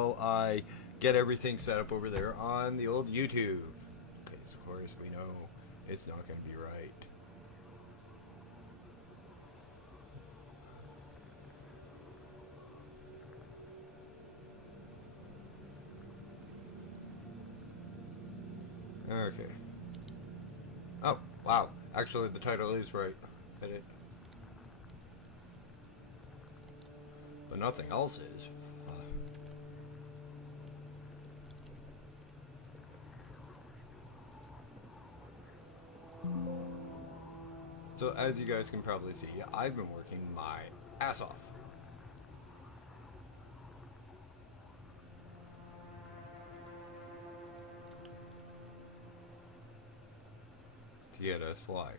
while I get everything set up over there on the old YouTube. Because, of course, we know it's not going to be right. Okay. Oh, wow. Actually, the title is right. Edit. But nothing else is. So, as you guys can probably see, I've been working my ass off. To get us flying.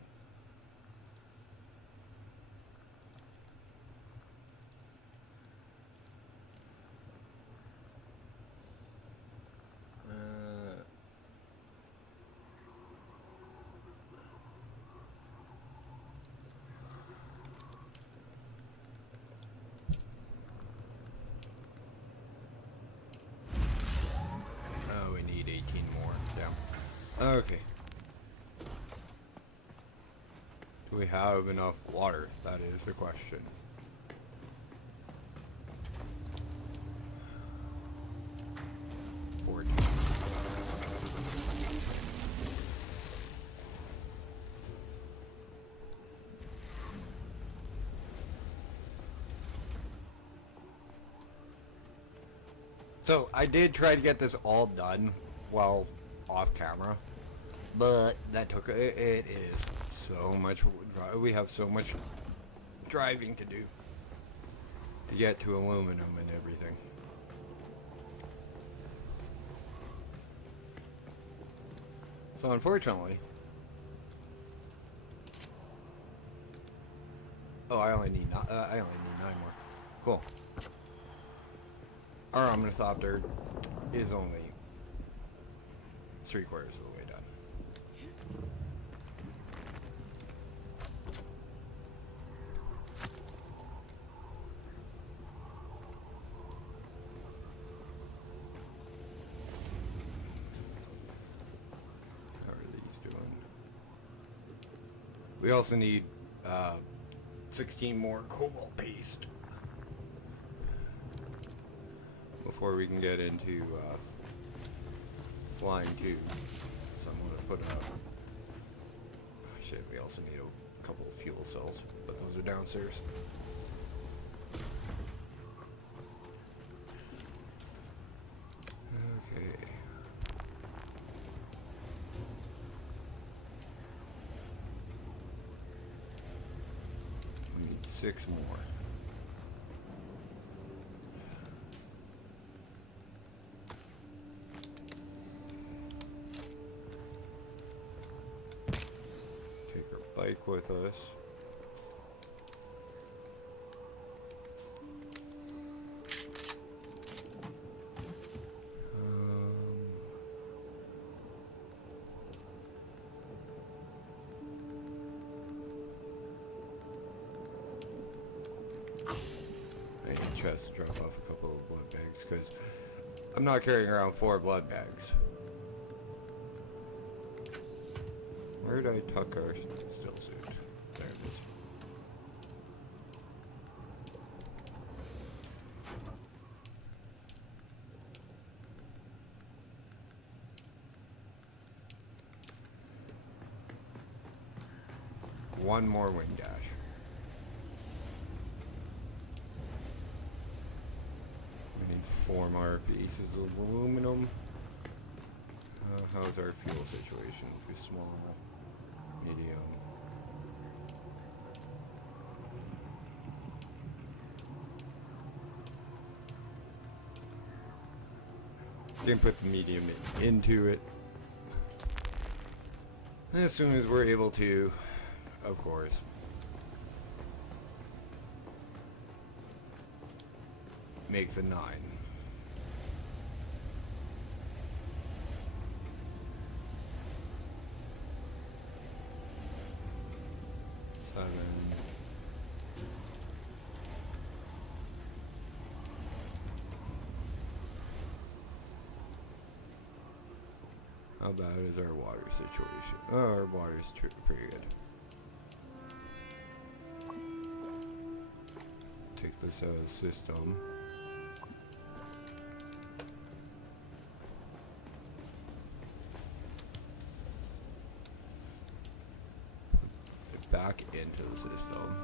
Oh, we need 18 more. Damn. Okay. Do we have enough water? That is the question. So, I did try to get this all done while off camera, but that took, it is so much, we have so much driving to do to get to aluminum and everything. So unfortunately, oh, I only need 9 more. Cool. Our ornithopter is only 3/4 of the way done. How are these doing? We also need 16 more cobalt paste before we can get into flying tubes. So I'm going to put up... Oh, shit, we also need a couple of fuel cells, but those are downstairs. Okay. We need 6 more. Take our bike with us. I need chest to drop off a couple of blood bags because I'm not carrying around 4 blood bags. Where did I tuck our still suit? There it is. One more wing dash. We need 4 more pieces of aluminum. How's our fuel situation? If we small, medium. Didn't put the medium into it. As soon as we're able to, of course. Make the 9. How bad is our water situation? Oh, our water's pretty good. Take this out of the system. Put it back into the system.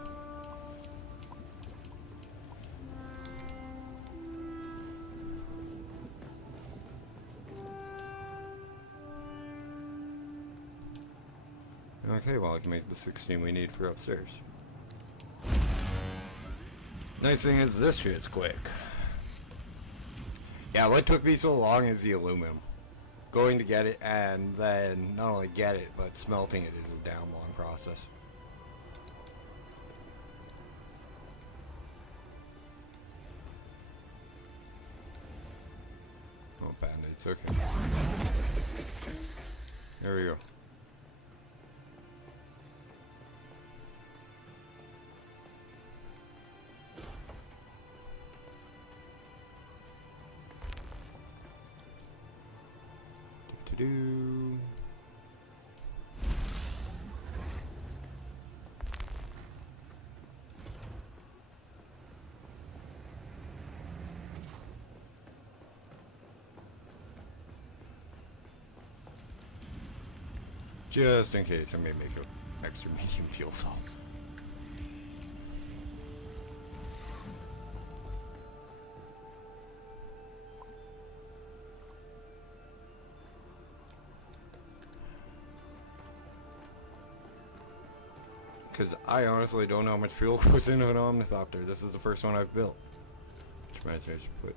Okay, well I can make the 16 we need for upstairs. Nice thing is this shit's quick. Yeah, what took me so long is the aluminum. Going to get it and then not only get it, but smelting it is a damn long process. Oh, band-aids, okay. There we go. Do. Just in case I may make an extra medium fuel cell. Because I honestly don't know how much fuel goes into an ornithopter. This is the first one I've built. Which reminds me I should put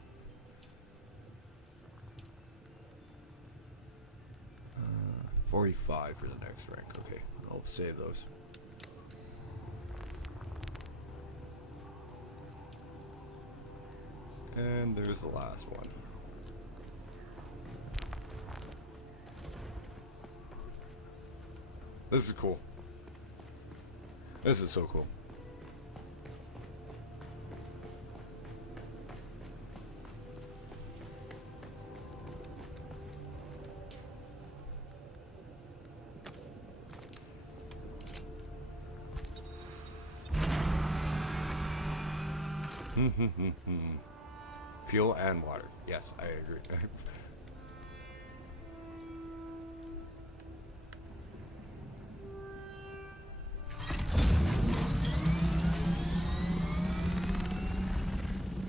45 for the next rank. Okay, I'll save those. And there's the last one. This is cool. This is so cool. Fuel and water. Yes, I agree.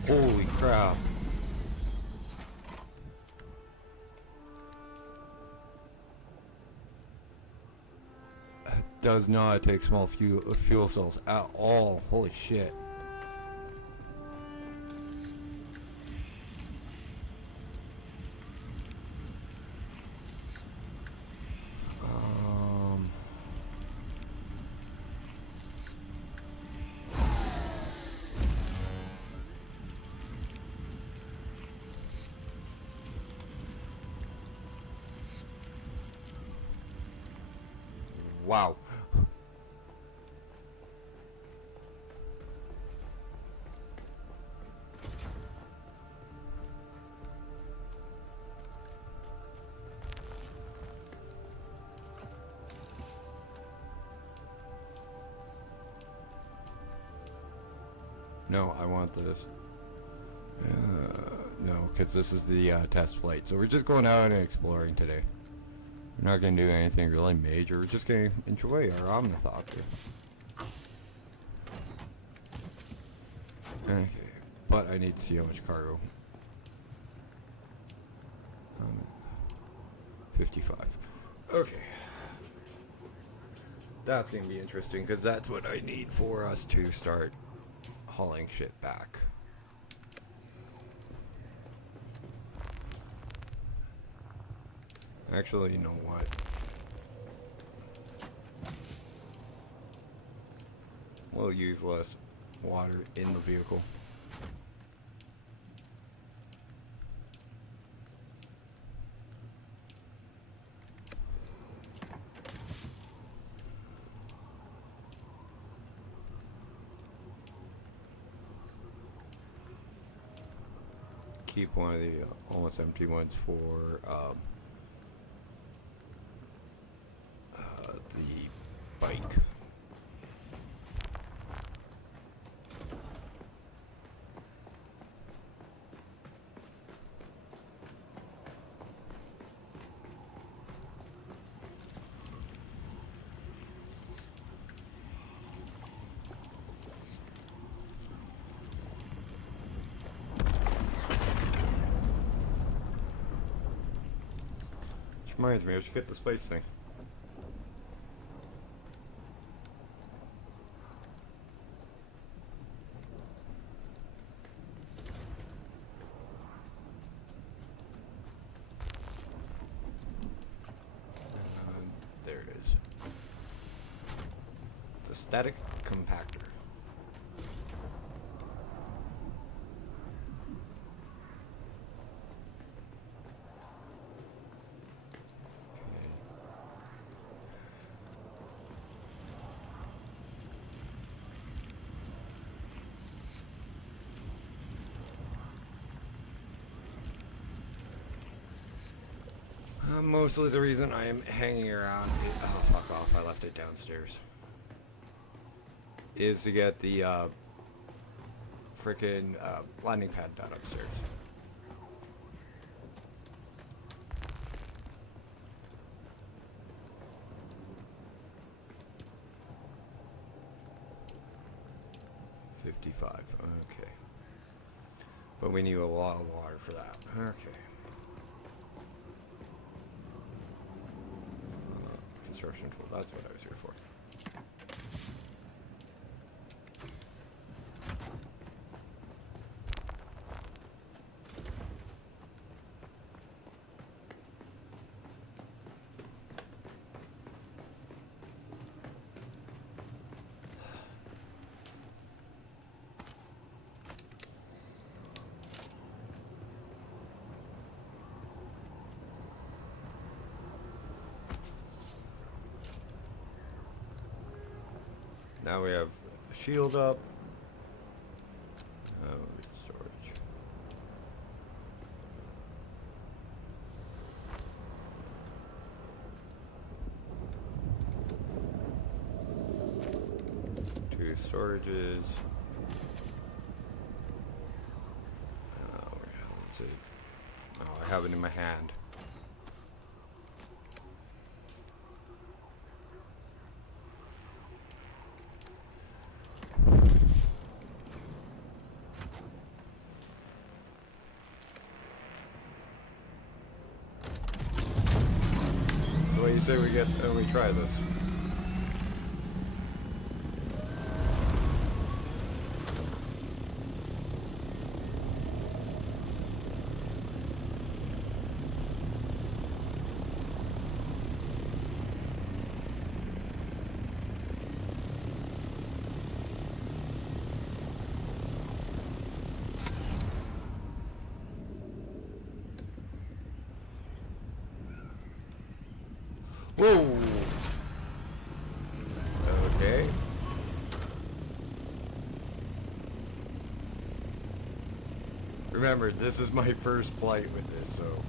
Holy crap. It does not take small fuel cells at all. Holy shit. Wow. No, I want this. No, because this is the test flight. So we're just going out and exploring today. We're not going to do anything really major. We're just going to enjoy our ornithopter. Okay, but I need to see how much cargo. 55. Okay. That's going to be interesting because that's what I need for us to start hauling shit back. Actually, you know what? We'll use less water in the vehicle. Keep one of the almost empty ones for the bike. Which reminds me, I should get the spice thing. There it is. The static compactor. Mostly the reason I am hanging around, oh fuck off, I left it downstairs, is to get the frickin' landing pad done upstairs. $55, okay. But we need a lot of water for that, okay. Construction tool, that's what I was here for. Now we have a shield up. Oh, storage. Two storages. Oh, let's see. Oh, I have it in my hand. What do you say we try this? Whoa! Okay. Remember, this is my first flight with this, so...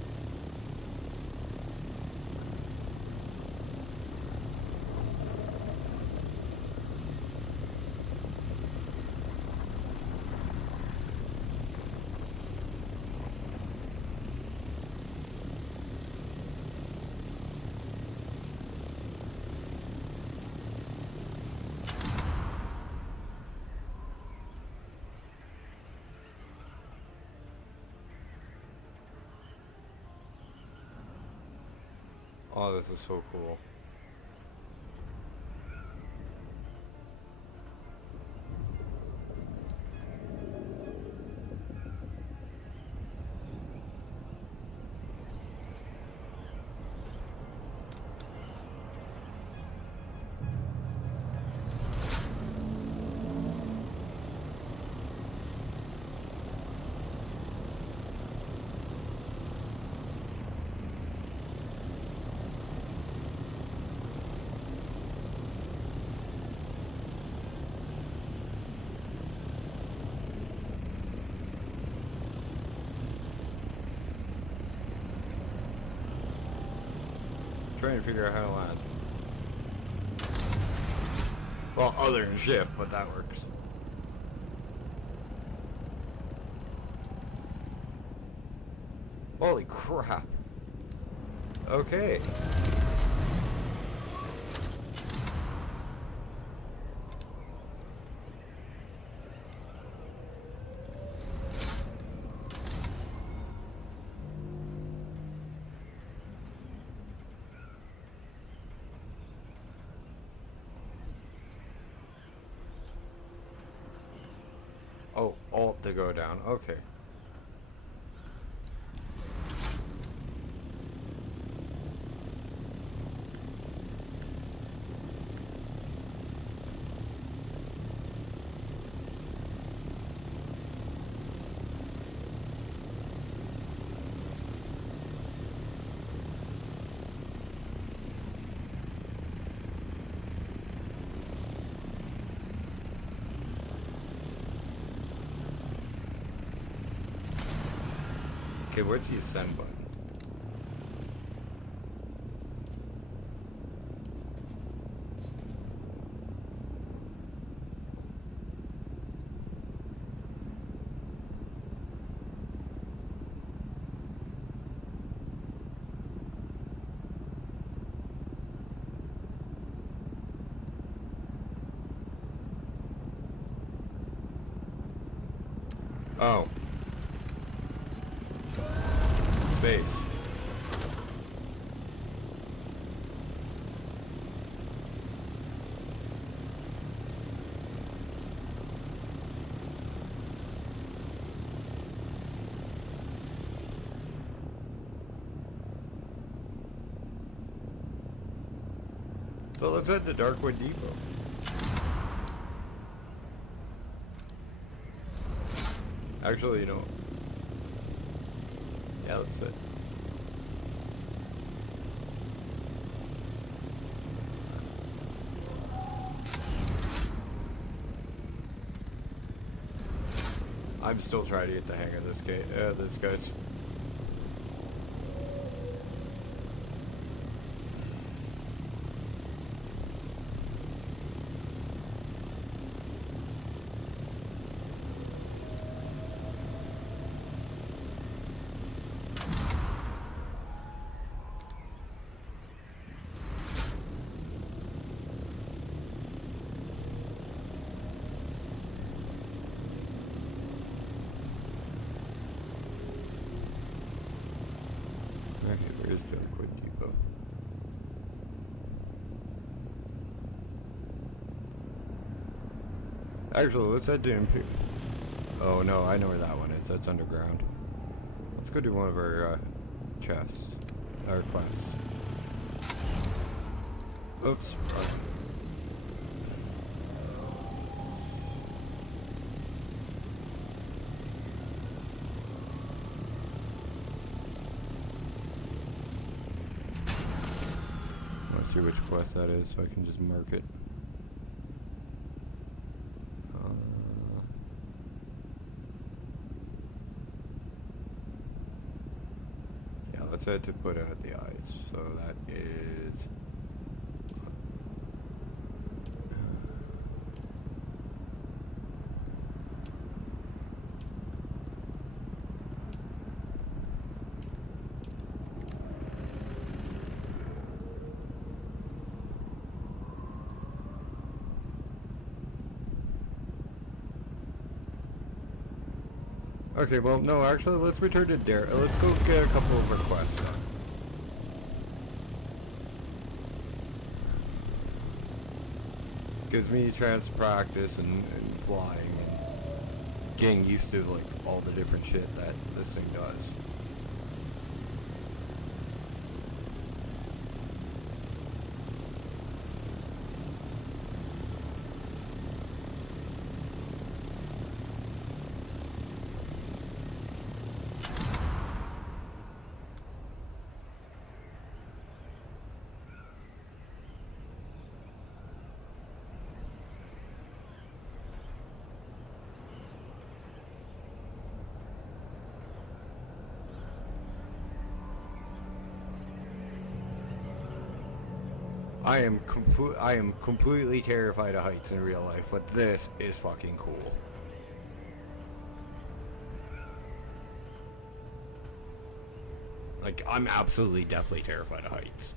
Oh, this is so cool. Trying to figure out how to land. Well, other than shift, but that works. Holy crap. Okay. Oh, alt to go down. Okay. Okay, where's the ascend button? Oh. Space. So let's head to Darkwood Depot. Actually, you know. Yeah, that's it. I'm still trying to get the hang of this game. This guy's. Actually, where's Darkwood Depot? Actually, let's head to Imperium. Oh no, I know where that one is. That's underground. Let's go do one of our chests. Our quests. Oops. Let's see which quest that is so I can just mark it. Yeah, let's head to put out the eyes. So that is. Okay, well, no, actually, let's return to let's go get a couple of requests done. Gives me a chance to practice and flying and getting used to, like, all the different shit that this thing does. I am completely terrified of heights in real life, but this is fucking cool. Like, I'm absolutely deathly terrified of heights.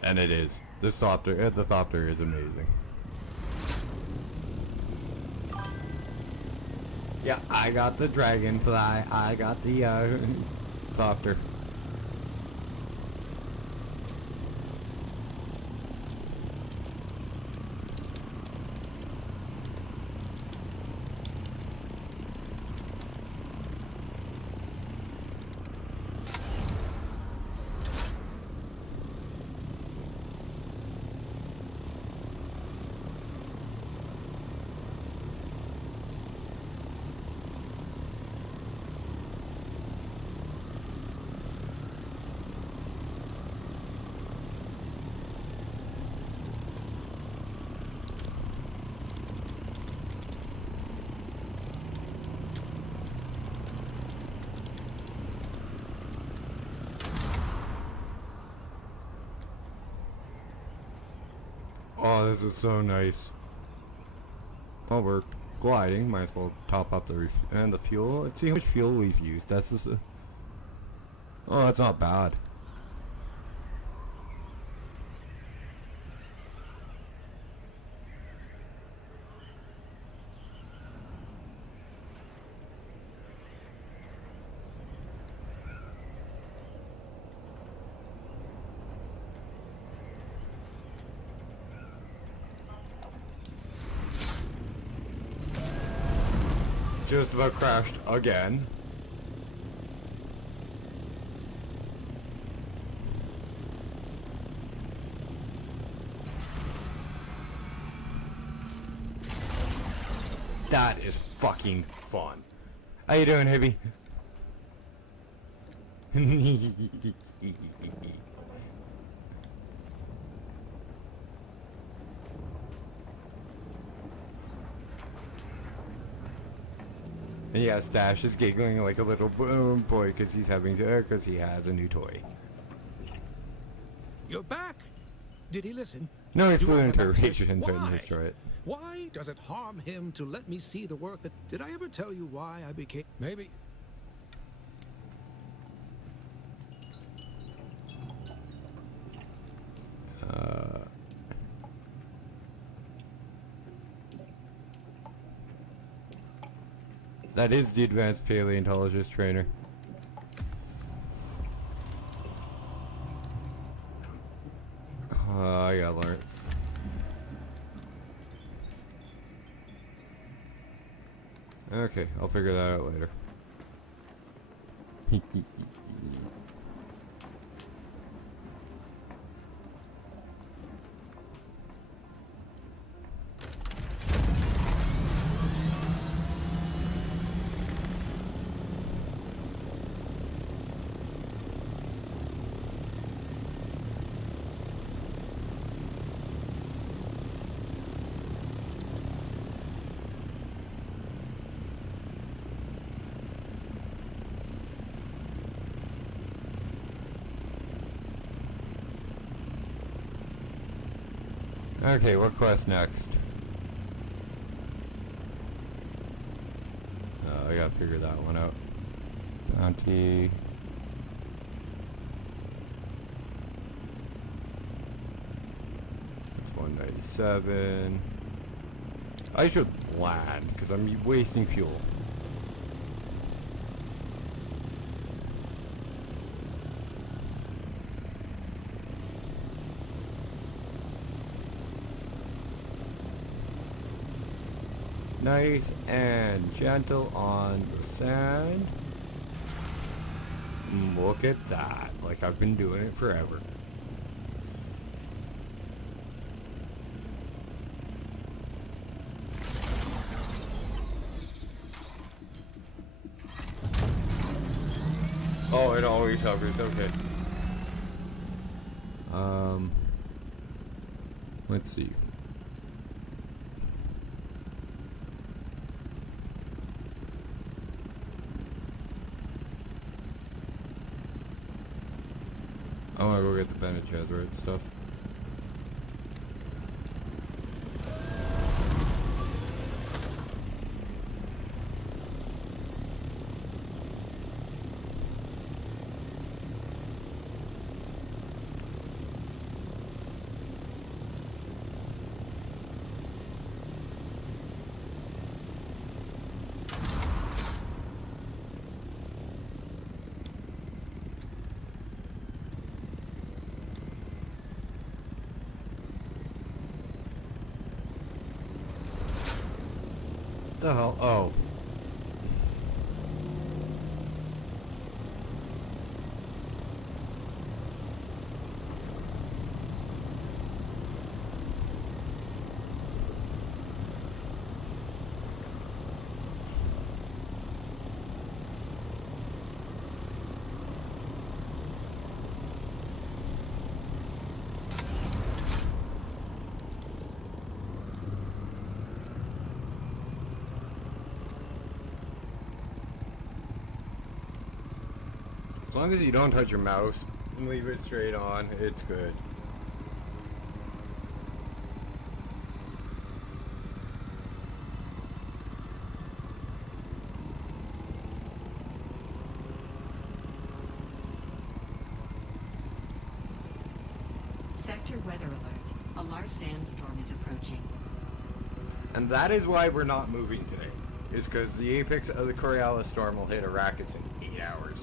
And it is. The thopter is amazing. Yeah, I got the dragonfly. I got the thopter. Oh, this is so nice. While we're gliding, might as well top up the the fuel. Let's see how much fuel we've used. That's just oh, that's not bad. Just about crashed again. That is fucking fun. How you doing, Hippie? Yeah, Stash is giggling like a little boy because he's having to, because he has a new toy. You're back. Did he listen? No, he flew into a rage and tried to Why? destroy it. Why does it harm him to let me see the work that... Did I ever tell you why I became... Maybe... That is the advanced paleontologist trainer. I gotta learn. Okay, I'll figure that out later. Okay, what quest next? I gotta figure that one out. Bounty. That's 197. I should land, because I'm wasting fuel. Nice and gentle on the sand. Look at that. Like I've been doing it forever. Oh, it always hovers. Okay. Let's see. I wanna go get the Bene Gesserit stuff. The hell? Oh. As long as you don't touch your mouse and leave it straight on, it's good. Sector weather alert. A large sandstorm is approaching. And that is why we're not moving today. Is because the apex of the Coriolis storm will hit Arrakis in 8 hours.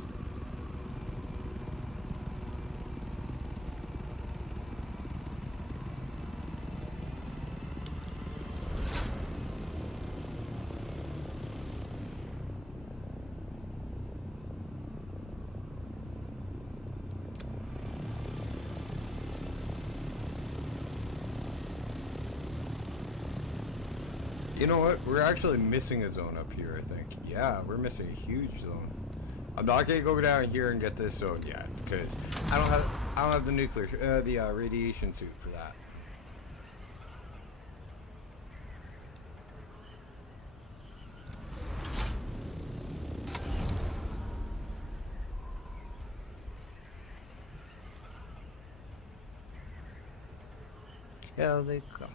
You know what? We're actually missing a zone up here, I think. Yeah, we're missing a huge zone. I'm not gonna go down here and get this zone yet, because I don't have the nuclear, the radiation suit for that. Yeah, they come.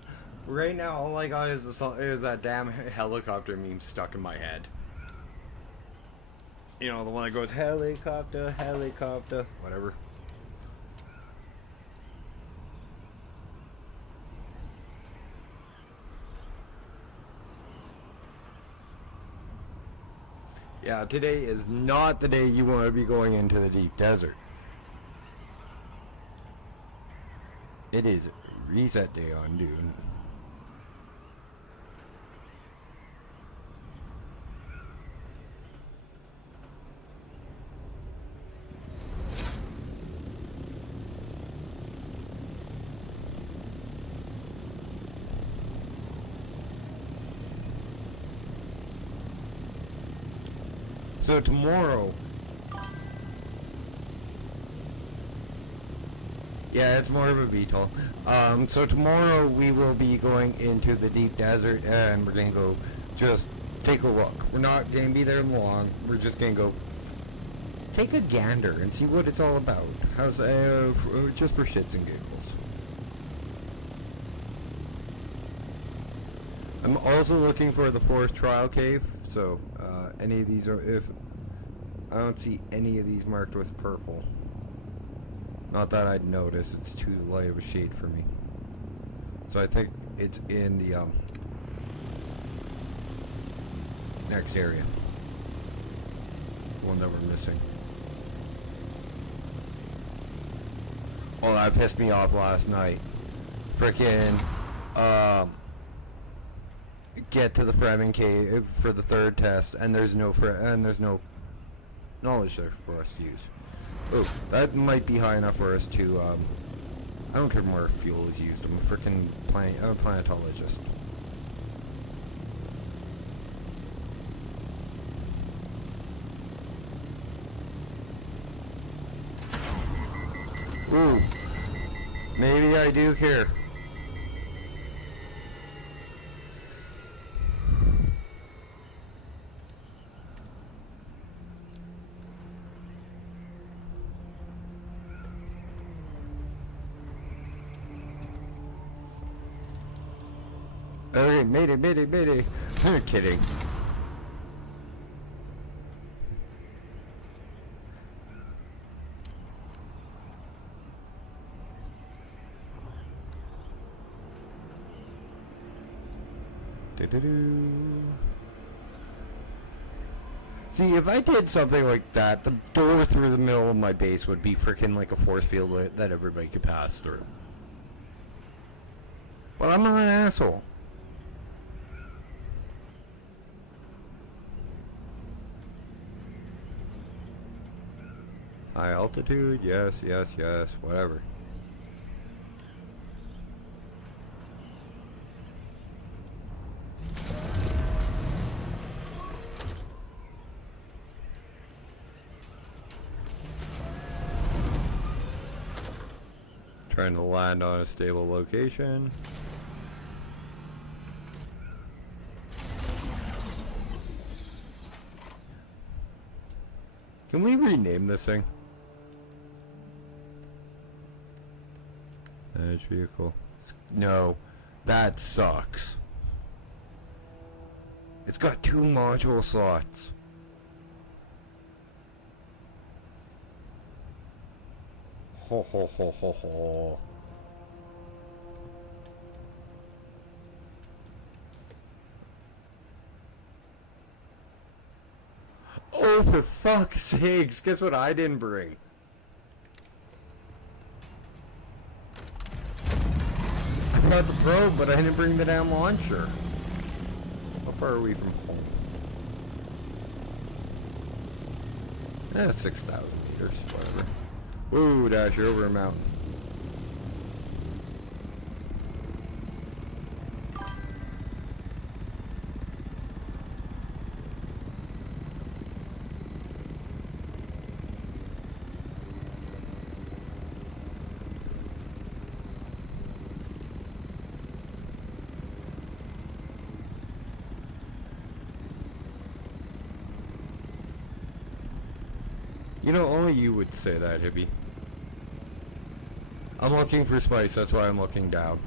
Right now, all I got is that damn helicopter meme stuck in my head. You know, the one that goes, helicopter, helicopter, whatever. Yeah, today is not the day you want to be going into the deep desert. It is reset day on Dune. So tomorrow, yeah, it's more of a VTOL. So tomorrow we will be going into the deep desert and we're gonna go just take a look. We're not gonna be there long. We're just gonna go take a gander and see what it's all about. How's just for shits and giggles. I'm also looking for the fourth trial cave. So any of these are, if I don't see any of these marked with purple. Not that I'd notice, it's too light of a shade for me. So I think it's in the next area. The one that we're missing. Oh, that pissed me off last night. Frickin' get to the Fremen cave for the third test, and there's no knowledge there for us to use. Oh, that might be high enough for us to, I don't care where fuel is used. I'm a frickin' planetologist. Ooh. Maybe I do care. Okay, mayday. I'm kidding. See, if I did something like that, the door through the middle of my base would be freaking like a force field that everybody could pass through. But I'm not an asshole. High altitude, yes, whatever. Trying to land on a stable location. Can we rename this thing? Edge vehicle. No, that sucks. It's got 2 module slots. Ho ho ho ho ho. Oh, for fuck's sakes, guess what I didn't bring? I brought the probe, but I didn't bring the damn launcher. How far are we from home? 6,000 meters, whatever. Woo, dash, you're over a mountain. You know, only you would say that, Hippie. I'm looking for spice, that's why I'm looking down.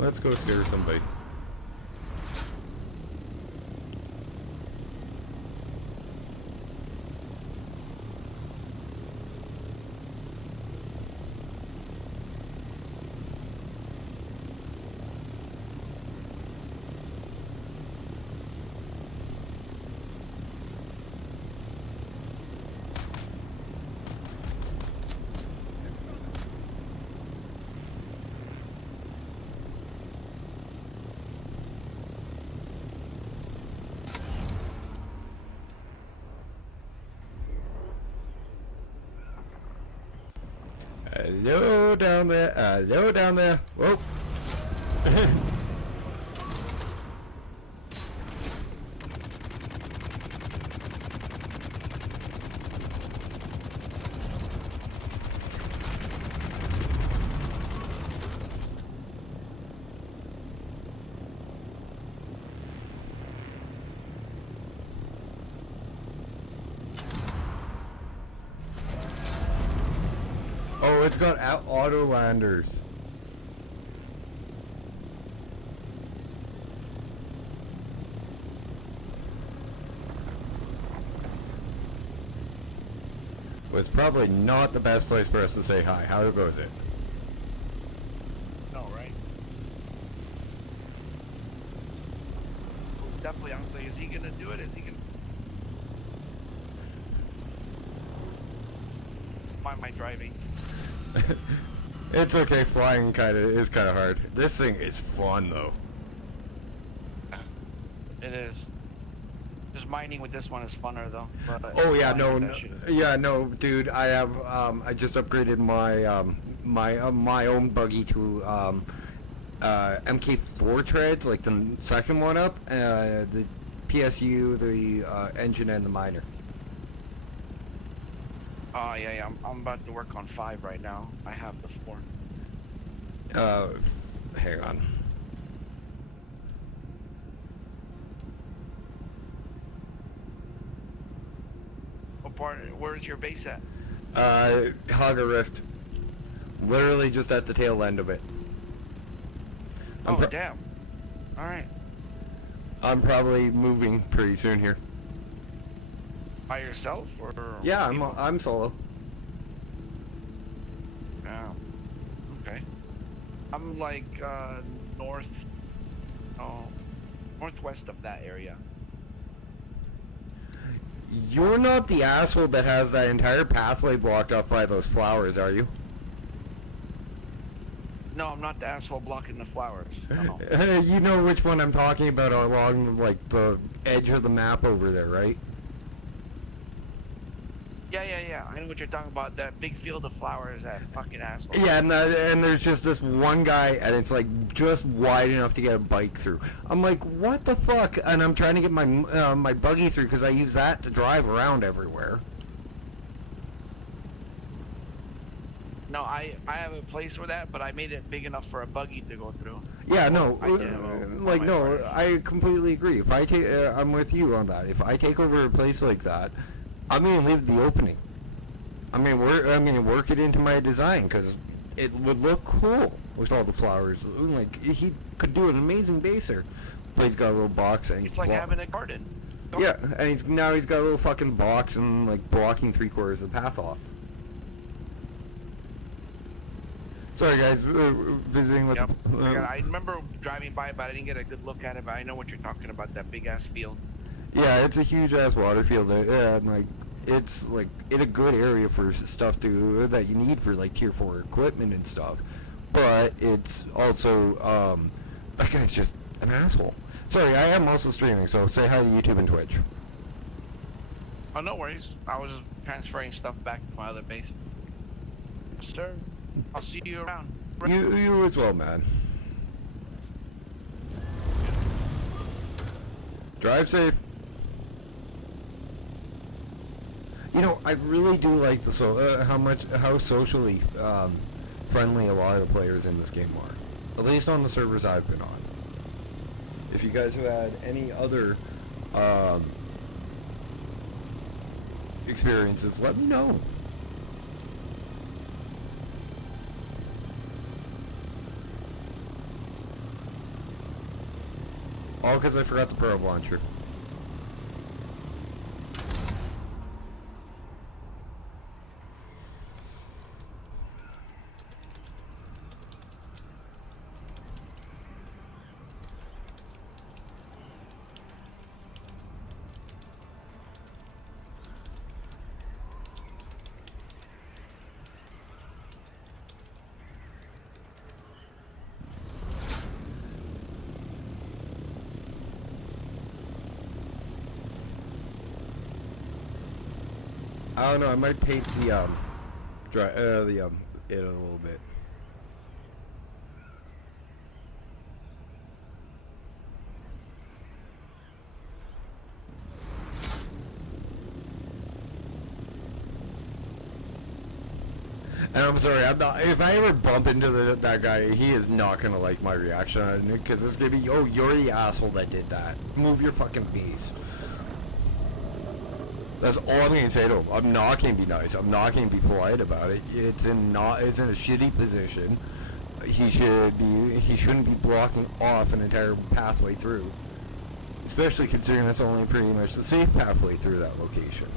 Let's go scare somebody. Hello down there, hello down there. Whoa. Oh, it's got auto landers. Well, it's probably not the best place for us to say hi. How goes it? No, right? It's definitely, I'm saying, is he gonna do it? Is he gonna? My driving. It's okay, flying is kind of hard. This thing is fun though. It is. Just mining with this one is funner though. But Oh yeah, mining with no, that shit is- yeah, no, dude. I have I just upgraded my own buggy to MK4 treads, like the second one up. The PSU, the engine, and the miner. Oh yeah. I'm about to work on 5 right now. I have the 4. Hang on. What part? Where's your base at? Hogger Rift. Literally just at the tail end of it. Oh damn. All right. I'm probably moving pretty soon here. By yourself or? Yeah, people? I'm solo. Yeah. Okay. I'm like northwest of that area. You're not the asshole that has that entire pathway blocked off by those flowers, are you? No, I'm not the asshole blocking the flowers. No. You know which one I'm talking about along like the edge of the map over there, right? Yeah. I know what you're talking about. That big field of flowers, that fucking asshole. Yeah, and there's just this one guy, and it's like just wide enough to get a bike through. I'm like, what the fuck? And I'm trying to get my my buggy through because I use that to drive around everywhere. No, I have a place for that, but I made it big enough for a buggy to go through. Yeah, no, I did, like my no, part. I completely agree. If I take, I'm with you on that. If I take over a place like that, I'm gonna leave the opening. I'm gonna work it into my design because it would look cool with all the flowers. Like he could do an amazing baser, but he's got a little box and It's like having a garden. yeah, and he's got a little fucking box and like blocking 3/4 of the path off. Sorry guys, visiting with. Yep. I remember driving by, but I didn't get a good look at it. But I know what you're talking about. That big ass field. Yeah, it's a huge ass water field. And like it's like in a good area for stuff that you need for like tier 4 equipment and stuff. But it's also that guy's just an asshole. Sorry, I am also streaming, so say hi to YouTube and Twitch. Oh, no worries. I was just transferring stuff back to my other base. Sir, I'll see you around. You as well, man. Drive safe. You know, I really do like the how socially friendly a lot of the players in this game are. At least on the servers I've been on. If you guys have had any other experiences, let me know. All because I forgot the probe launcher. I don't know. I might paint the it a little bit. And I'm sorry, I'm not. If I ever bump into that guy, he is not gonna like my reaction on it because it's gonna be, oh, you're the asshole that did that. Move your fucking piece. That's all I'm gonna say to him. I'm not gonna be nice. I'm not gonna be polite about it. It's in a shitty position. He shouldn't be blocking off an entire pathway through. Especially considering that's only pretty much the safe pathway through that location.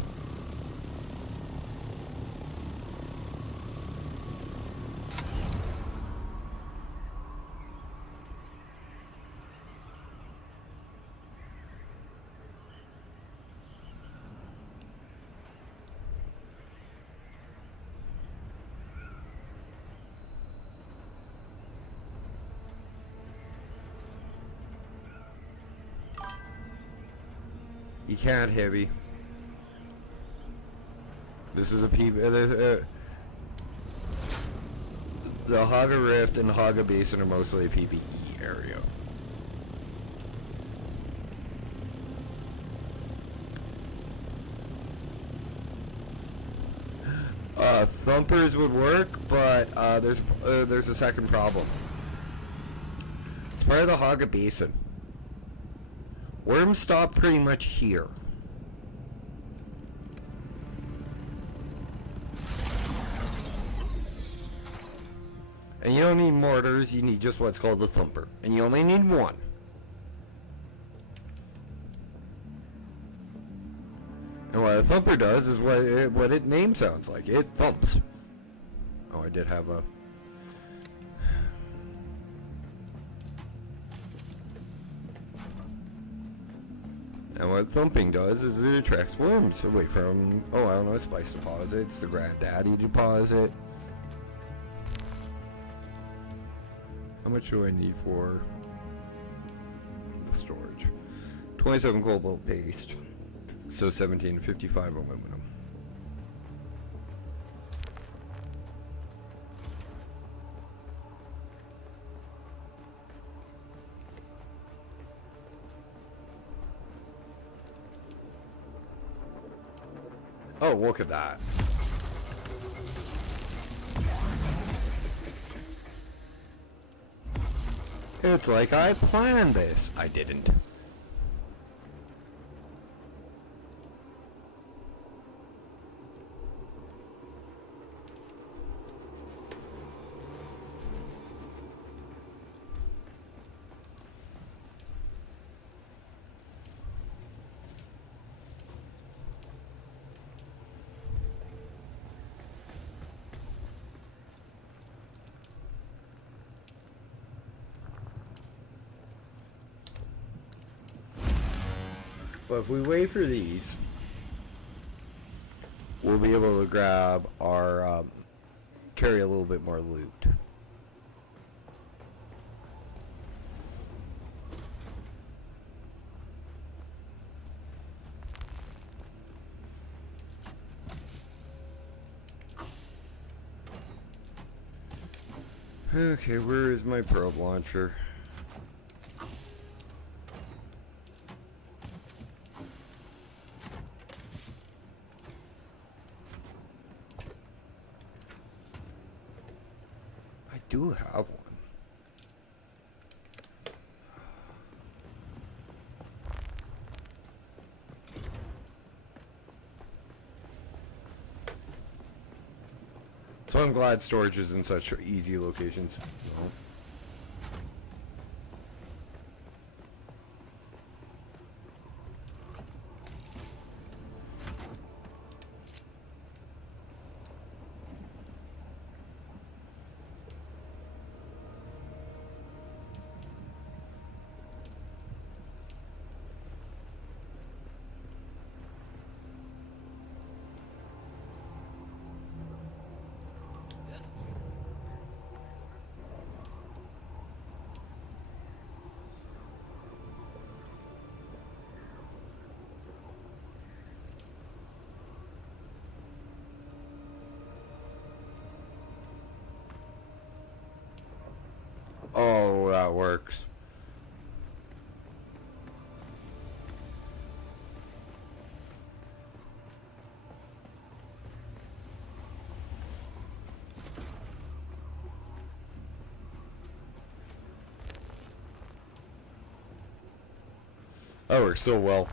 You can't hit me. This is a the Haga Rift and Haga Basin are mostly a PvE area. Thumpers would work, but there's a second problem. It's part of the Haga Basin. Worms stop pretty much here. And you don't need mortars, you need just what's called the thumper. And you only need one. And what a thumper does is what its name sounds like. It thumps. Oh, I did have a... And what thumping does is it attracts worms away from, oh, I don't know, spice deposits, the granddaddy deposit. How much do I need for the storage? 27 cobalt paste, so 1755 aluminum. Oh, look at that. It's like I planned this. I didn't. But if we wait for these, we'll be able to grab our, carry a little bit more loot. Okay, where is my probe launcher? Do have one. So I'm glad storage is in such easy locations. Oh, that works. That works so well.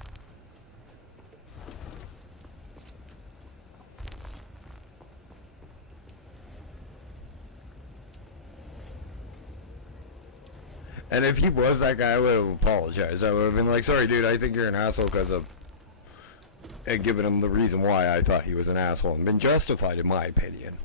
And if he was that guy, I would have apologized. I would have been like, sorry dude, I think you're an asshole because of... And given him the reason why I thought he was an asshole. And been justified in my opinion.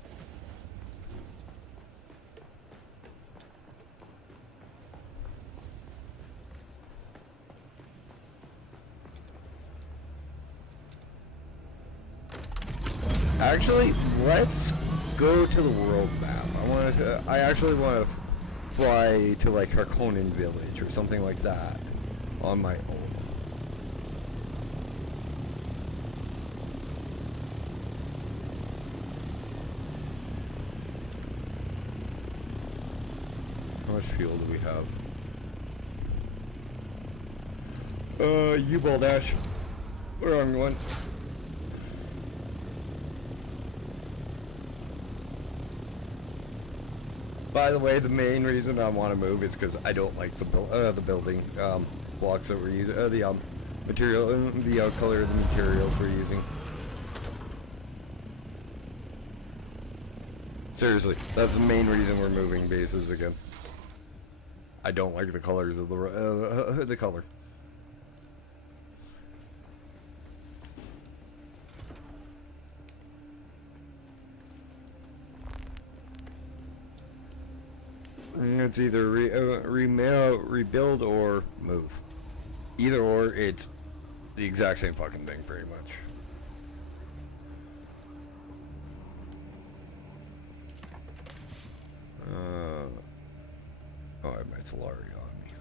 Actually, let's go to the world map. I actually want to fly to like Harkonnen village or something like that on my own. much fuel do we have? U-ball dash. Wrong one. By the way, the main reason I want to move is because I don't like the building blocks that we're using, the material, the color of the materials we're using. Seriously, that's the main reason we're moving bases again. I don't like the colors of the color. It's either rebuild or move. Either or, it's the exact same fucking thing, pretty much. Oh, I have my Solari on me.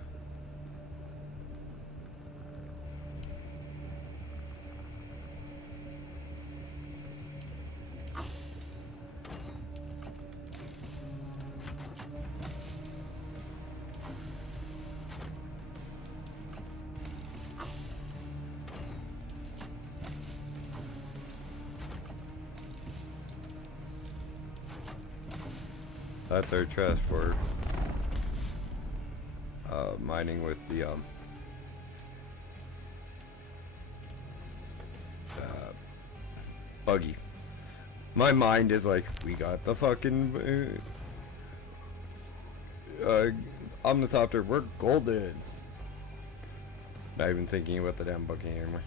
That's our chest for mining with the buggy. My mind is like, we got the fucking ornithopter, we're golden. Not even thinking about the damn buggy anymore.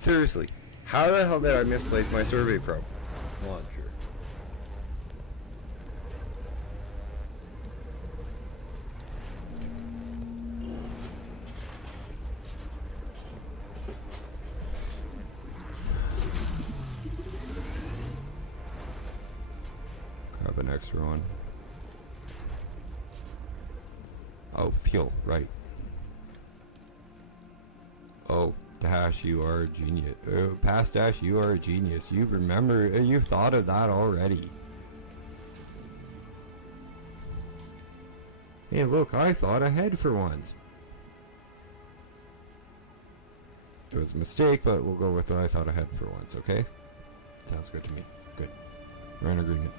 Seriously, how the hell did I misplace my survey probe launcher? Grab an extra one. Oh, fuel, right. Oh. Dash, you are a genius. Past Dash, you are a genius. You remember, you've thought of that already. Hey, look, I thought ahead for once. It was a mistake, but we'll go with I thought ahead for once, okay? Sounds good to me. Good. We're in agreement.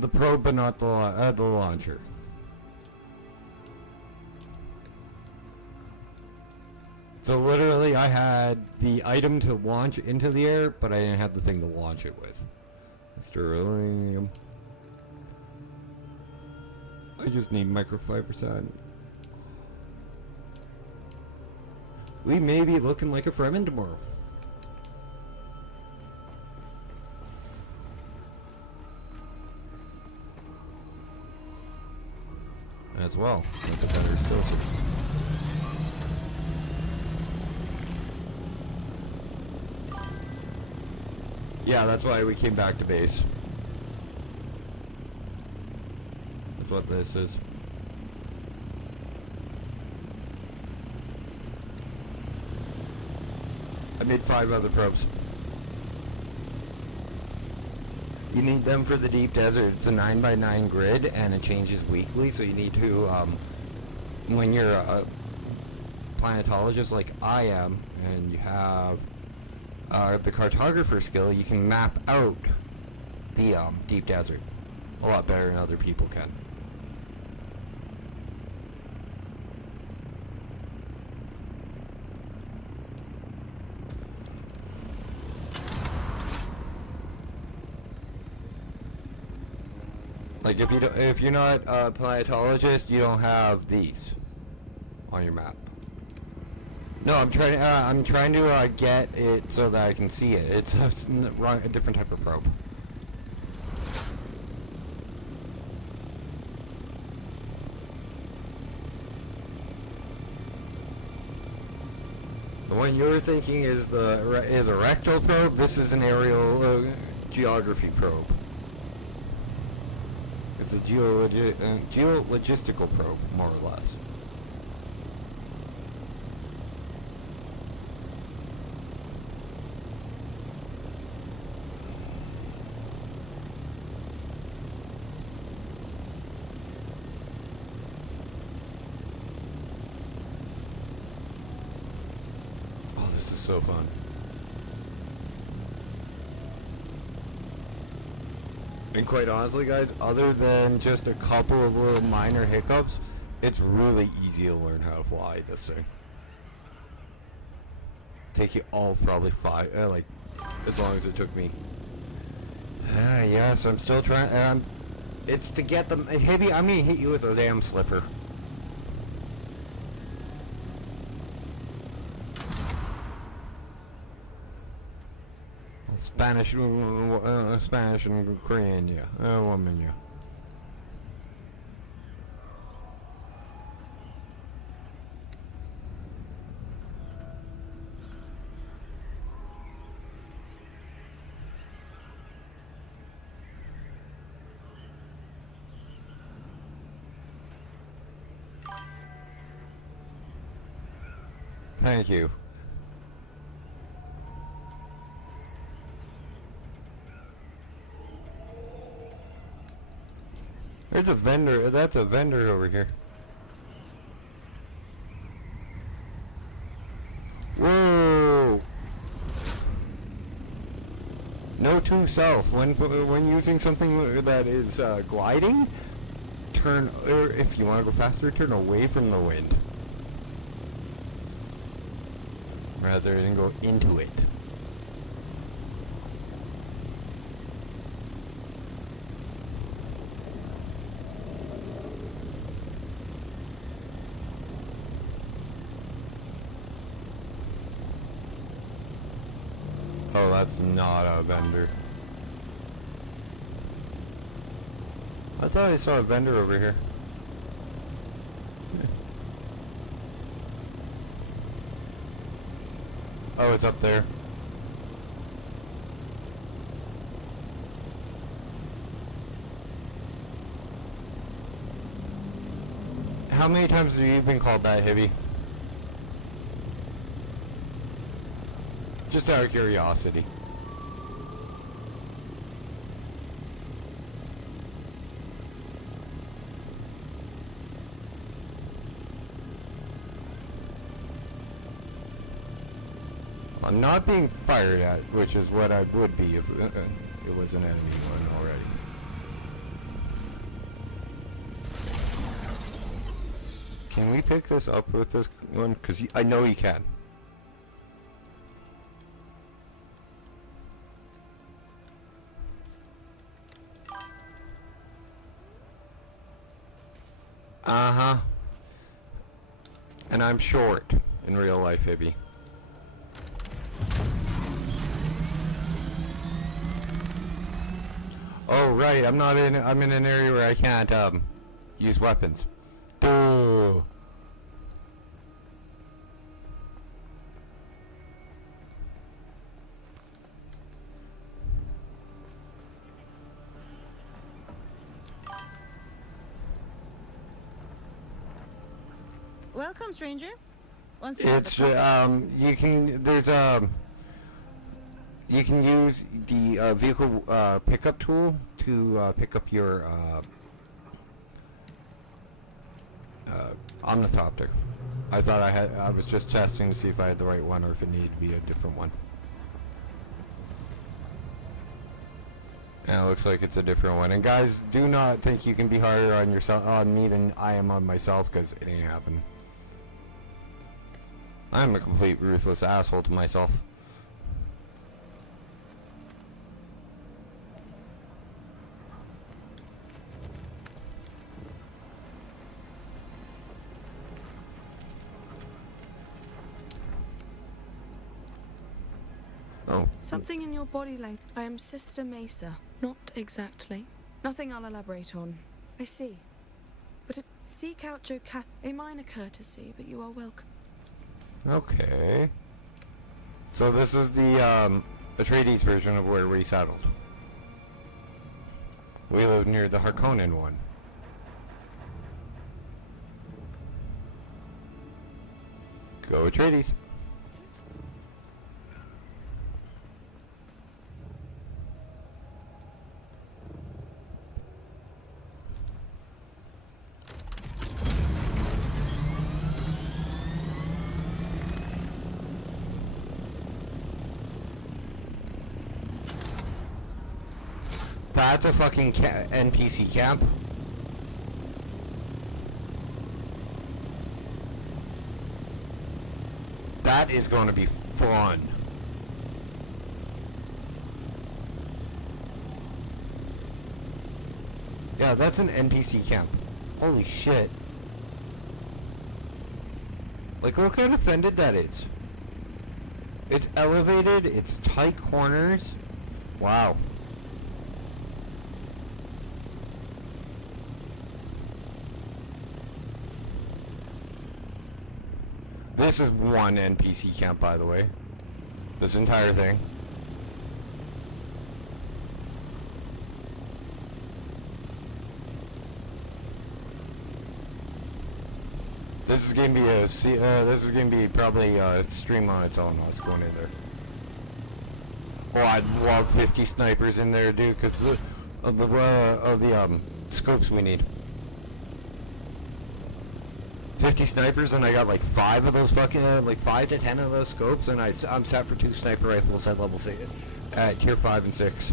The probe, but not the launcher. So literally, I had the item to launch into the air, but I didn't have the thing to launch it with. Sterling. I just need microfiber sand. We may be looking like a Fremen tomorrow. As well. That's a better explosive. Yeah, that's why we came back to base. That's what this is. I made 5 other probes. You need them for the deep desert. It's a 9x9 grid and it changes weekly, so you need to, when you're a planetologist like I am, and you have the cartographer skill, you can map out the deep desert a lot better than other people can. Like if you're not a planetologist, you don't have these on your map. No, I'm trying to get it so that I can see it. It's a different type of probe. The one you're thinking is a rectal probe. This is an aerial geography probe. It's a geologistical probe, more or less. Oh, this is so fun. And quite honestly, guys, other than just a couple of little minor hiccups, it's really easy to learn how to fly this thing. Take you all probably like, as long as it took me. Yes, I'm still trying. It's to get them. Hibby, I'm gonna hit you with a damn slipper. Spanish and Korean, yeah. Woman, yeah. Thank you. There's a vendor. That's a vendor over here. Whoa! Note to self: when using something that is gliding, turn. Or if you want to go faster, turn away from the wind rather than go into it. Oh, that's not a vendor. I thought I saw a vendor over here. Oh, it's up there. How many times have you been called that, Hibby? Just out of curiosity. I'm not being fired at, which is what I would be if it was an enemy one already. Can we pick this up with this one? Because I know you can. Uh-huh. And I'm short in real life, Hibby. Oh, right, I'm in an area where I can't, use weapons. Duh. Welcome, stranger. Once It's you can use the vehicle pickup tool to pick up your ornithopter. I was just testing to see if I had the right one or if it needed to be a different one. And it looks like it's a different one. And guys, do not think you can be harder on me than I am on myself, because it ain't happening. I'm a complete ruthless asshole to myself. Oh. Something in your body language. I am Sister Mesa. Not exactly. Nothing I'll elaborate on. I see. But seek out Joe Cat. A minor courtesy, but you are welcome. Okay. So this is the Atreides version of where we settled. We live near the Harkonnen one. Go Atreides. That's a fucking NPC camp. That is going to be fun. Yeah, that's an NPC camp. Holy shit. Like, look how defended that is. It's elevated, it's tight corners. Wow. This is one NPC camp, by the way. This entire thing. This is gonna be a this is gonna be probably a stream on its own. Let's go in there. Oh, I'd love 50 snipers in there, dude, because of the scopes we need. 50 snipers, and I got like 5 of those fucking, like 5 to 10 of those scopes, and I'm set for 2 sniper rifles at level 6, at tier 5 and 6.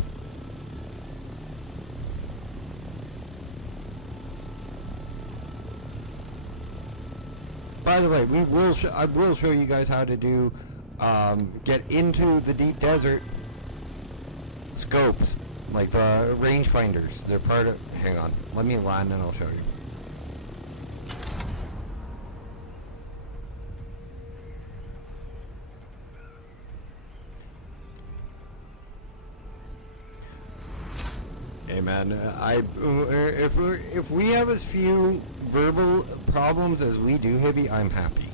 By the way, I will show you guys how to do, get into the deep desert scopes, like the rangefinders. They're part of, hang on, let me land and I'll show you. Hey man, if we have as few verbal problems as we do, Hibby, I'm happy.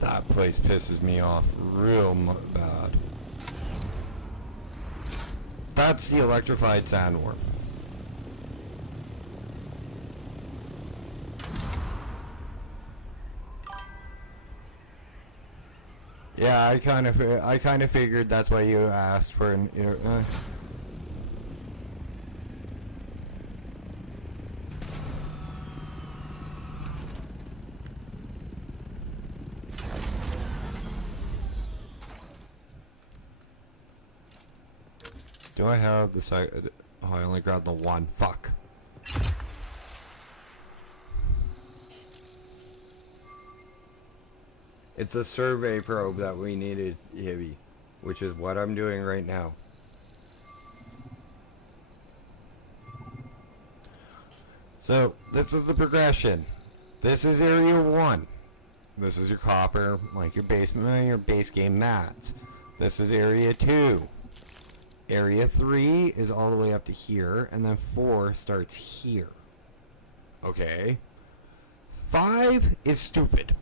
That place pisses me off real bad. That's the electrified sandworm. Yeah, I kind of figured that's why you asked for an. Do I have the site? Oh, I only grabbed the one. Fuck. It's a survey probe that we needed, Hibby, which is what I'm doing right now. So, this is the progression. This is area 1. This is your copper, like your basement, your base game mats. This is area 2. Area 3 is all the way up to here, and then 4 starts here. Okay. 5 is stupid.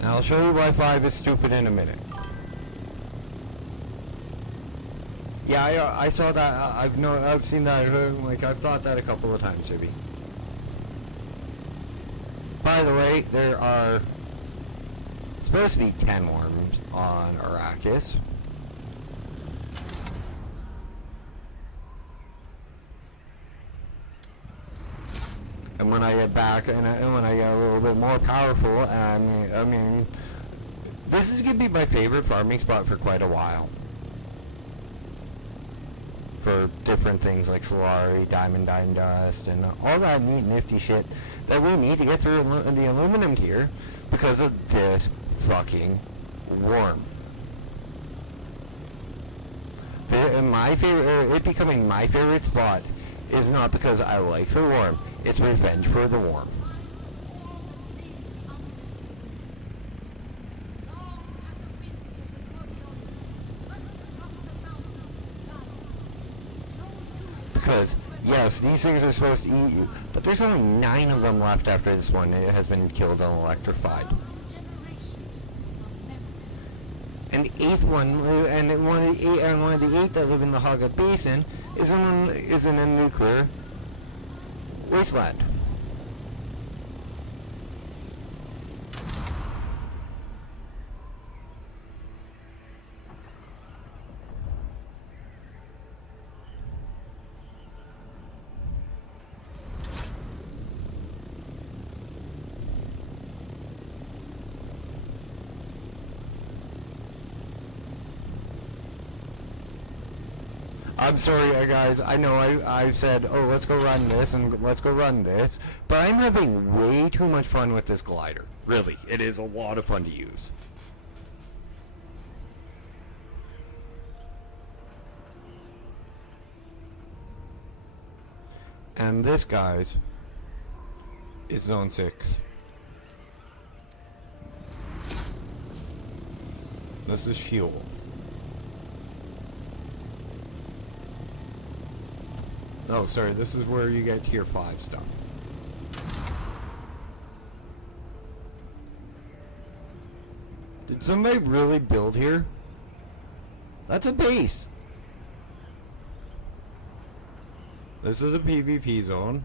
Now I'll show you why 5 is stupid in a minute. Yeah, I saw that. I've seen that. Like, I've thought that a couple of times, Ibby. By the way, there are supposed to be 10 worms on Arrakis. And when I get back, and when I get a little bit more powerful, I mean, this is gonna be my favorite farming spot for quite a while. for different things like Solari, Diamond Dust, and all that neat nifty shit that we need to get through the aluminum tier because of this fucking worm. My favorite, it becoming my favorite spot is not because I like the worm, it's revenge for the worm. Because, yes, these things are supposed to eat you, but there's only 9 of them left after this one has been killed and electrified. And the 8th one, and one of the 8 that live in the Haga Basin is in a nuclear wasteland. I'm sorry, guys. I know I've said, oh, let's go run this and let's go run this, but I'm having way too much fun with this glider. Really, it is a lot of fun to use. And this, guys, is Zone 6. This is fuel. Oh, sorry, this is where you get Tier 5 stuff. Did somebody really build here? That's a base! This is a PvP zone.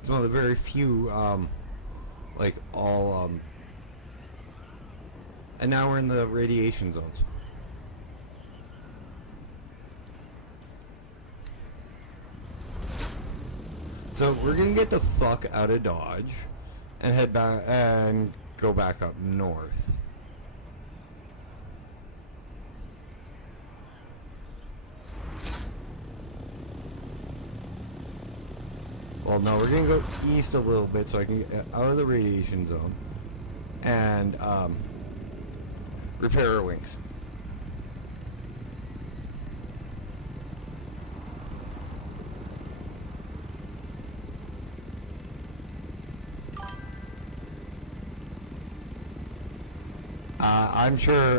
It's one of the very few, like, all, and now we're in the radiation zones. So we're gonna get the fuck out of Dodge and head back and go back up north. Well, no, we're gonna go east a little bit so I can get out of the radiation zone and repair our wings.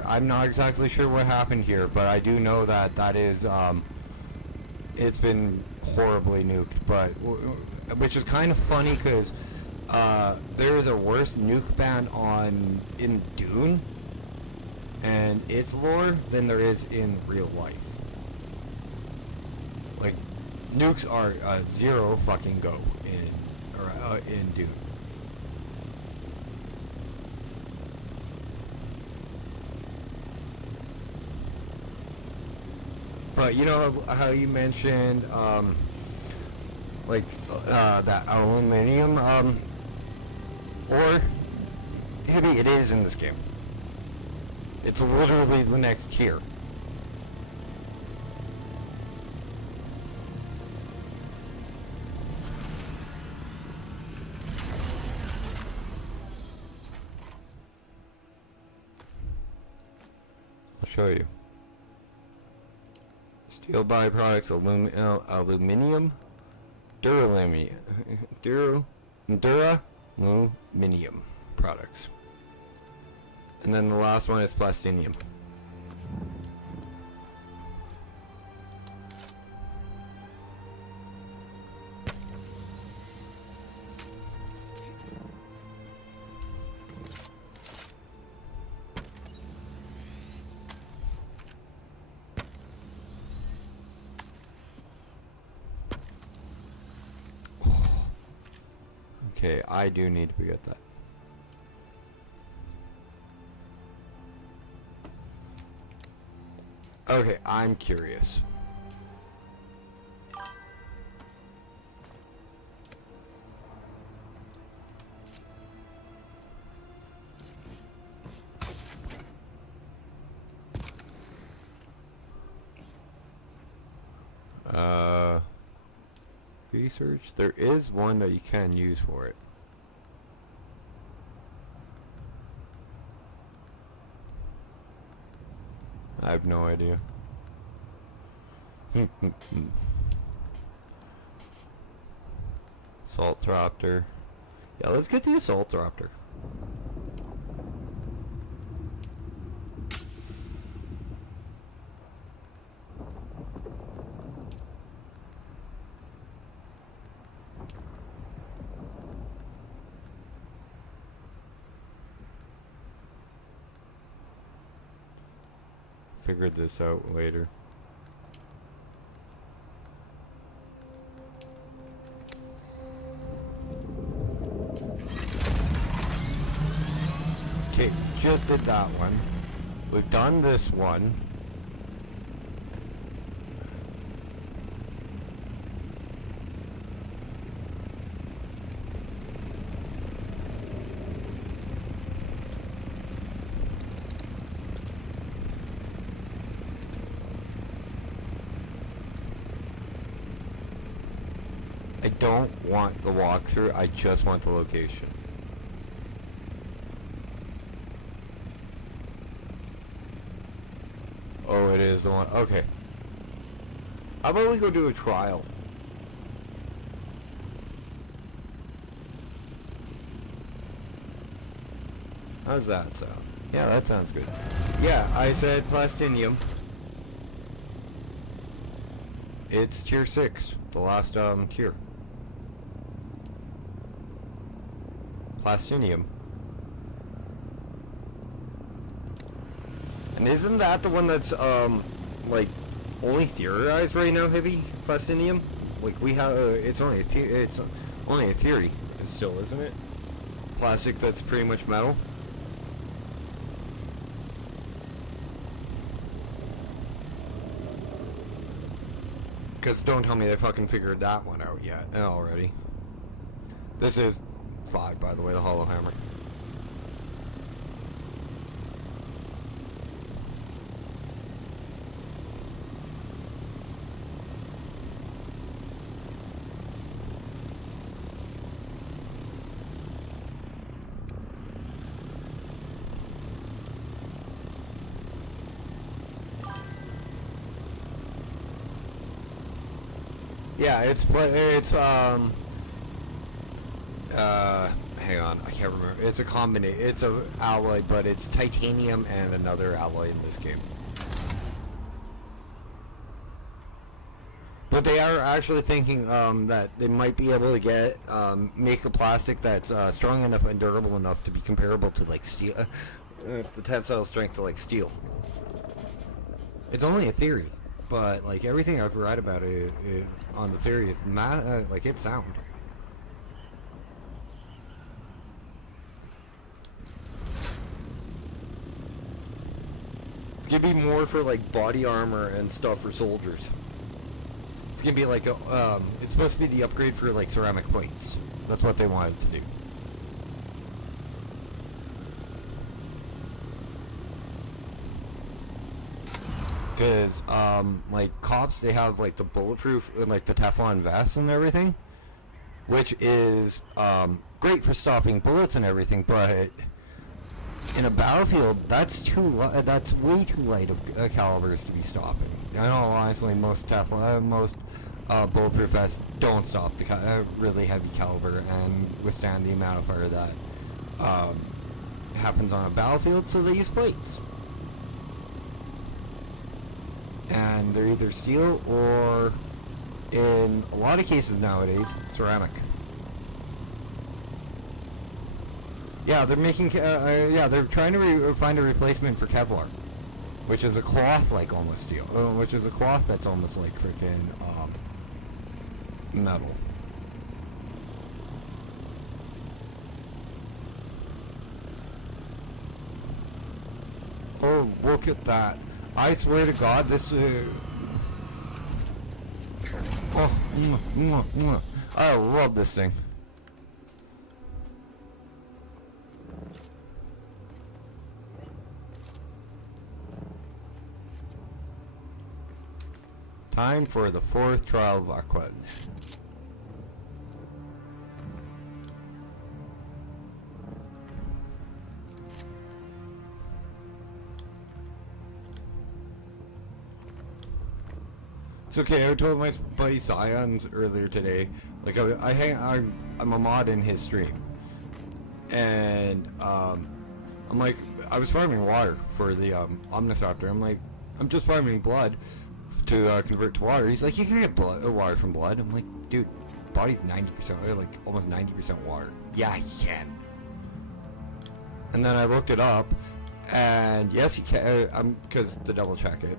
I'm not exactly sure what happened here, but I do know that that is, it's been horribly nuked, but, which is kind of funny because, there is a worse nuke ban in Dune, and its lore, than there is in real life. Like, nukes are, zero fucking go in Dune. But you know how you mentioned, like, that aluminium, ore? Maybe it is in this game. It's literally the next tier. I'll show you. Steel byproducts, aluminium, duraluminum products. And then the last one is plastinium. Okay, I do need to get that. Okay, I'm curious. research. There is one that you can use for it. I have no idea. Assaultropter. Yeah, let's get the Assaultropter. Figured this out later. Okay, just did that one. We've done this one. I don't want the walkthrough, I just want the location. Oh, it is the one. Okay. How about we go do a trial? How's that sound? Yeah, that sounds good. Yeah, I said plastinium. It's tier 6, the last tier. Plastinium. And isn't that the one that's like only theorized right now, heavy plastinium? Like we have, it's only a theory, still, isn't it? Plastic that's pretty much metal. Because don't tell me they fucking figured that one out yet already. This is 5, by the way, the hollow hammer. Yeah, hang on, I can't remember. It's a combination. It's a alloy, but it's titanium and another alloy in this game. But they are actually thinking that they might be able to get make a plastic that's strong enough and durable enough to be comparable to like steel, the tensile strength to like steel. It's only a theory, but like everything I've read about it on the theory is like it's sound. It's gonna be more for like body armor and stuff for soldiers. It's gonna be like a, it's supposed to be the upgrade for like ceramic plates. That's what they wanted to do. Because, like, cops, they have, like, the bulletproof, like, the Teflon vests and everything, which is, great for stopping bullets and everything, but in a battlefield, that's way too light of calibers to be stopping. I know, honestly, most Teflon, bulletproof vests don't stop the really heavy caliber and withstand the amount of fire that, happens on a battlefield, so they use plates. And they're either steel or, in a lot of cases nowadays, ceramic. Yeah, they're making, yeah, they're trying to find a replacement for Kevlar, which is a cloth like almost steel, which is a cloth that's almost like freaking metal. Oh, look at that. I swear to God, this I love this thing. Time for the 4th trial of Aquad. It's okay. I told my buddy Scions earlier today. Like I'm a mod in his stream, and I'm like, I was farming water for the ornithopter. I'm like, I'm just farming blood to convert to water. He's like, you can get water from blood. I'm like, dude, body's 90%, like almost 90% water. Yeah, you can. And then I looked it up, and yes, you can. Because to double check it.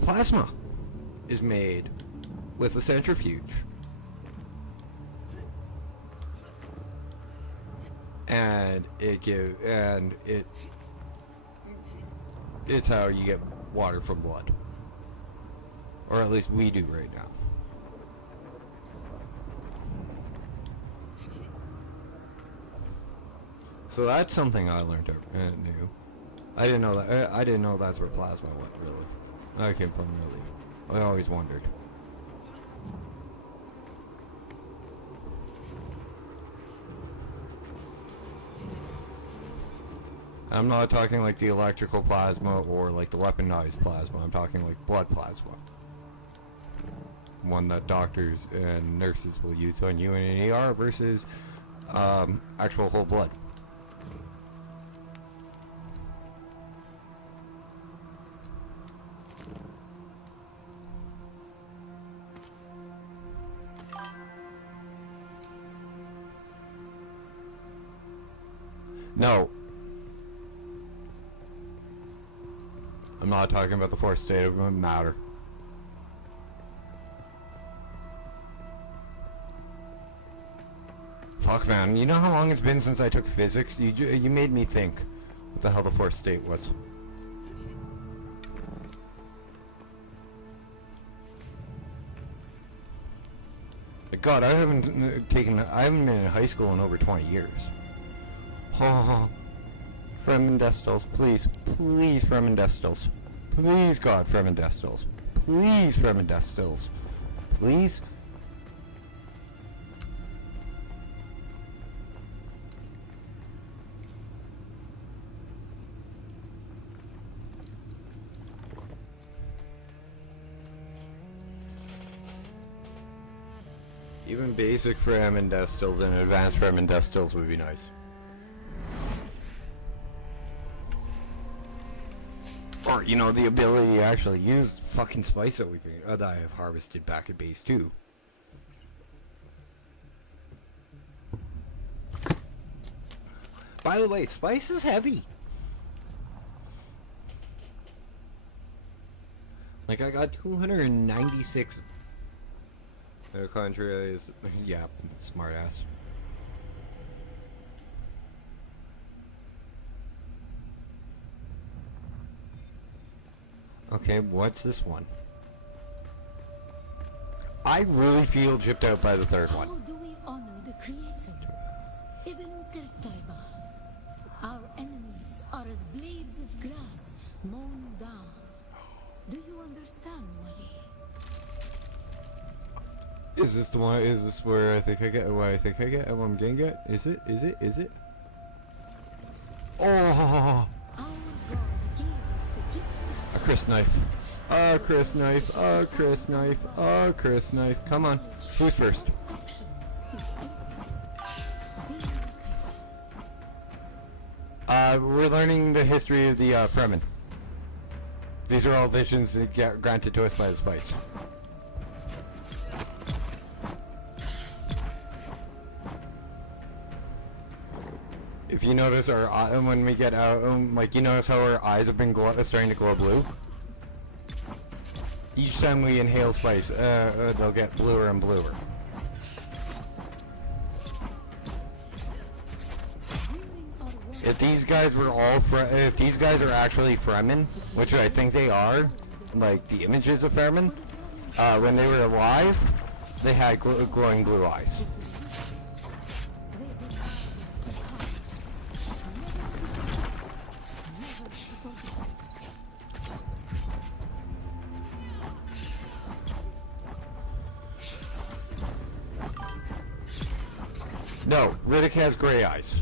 Plasma is made with a centrifuge. And it's how you get water from blood. Or at least we do right now. So that's something I learned new. I didn't know that. I didn't know that's where plasma went, really. That came from, really. I always wondered. I'm not talking like the electrical plasma or like the weaponized plasma. I'm talking like blood plasma. One that doctors and nurses will use on you in an ER versus actual whole blood. No. I'm not talking about the fourth state of matter. Fuck, man. You know how long it's been since I took physics? You made me think what the hell the fourth state was. God, I haven't been in high school in over 20 years. Oh, Fremendestals, please, please, Fremendestals, please, God, Fremendestals, please, Fremendestals, please. Even basic Fremendestals and advanced Fremendestals would be nice. Or, you know, the ability to actually use fucking spice that that I have harvested back at base 2. By the way, spice is heavy. Like, I got 296. The contrary is, yeah, smart ass. Okay, what's this one? I really feel gypped out by the third one. How do we honor the Creator? Ibn Tirtaiba. Our enemies are as blades of grass mown down. Do you understand, Wali? Is this the one? Is this where I think I get what I think I get? What I'm gonna get? Is it? Is it? Is it? Oh! Our God gave us the gift of A Chris knife. A Chris knife. A Chris knife. A Chris knife. Come on. Who's first? action. Is empty. We're learning the history of the Fremen. These are all visions that get granted to us by the spice. If you notice our when we get out, like you notice how our eyes have been starting to glow blue. Each time we inhale spice, they'll get bluer and bluer. If these guys were all if these guys are actually Fremen, which I think they are, like the images of Fremen, when they were alive, they had glowing blue eyes. No, Riddick has gray eyes.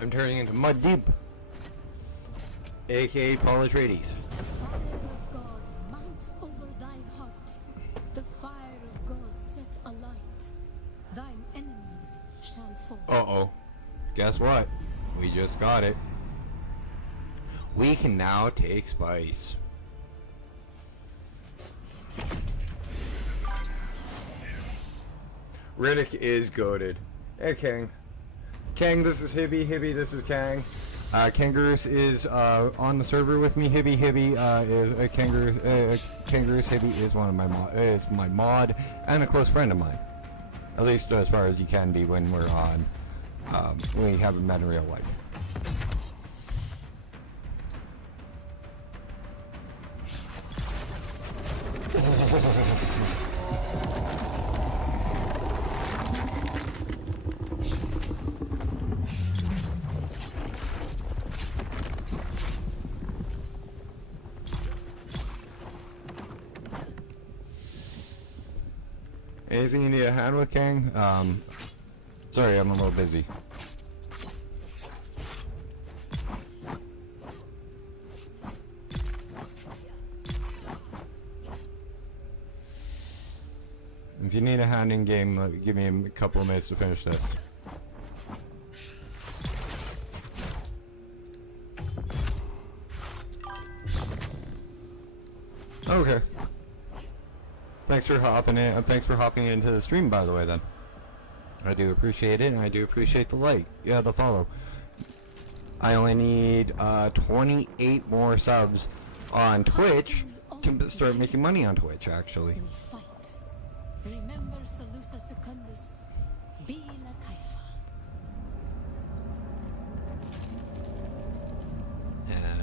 I'm turning into Mud Deep, aka Paul Atreides. Fire of God, mount over thy heart. The fire of God set alight. Thine enemies shall fall. Uh-oh. Guess what? We just got it. We can now take spice. Riddick is goated. Hey, Kang. Kang, this is Hibby. Hibby, this is Kang. Kangaroos is on the server with me. Hibby is a Kangaroos. Hibby is one of my mod and a close friend of mine. At least as far as you can be when we're on. We haven't met in real life. Anything you need a hand with, Kang? Sorry, I'm a little busy. If you need a hand in game, give me a couple of minutes to finish that. Okay. Thanks for hopping in. Thanks for hopping into the stream, by the way. Then I do appreciate it, and I do appreciate the like. Yeah, the follow. I only need 28 more subs on Twitch to start making money on Twitch. Actually. We fight. Remember Salusa Secundus. Be la Kaifa.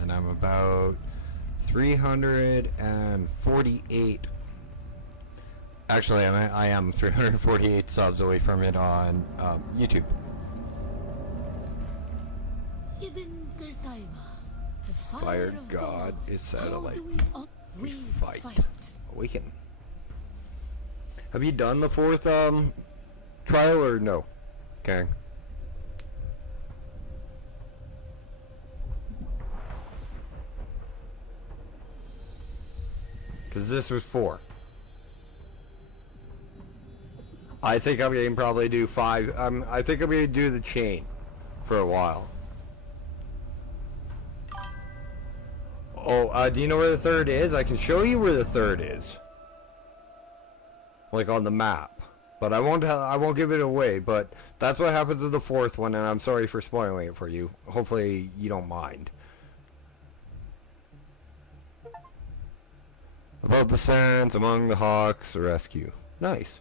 And I'm about 348. Actually, I am 348 subs away from it on YouTube. Ibn Qurtayba, the Fire of God gods. is set How alight. do we Fight. fight. Awaken. Have you done the 4th trial or no, Kang? Because this was 4. I think I'm going to probably do 5. I think I'm going to do the chain for a while. Oh, do you know where the 3rd is? I can show you where the 3rd is. Like on the map. But I won't give it away, but that's what happens in the 4th one, and I'm sorry for spoiling it for you. Hopefully you don't mind. Above the sands, among the hawks, rescue. Nice.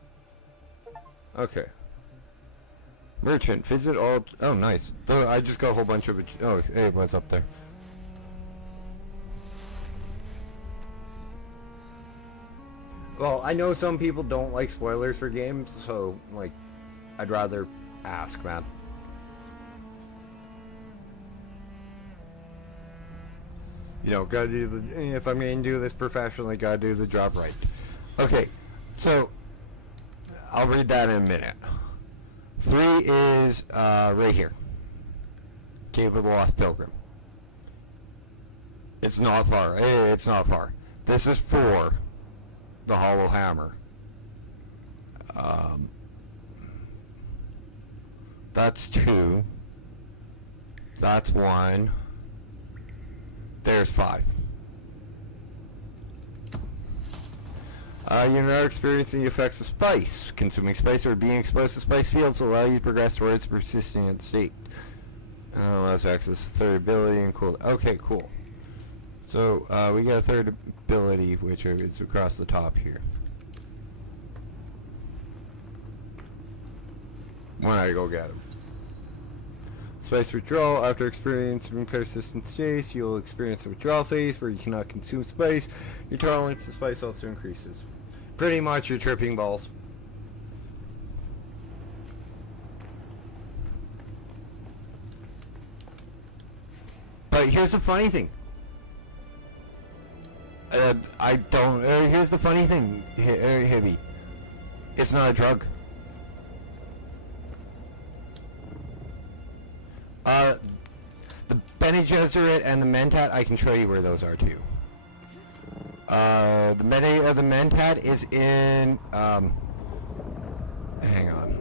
Okay. Merchant, visit all... Oh, nice. I just got a whole bunch of... Oh, hey, what's up there? Well, I know some people don't like spoilers for games, so, like, I'd rather ask, man. You know, gotta do the... If I'm gonna do this professionally, gotta do the job right. Okay, so... I'll read that in a minute. 3 is, right here. Cave of the Lost Pilgrim. It's not far. It's not far. This is 4. The Hollow Hammer. That's 2. That's 1. There's 5. You're not experiencing the effects of spice. Consuming spice or being exposed to spice fields allow you to progress towards persisting in state. Allows access to 3rd ability and cool. Okay, cool. So, we got a 3rd ability, which is across the top here. When I go get him. Spice withdrawal. After experiencing persistent space, you'll experience a withdrawal phase where you cannot consume spice. Your tolerance to spice also increases. Pretty much you're tripping balls. But here's the funny thing. Here's the funny thing, Hibby. It's not a drug. Uh, the Bene Gesserit and the Mentat, I can show you where those are too. The Mentat is in, hang on.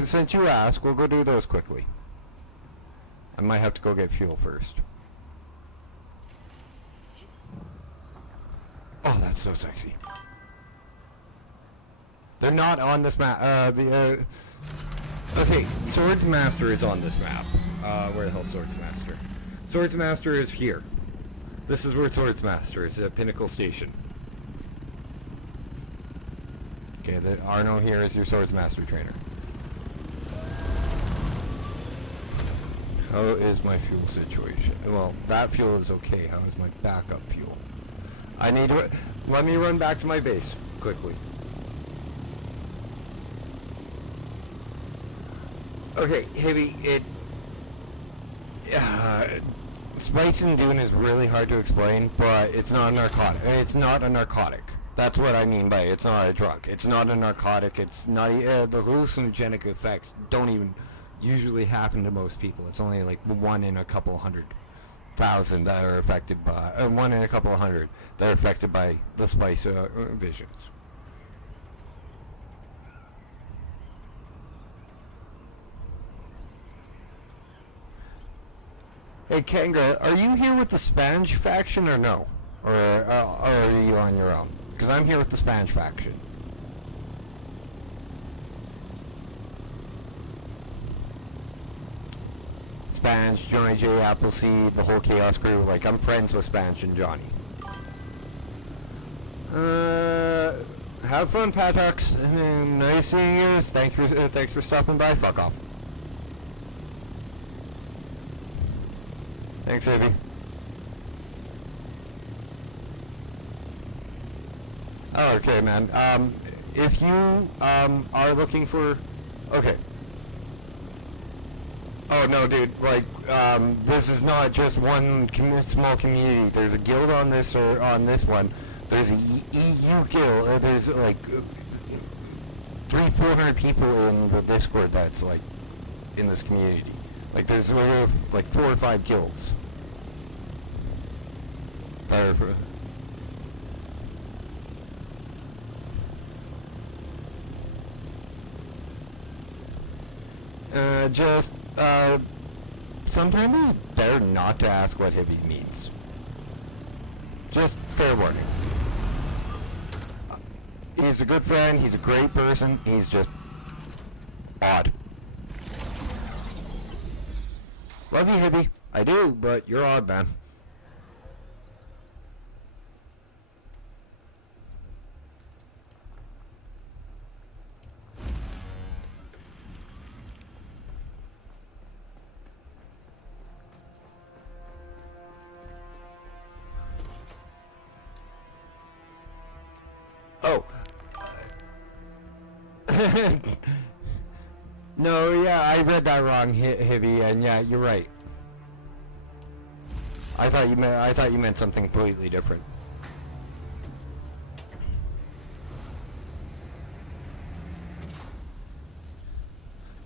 Since you asked, we'll go do those quickly. I might have to go get fuel first. Oh, that's so sexy. They're not on this map. Okay, Swords Master is on this map. Where the hell Swords Master? Swords Master is here. This is where Swords Master is, at Pinnacle Station. Okay, the Arno here is your Swords Master trainer. How is my fuel situation? Well, that fuel is okay. How is my backup fuel? I need to... Let me run back to my base, quickly. Okay, Hibby, spice in Dune is really hard to explain, but it's not a narcotic. It's not a narcotic. That's what I mean by it's not a drug. It's not a narcotic. It's not... the hallucinogenic effects don't even usually happen to most people. It's only like 1 in a couple hundred thousand that are affected by... 1 in a couple of hundred that are affected by the spice visions. Hey Kanga, are you here with the Spanish faction or no? Or are you on your own? Because I'm here with the Spanish faction. Spanish, Johnny J, Appleseed, the whole Chaos crew. Like, I'm friends with Spanish and Johnny. Have fun, Patux. Nice seeing you. Thanks for stopping by. Fuck off. Thanks, Abby. Oh, okay, man. If you are looking for... Okay. Oh, no, dude. Like, this is not just one small community. There's a guild on this or on this one. There's a EU guild. There's, like, 300-400 people in the Discord that's, like, in this community. Like, there's, like, 4 or 5 guilds. Sometimes it's better not to ask what Hibby means. Just fair warning. He's a good friend, he's a great person, he's just odd. Love you, Hibby. I do, but you're odd, man. Oh. No, yeah, I read that wrong, Hibby, and yeah, you're right. I thought you meant something completely different.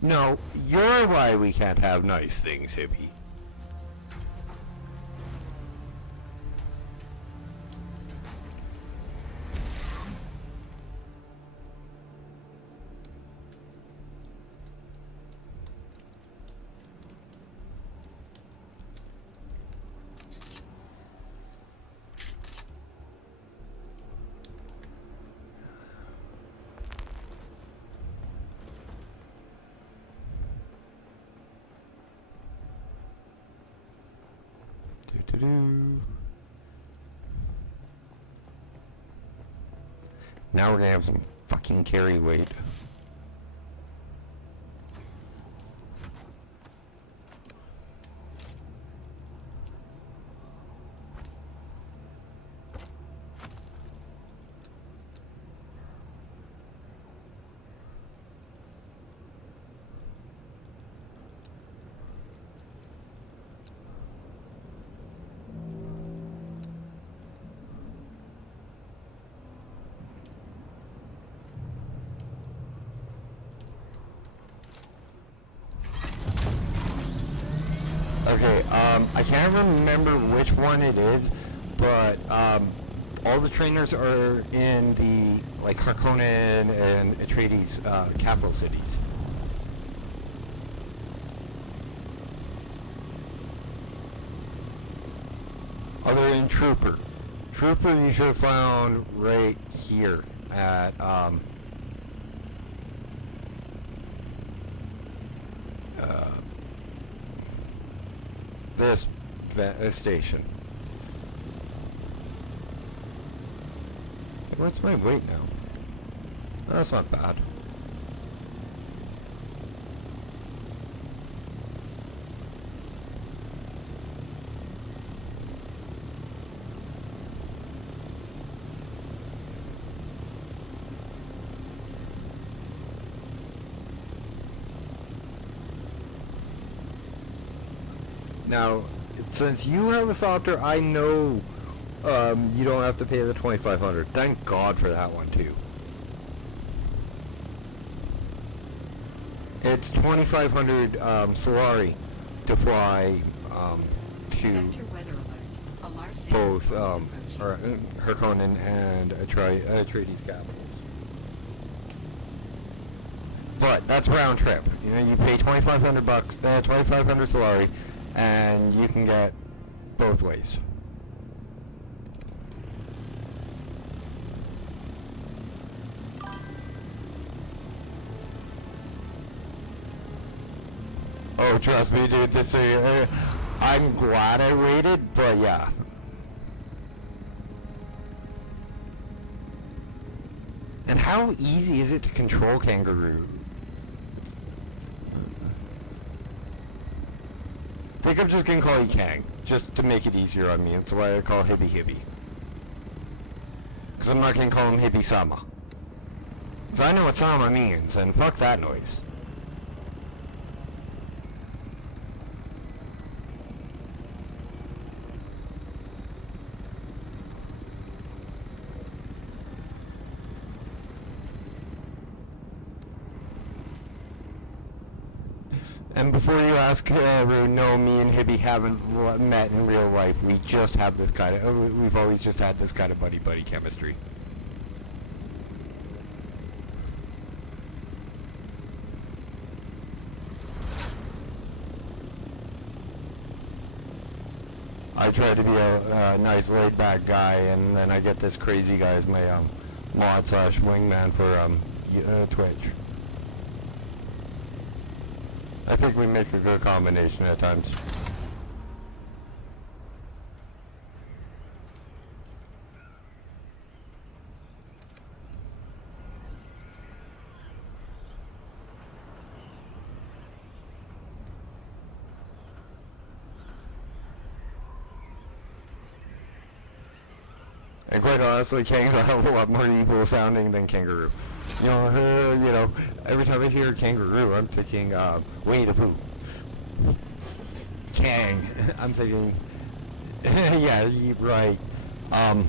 No, you're why we can't have nice things, Hibby. Now we're gonna have some fucking carry weight. Okay, I can't remember which one it is, but all the trainers are in the like Harkonnen and Atreides capital cities. Other than Trooper. Trooper you should have found right here at this station. What's my weight now? That's not bad. Now, since you have a Thopter, I know you don't have to pay the $2,500. Thank God for that one too. It's $2,500 Solari to fly to Sector weather alert. A large both sandstorm is approaching. Harkonnen and Atreides capitals. But that's round trip. You know, you pay $2,500, $2,500 Solari, and you can get both ways. Oh, trust me, dude. This I'm glad I waited, but yeah. And how easy is it to control kangaroo? I think I'm just gonna call you Kang, just to make it easier on me. That's why I call Hibby Hibby. Because I'm not gonna call him Hibby Sama. Because I know what Sama means, and fuck that noise. And before you ask, no, me and Hibby haven't met in real life. We just have this kind of, we've always just had this kind of buddy-buddy chemistry. I try to be a nice laid-back guy, and then I get this crazy guy as my mod / wingman for Twitch. I think we make a good combination at times. And quite honestly, Kang's a hell of a lot more evil sounding than Kangaroo. You know, every time I hear Kangaroo, I'm thinking, Winnie the Pooh. Kang, I'm thinking, yeah, you're right. And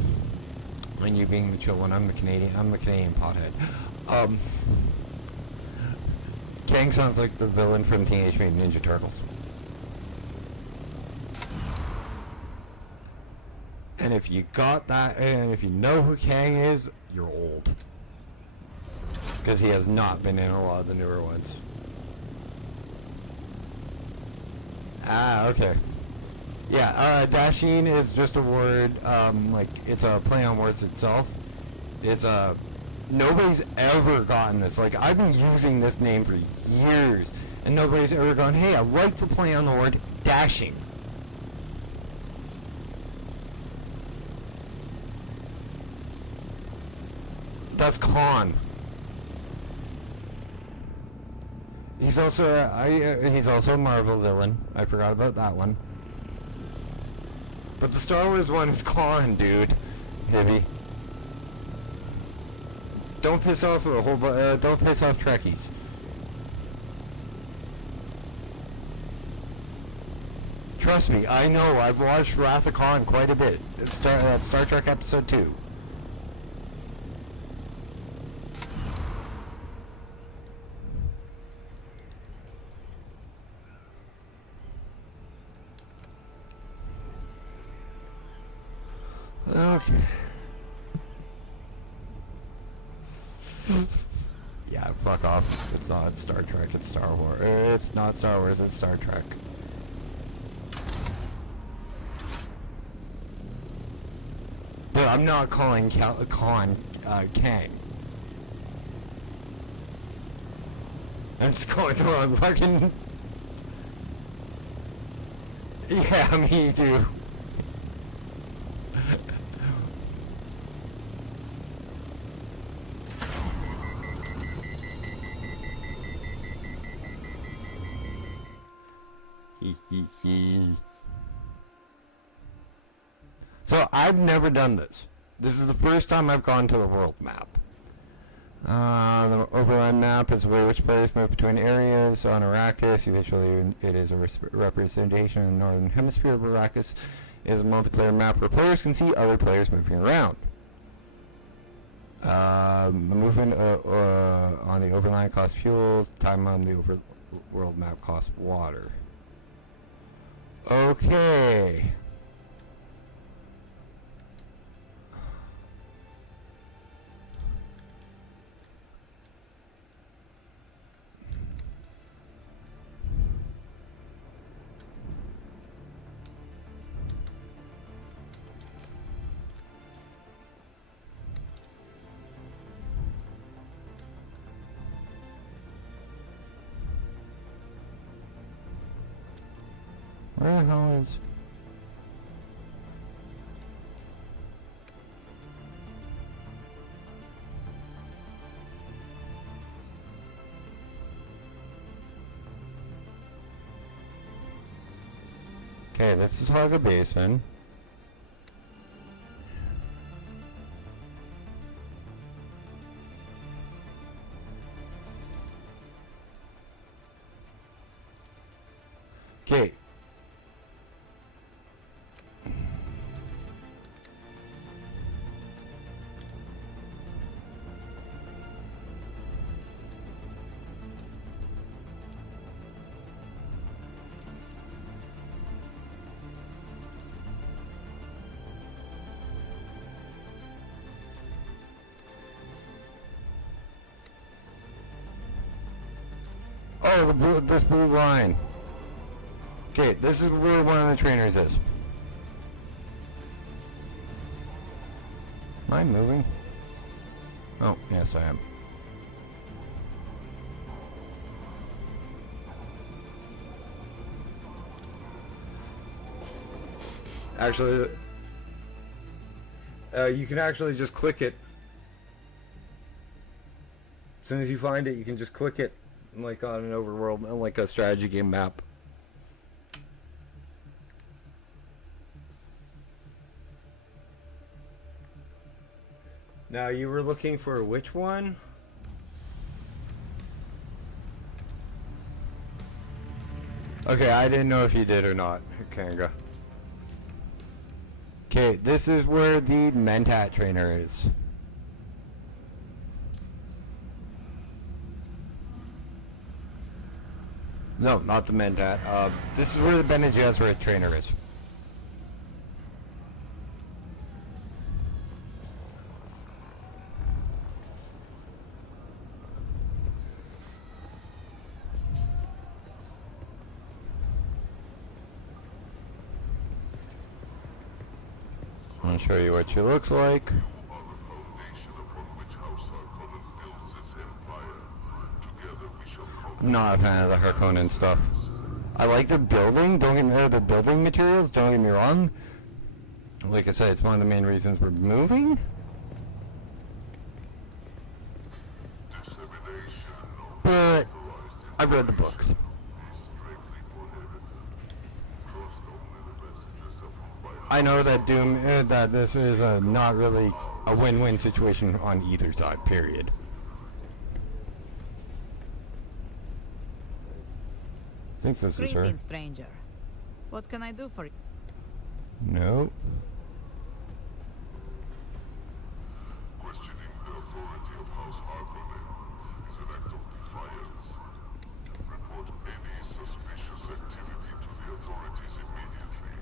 you being the chill one, I'm the Canadian pothead. Kang sounds like the villain from Teenage Mutant Ninja Turtles. And if you got that, and if you know who Kang is, you're old. Because he has not been in a lot of the newer ones. Ah, okay. Yeah, dashing is just a word, like, it's a play on words itself. It's a... Nobody's ever gotten this. Like, I've been using this name for years, and nobody's ever gone, hey, I like the play on the word dashing. That's Khan. He's also a Marvel villain. I forgot about that one. But the Star Wars one is Khan, dude. Hibby. Don't piss off a whole don't piss off Trekkies. Trust me, I know. I've watched Wrath of Khan quite a bit. Star Trek Episode 2. Yeah, fuck off. It's not Star Trek, it's Star Wars. It's not Star Wars, it's Star Trek. But I'm not calling Kang. I'm just calling the wrong fucking... Yeah, me too. So I've never done this. This is the first time I've gone to the world map. The overland map is the way which players move between areas. On Arrakis, eventually it is a representation of the northern hemisphere of Arrakis. It is a multiplayer map where players can see other players moving around. The movement on the overland costs fuel. Time on the world map costs water. Okay. Where the hell is... Okay, this is Haga Basin. Okay. Oh, this blue line. Okay, this is where one of the trainers is. Am I moving? Oh, yes I am. Actually, you can actually just click it. As soon as you find it, you can just click it. Like on an overworld, like a strategy game map. Now you were looking for which one? Okay, I didn't know if you did or not, Kanga. Okay, this is where the Mentat trainer is. No, not the Mentat. This is where the Bene Gesserit trainer is. I'm going to show you what she looks like. I'm not a fan of the Harkonnen stuff. I like their building, their building materials, don't get me wrong. Like I said, it's one of the main reasons we're moving. But I've read the books. I know that that this is not really a win-win situation on either side, period. I think this is her. Greetings, stranger. What can I do for you? No. Questioning the authority of House Harkonnen is an act of defiance. Report any suspicious activity to the authorities immediately.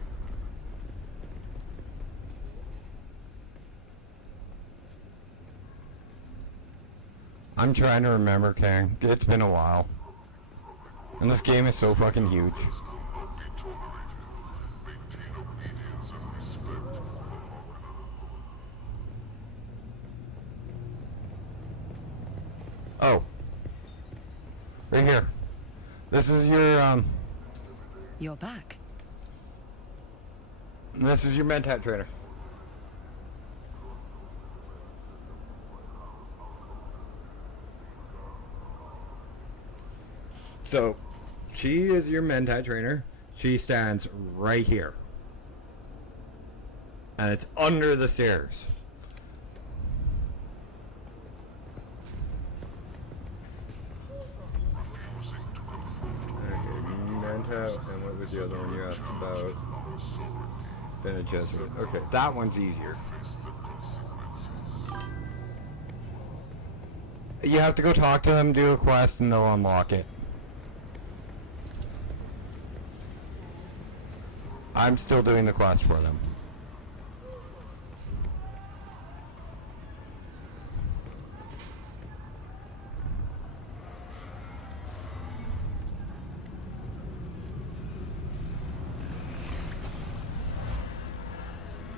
I'm trying to remember, Kang. It's been a while. And this game is so fucking huge. will not be tolerated. Maintain obedience and respect for Harkonnen. Oh. Right here. This is your, You're back. This is your mentat trainer. So, she is your mentat trainer. She stands right here. And it's under the stairs. Refusing to conform to Okay, mentat, and what was the other one you asked about? our sovereignty. Bene Gesserit. Okay, that one's easier. Face the consequences. You have to go talk to them, do a quest, and they'll unlock it. I'm still doing the quest for them.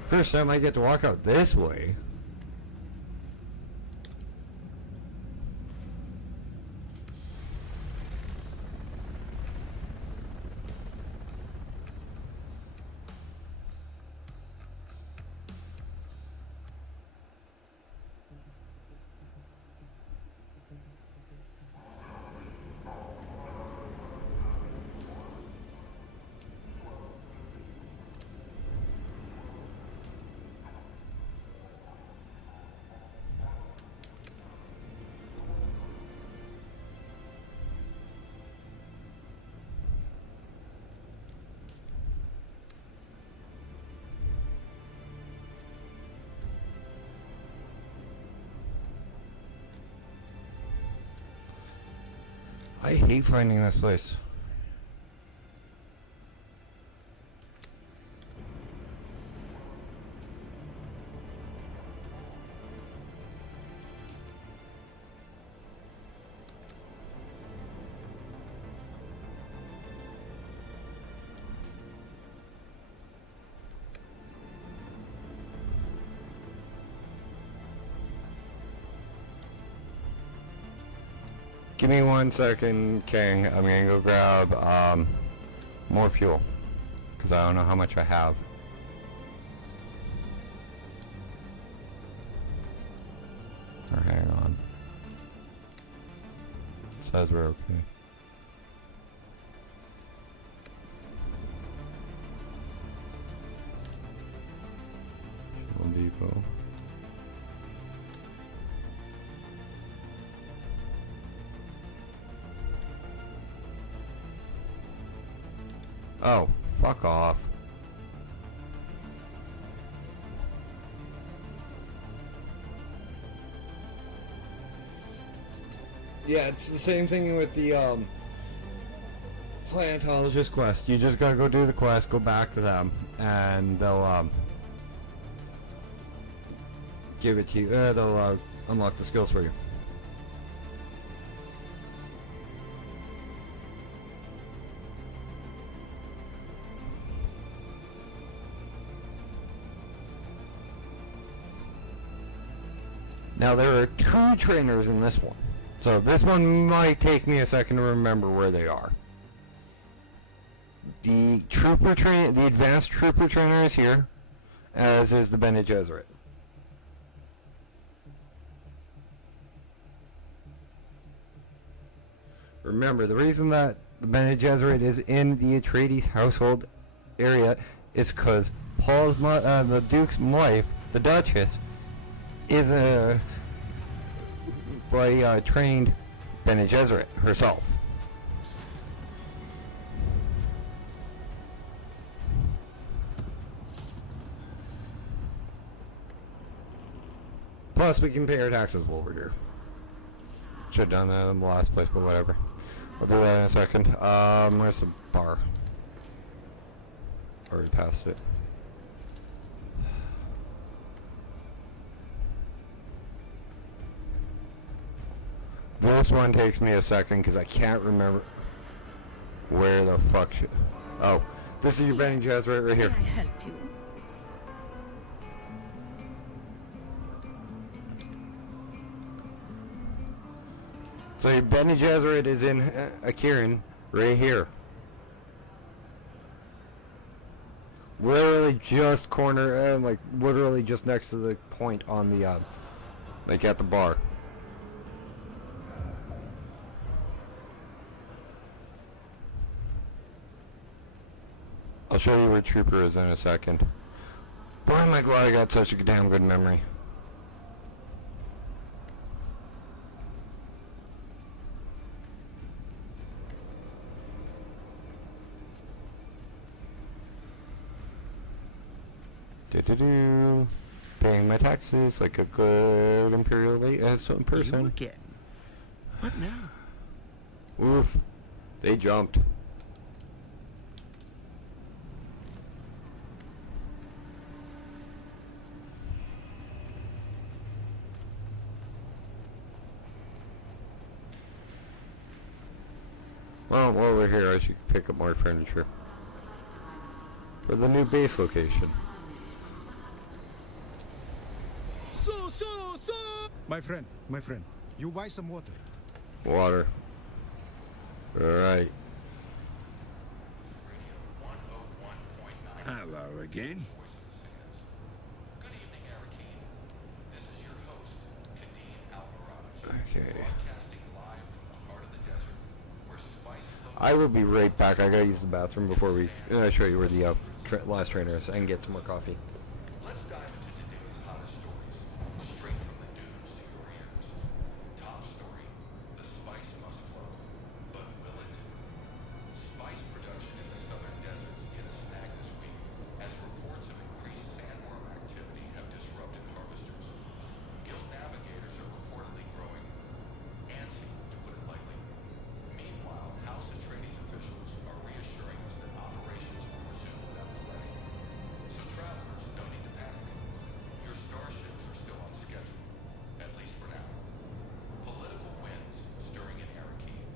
First time I get to walk out this way. I hate finding this place. Give me 1 second, King. I'm gonna go grab more fuel, because I don't know how much I have. Or hang on. Says we're okay. Fuel depot. Oh, fuck off. Yeah, it's the same thing with the planetologist quest. You just gotta go do the quest, go back to them, and they'll give it to you. They'll unlock the skills for you. Now there are 2 trainers in this one, so this one might take me a second to remember where they are. The advanced trooper trainer is here, as is the Bene Gesserit. Remember, the reason that the Bene Gesserit is in the Atreides household area is because the Duke's wife, the Duchess, is a trained Bene Gesserit herself. Plus, we can pay our taxes while we're here. Should have done that in the last place, but whatever. I'll do that in a second. Where's the bar? Already passed it. This one takes me a second because I can't remember where the fuck should... Oh, this is your Bene Gesserit right here. May I help you? So your Bene Gesserit is in Akiran right here. Literally just corner, like literally just next to the point on the, like at the bar. I'll show you where Trooper is in a second. Boy, my God, I got such a damn good memory. Do-do-do. Paying my taxes like a good Imperial person. You again? What now? Oof. They jumped. Well, while we're here, I should pick up more furniture for the new base location. My friend, you buy some water. Water. Alright. Hello again. Good evening, Arrakis. This is your host, Kadeen Almiraj. Okay. Broadcasting live from the heart of the desert, where spice flows. I will be right back. I gotta use the bathroom before we show you where the last trainer is and get some more coffee. Let's dive into today's hottest stories, straight from the dunes to your ears. Top story: the spice must flow, but will it? Spice production in the southern deserts hit a snag this week, as reports of increased sandworm activity have disrupted harvesters. Guild navigators are reportedly growing antsy, to put it lightly. Meanwhile, House Atreides officials are reassuring us that operations will resume without delay. So travelers, no need to panic. Your starships are still on schedule, at least for now. Political winds stirring in Arrakis.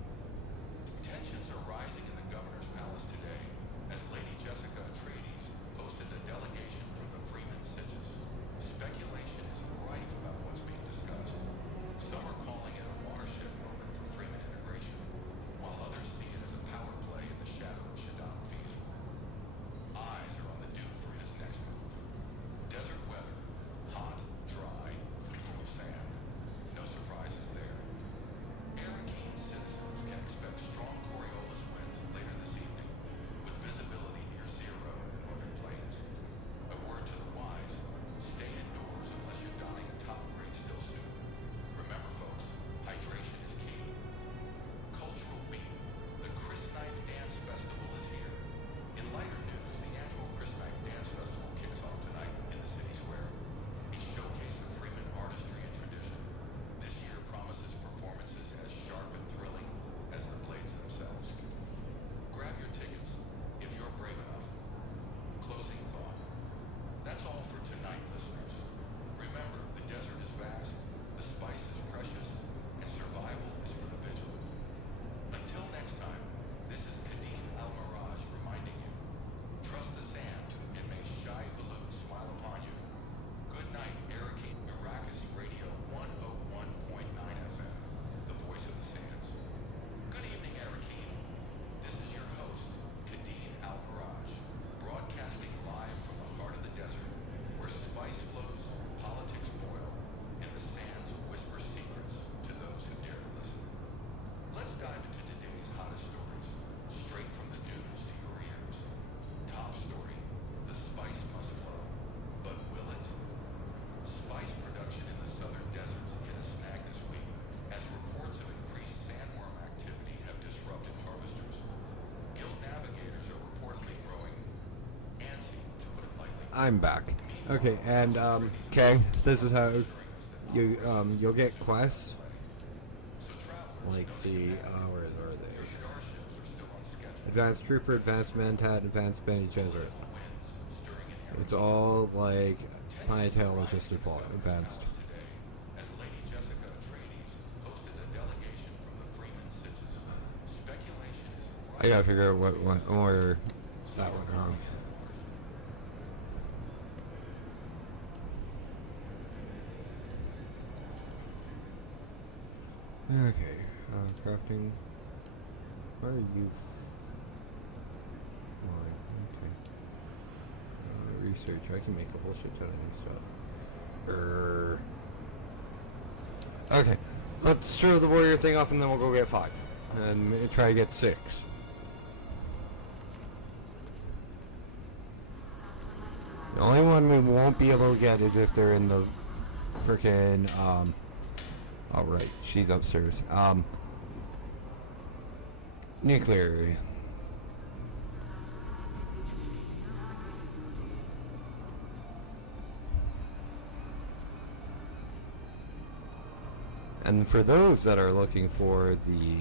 Tensions are rising in the governor's palace today, as Lady Jessica Atreides hosted a delegation from the Freeman Sitges. Speculation is rife about what's being discussed. Some are calling it a watershed moment for Freeman integration, while others see it as a power play in the shadow of Shaddam Fee's rule. Eyes are on the Duke for his next move. Desert weather, hot, dry, and full of sand. No surprises there. Arrakeen citizens can expect strong Coriolis winds later this evening, with visibility near zero in the northern plains. A word to the wise: stay indoors unless you're donning a top-grade stillsuit. Remember, folks, hydration is key. Cultural beat: the Chris Knife Dance Festival is here. In lighter news, the annual Chris Knife Dance Festival kicks off tonight in the city square. A showcase of Freeman artistry and tradition. This year promises performances as sharp and thrilling as the blades themselves. Grab your tickets, if you're brave enough. Closing thought. That's all for tonight, listeners. Remember, the desert is vast, the spice is precious, and survival is for the vigilant. Until next time, this is Kadeen Almiraj reminding you, trust the sand, and may Shai Hulud smile upon you. Good night, Arrakis Radio 101.9 FM, the voice of the sands. Good evening, Arrakis. This is your host, Kadeen Almiraj, broadcasting live from the heart of the desert, where spice flows, politics boil, and the sands whisper secrets to those who dare to listen. Let's dive into today's hottest stories, straight from the dunes to your ears. Top story: the spice must flow, but will it? Spice production in the southern deserts hit a snag this week, as reports of increased sandworm activity have disrupted harvesters. Guild navigators are reportedly growing antsy, to put it lightly. I'm back. Okay, and okay, this is how you'll get quests. Like, see, where are they? Advanced Trooper, Advanced Mentat, Advanced Bene Gesserit. It's all like Planetail is just advanced. As Lady Jessica Atreides hosted a delegation I gotta figure out where that went wrong. Okay, crafting. Where are you? Okay. Research. I can make a whole shit ton of new stuff. Okay, let's show the warrior thing off, and then we'll go get 5, and try to get 6. The only one we won't be able to get is if they're in the frickin' oh right, she's upstairs. Nuclear area. And for those that are looking for the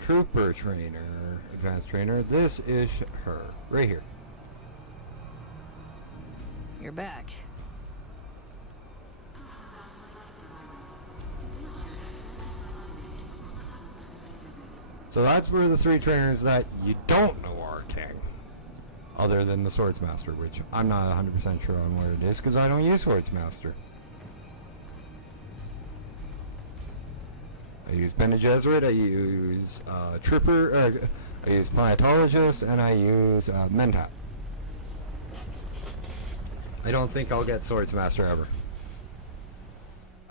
trooper trainer, advanced trainer, this is her, right here. You're back. So that's where the 3 trainers that you don't know are king. Other than the Swordsmaster, which I'm not 100% sure on where it is, because I don't use Swordsmaster. I use Bene Gesserit, I use Trooper, I use Planetologist, and I use Mentat. I don't think I'll get Swordsmaster ever.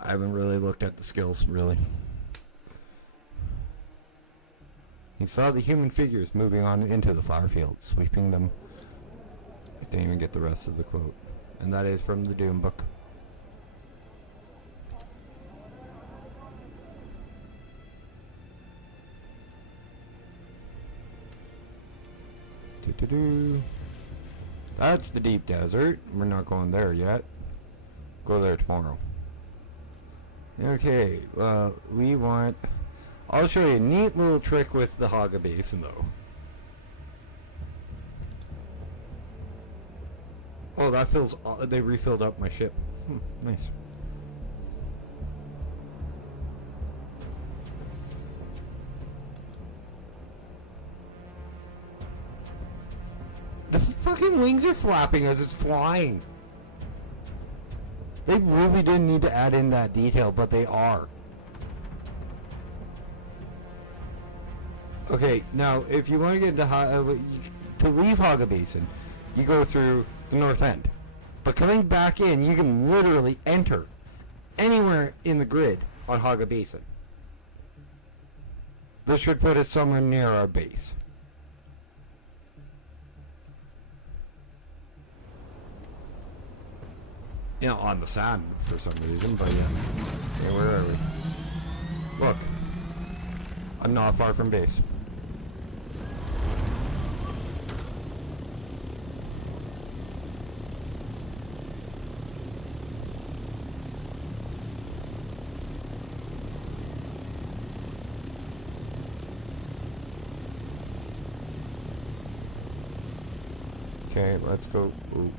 I haven't really looked at the skills, really. He saw the human figures moving on into the flower field, sweeping them. I didn't even get the rest of the quote. And that is from the Dune book. Doo-doo-doo. That's the deep desert. We're not going there yet. Go there tomorrow. Okay, well, we want... I'll show you a neat little trick with the Haga Basin, though. Oh, that fills... they refilled up my ship. Nice. The fucking wings are flapping as it's flying. They really didn't need to add in that detail, but they are. Okay, now if you want to get into to leave Haga Basin, you go through the north end. But coming back in, you can literally enter anywhere in the grid on Haga Basin. This should put us somewhere near our base. You know, on the sand for some reason, but yeah. Okay, where are we? Look. I'm not far from base. Okay, let's go. Ooh.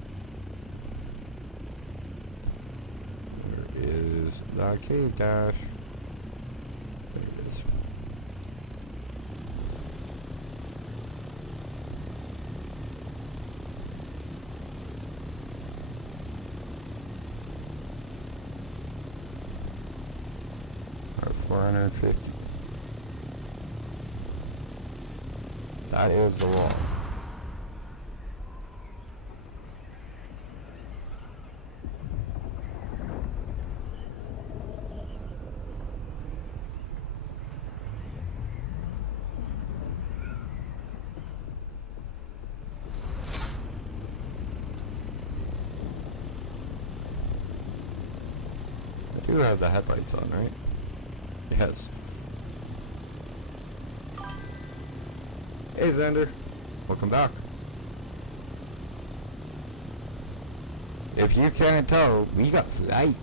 Where is the cave dash? There it is. Or 450. That is the wall. You have the headlights on, right? Yes. Hey Xander, welcome back. If you can't tell, we got flight.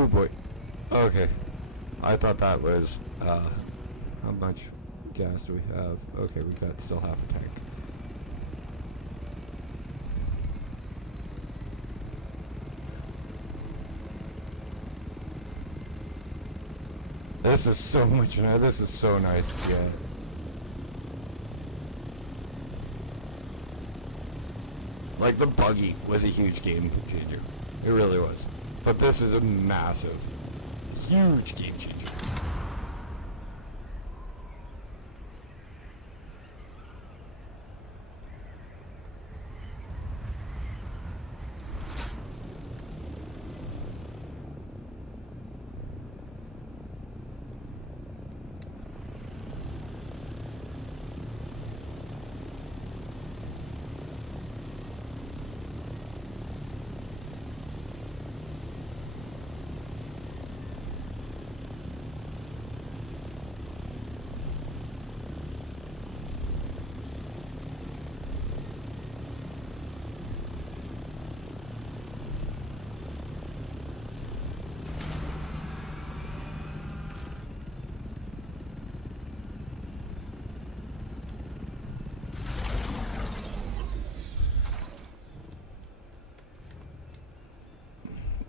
Oh boy. Okay. I thought that was, how much gas do we have? Okay, we got still half a tank. This is so much, this is so nice to get. Like, the buggy was a huge game changer. It really was. But this is a massive, huge game changer.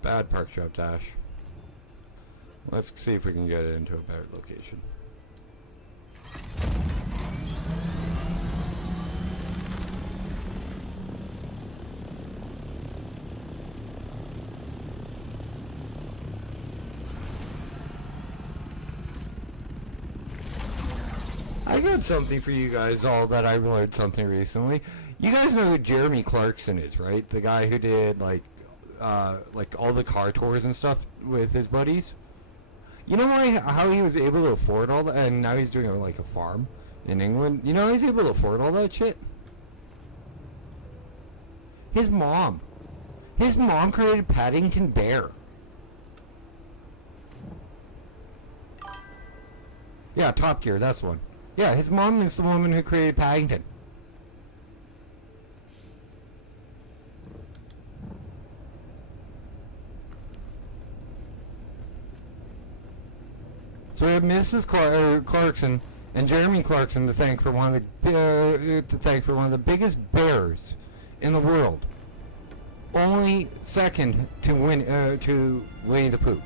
Bad park shop dash. Let's see if we can get it into a better location. I got something for you guys all that I learned something recently. You guys know who Jeremy Clarkson is, right? The guy who did like all the car tours and stuff with his buddies. You know how he was able to afford all that, and now he's doing like a farm in England. You know how he's able to afford all that shit? His mom created Paddington Bear. Yeah, Top Gear, that's the one. Yeah, his mom is the woman who created Paddington. So we have Mrs. Clarkson and Jeremy Clarkson to thank for one of the biggest bears in the world. Only second to Winnie the Pooh.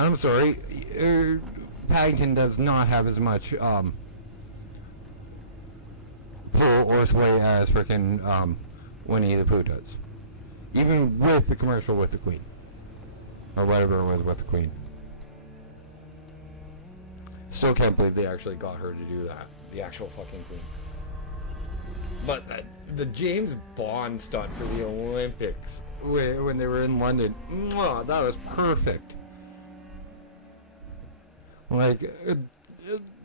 I'm sorry, Paddington does not have as much pull or sway as frickin' Winnie the Pooh does. Even with the commercial with the Queen. Or whatever it was with the Queen. Still can't believe they actually got her to do that. The actual fucking Queen. But the James Bond stunt for the Olympics when they were in London, mwah, that was perfect. Like,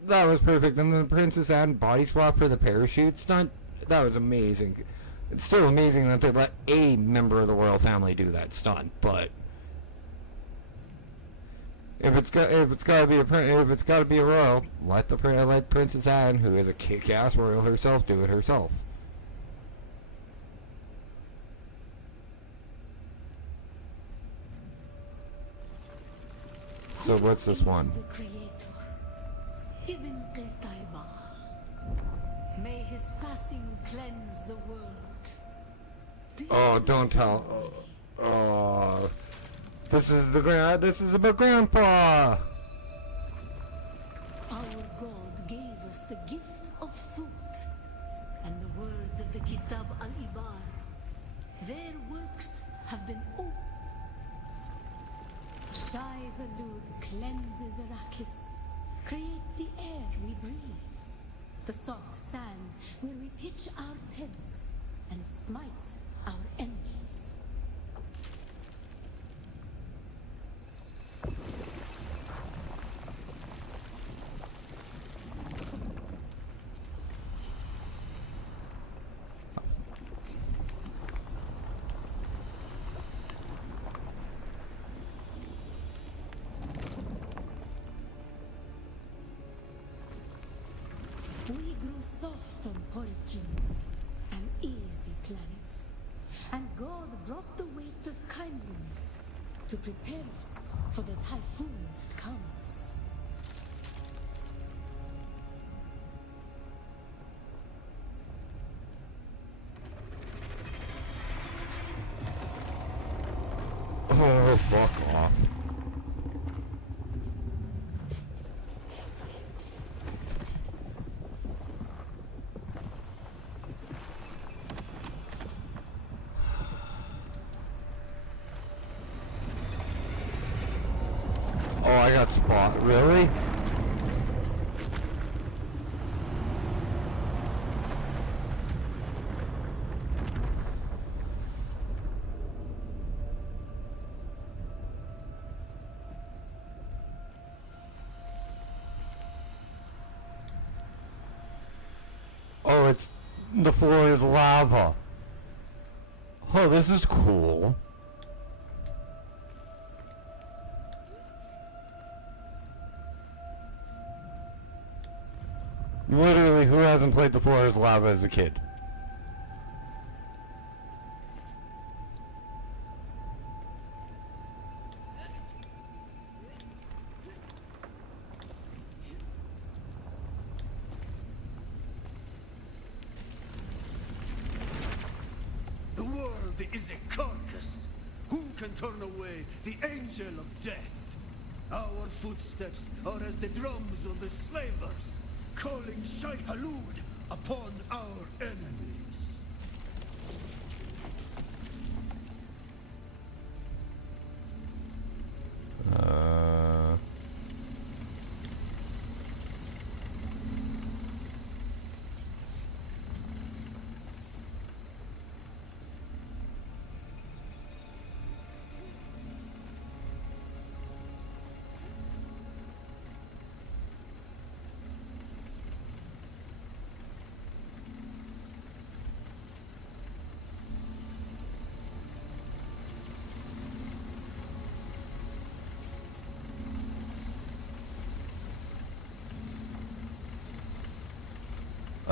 that was perfect. And the Princess Anne body swap for the parachute stunt, that was amazing. It's still amazing that they let a member of the royal family do that stunt, but if it's got to be a royal, let Princess Anne, who is a kick-ass royal herself, do it herself. So what's this one? May his passing cleanse the world. Oh, don't tell. Oh, this is about Grandpa. Our God gave us the gift of thought, and the words of the Kitab al-Ibar. Their works have been opened. Shai Galud cleanses Arrakis, creates the air we breathe, the soft sand where we pitch our tents, and smites our enemies. soft on Poetry, an easy planet. And God brought the weight of kindliness to prepare us for the typhoon that comes. Oh, fuck off. Oh, I got spot. Really? Oh, it's the floor is lava. Oh, this is cool. Literally, who hasn't played The Floor is Lava as a kid? The world is a carcass. Who can turn away the angel of death? Our footsteps are as the drums of the slavers, calling Shai Halud upon our enemies.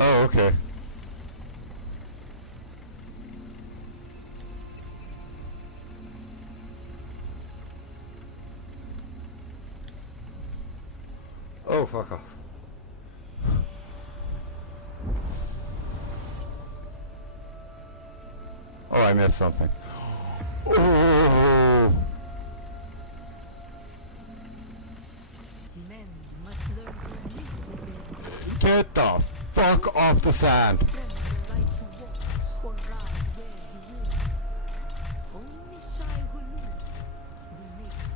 Oh, okay. Oh, fuck off. Oh, I missed something. Oh! Men must learn to live with their Get the fuck off the sand! friend the right to walk or ride where he wills. Only Shai Hulud, the maker.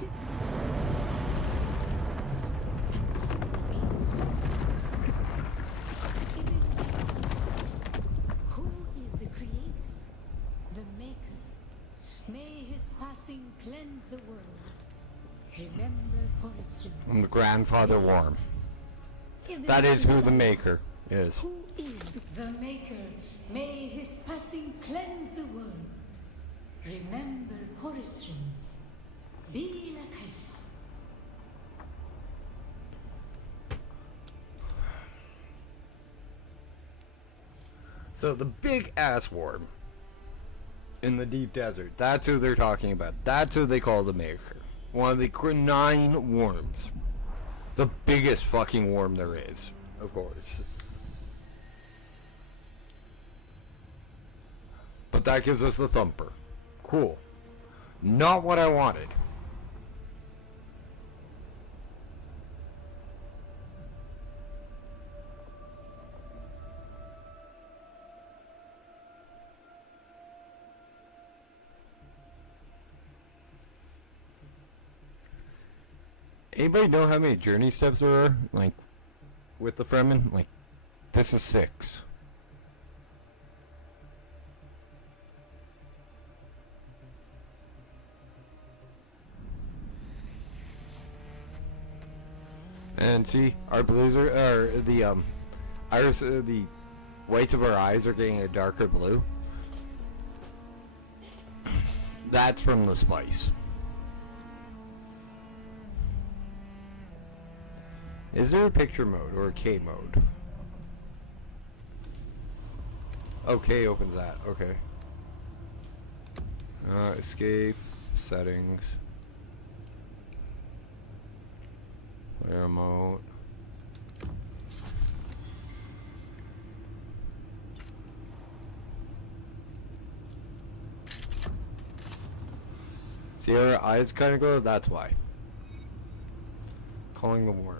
Did who is the creator? The maker. May his passing cleanse the world. Remember Poetry. I'm the grandfather worm. That is who the maker is. Who is the maker? May his passing cleanse the world. Remember Poetry. Bila kaifa. So the big ass worm in the deep desert, that's who they're talking about. That's who they call the maker. One of the 9 worms. The biggest fucking worm there is, of course. But that gives us the thumper. Cool. Not what I wanted. Anybody know how many journey steps there are? Like, with the Fremen? Like, this is 6. And see, our blues are the iris, the whites of our eyes are getting a darker blue. That's from the spice. Is there a picture mode or a K mode? Oh, K opens that. Okay. Escape. Settings. Player mode. See how her eyes kind of glow? That's why. Calling the worm.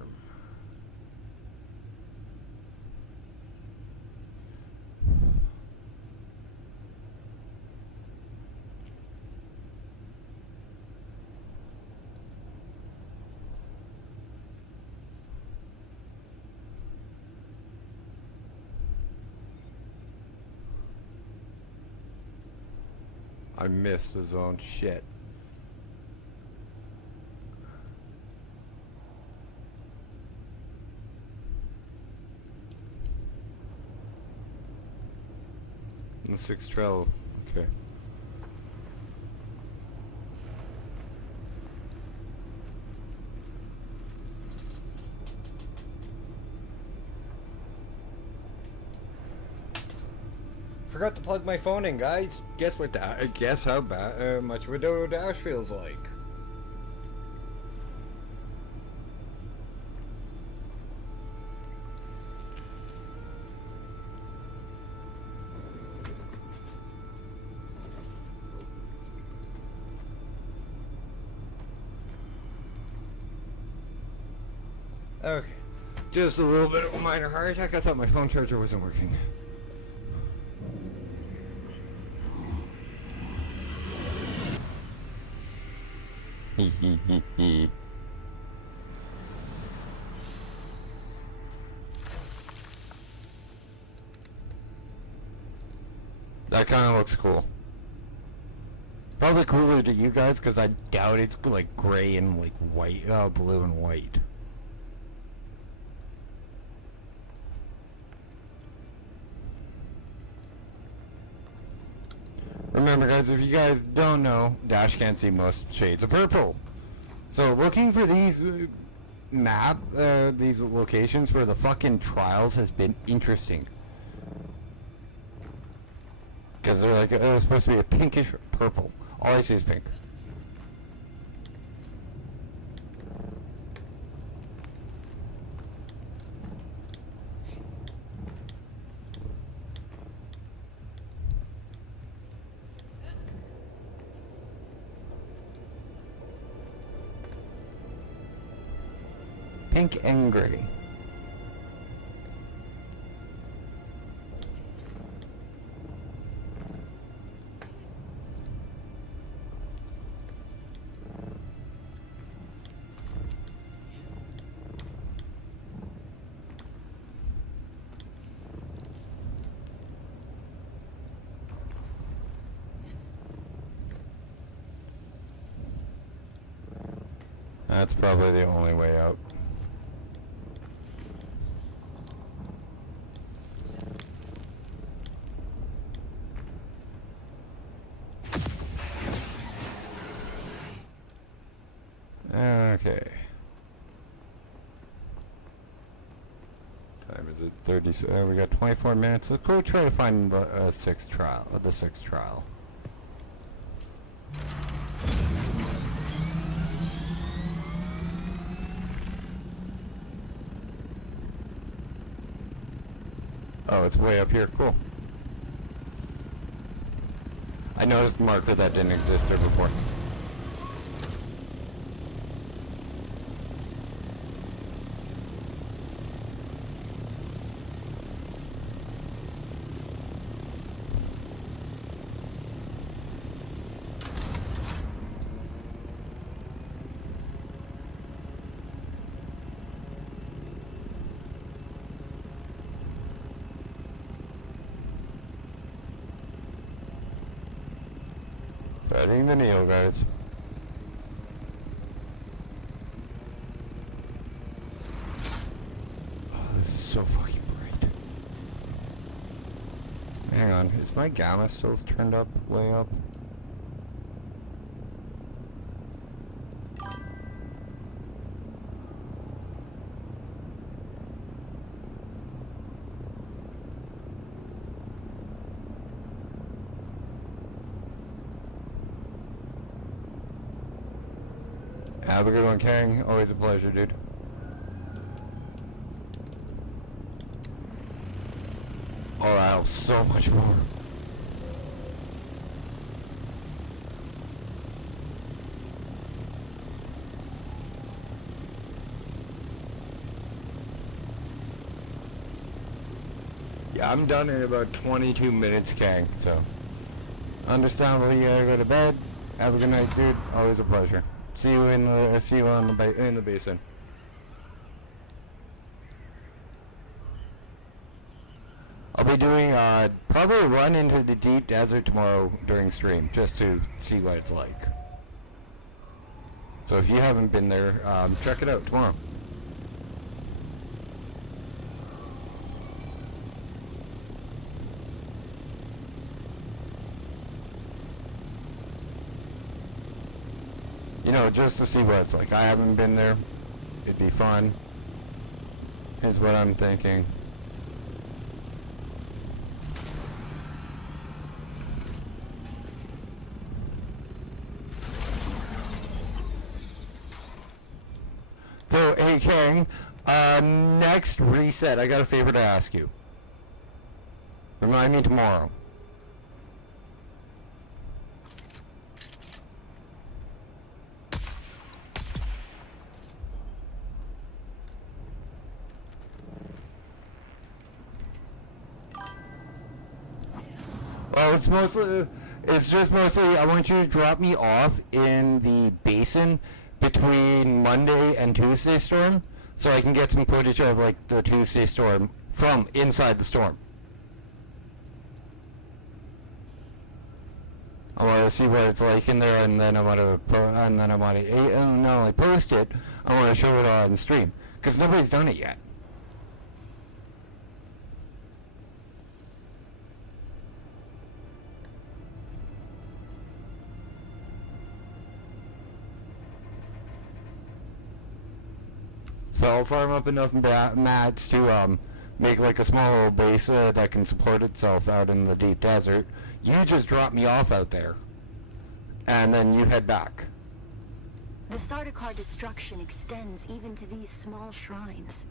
I missed the zone. Shit. The 6th trail. Okay. Forgot to plug my phone in, guys. Guess what? Guess how much of a Dodo Dash feels like. Okay. Just a little bit of a minor heart attack. I thought my phone charger wasn't working. That kind of looks cool. Probably cooler to you guys because I doubt it's like gray and like white, blue and white. Remember guys, if you guys don't know, Dash can't see most shades of purple. So looking for these these locations for the fucking trials has been interesting. Because they're like, it was supposed to be a pinkish purple. All I see is pink. Pink and gray. That's probably the only way out. Okay. Time is it 30? We got 24 minutes. Let's go try to find the 6th trial. The 6th trial. Oh, it's way up here. Cool. I noticed a marker that didn't exist there before. Threading the needle, guys. Oh, this is so fucking bright. Hang on, is my gamma still turned up, way up? Have a good one, Kang. Always a pleasure, dude. Oh, I'll so much more. Yeah, I'm done in about 22 minutes, Kang, so. Understandable, you gotta go to bed. Have a good night, dude. Always a pleasure. See you in the basin. I'll be doing probably a run into the deep desert tomorrow during stream, just to see what it's like. So if you haven't been there, check it out tomorrow. You know, just to see what it's like. I haven't been there. It'd be fun. Is what I'm thinking. So, hey Kang, next reset, I got a favor to ask you. Remind me tomorrow. Well, it's just mostly, I want you to drop me off in the basin between Monday and Tuesday storm, so I can get some footage of, like, the Tuesday storm from inside the storm. I want to see what it's like in there, and then I want to, not only post it, I want to show it on stream, because nobody's done it yet. So I'll farm up enough mats to make like a small little base that can support itself out in the deep desert. You just drop me off out there, and then you head back. The Sardaukar destruction extends even to these small shrines.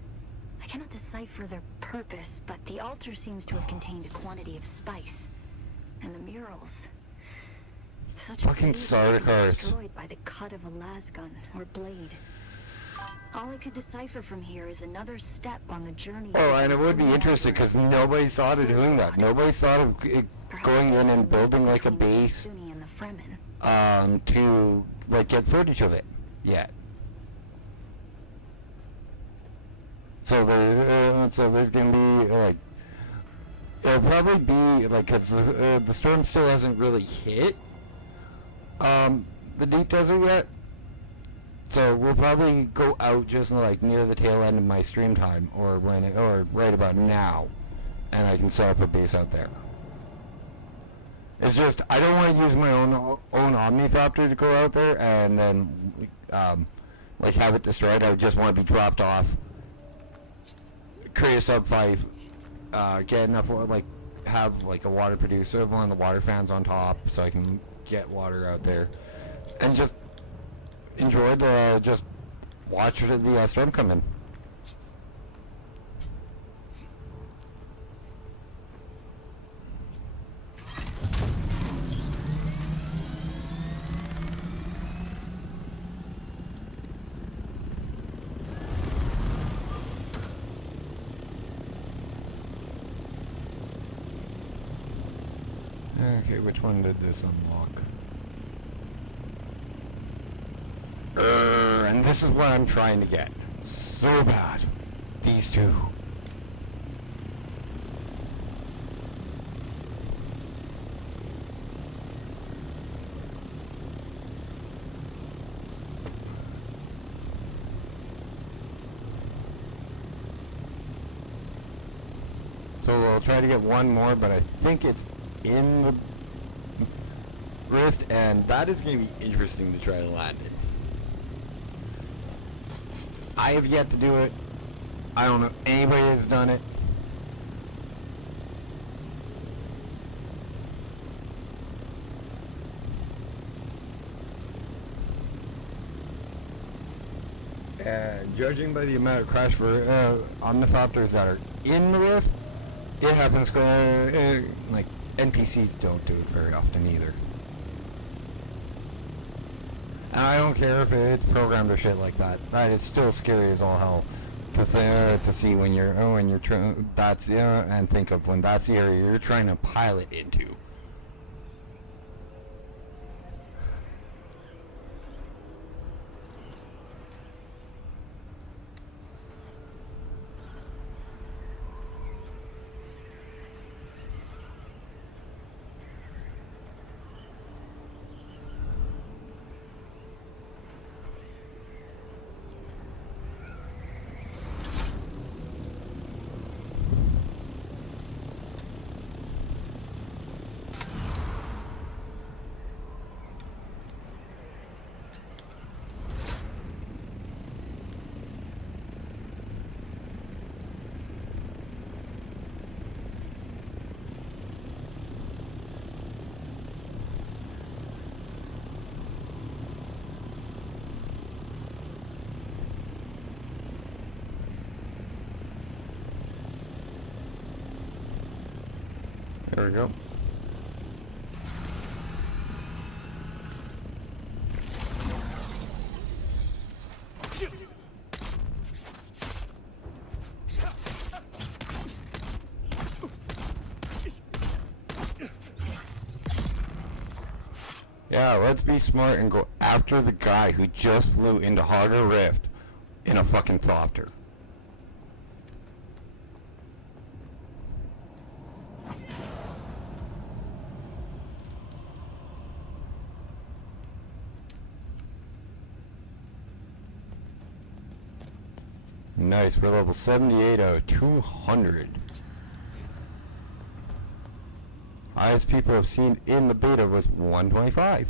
I cannot decipher their purpose, but the altar seems to have contained a quantity of spice. And the murals. Such Fucking beauty Sardaukars. destroyed by the cut of a lasgun or blade. All I could decipher from here is another step on the journey. Oh, and it would be interesting because nobody's thought of doing that. Nobody's thought of going in and building like a base to like get footage of it yet. So there's gonna be like, it'll probably be like, because the storm still hasn't really hit the deep desert yet. So we'll probably go out just like near the tail end of my stream time, or right about now, and I can set up a base out there. It's just I don't want to use my own ornithopter to go out there and then like have it destroyed. I just want to be dropped off, create a sub 5, get enough like have like a water producer, one of the water fans on top, so I can get water out there, and just enjoy just watch the storm come in. Okay, which one did this unlock? And this is what I'm trying to get so bad. These two. So we'll try to get one more, but I think it's in the rift, and that is going to be interesting to try to land it. I have yet to do it. I don't know anybody that's done it. And judging by the amount of crash for ornithopters that are in the rift, it happens. Like NPCs don't do it very often either. And I don't care if it's programmed or shit like that. That is still scary as all hell to see when you're trying. That's and think of when that's the area you're trying to pilot into. There we go. Yeah, let's be smart and go after the guy who just flew into Harder Rift in a fucking thopter. Nice, we're level 78 out of 200. Highest people have seen in the beta was 125.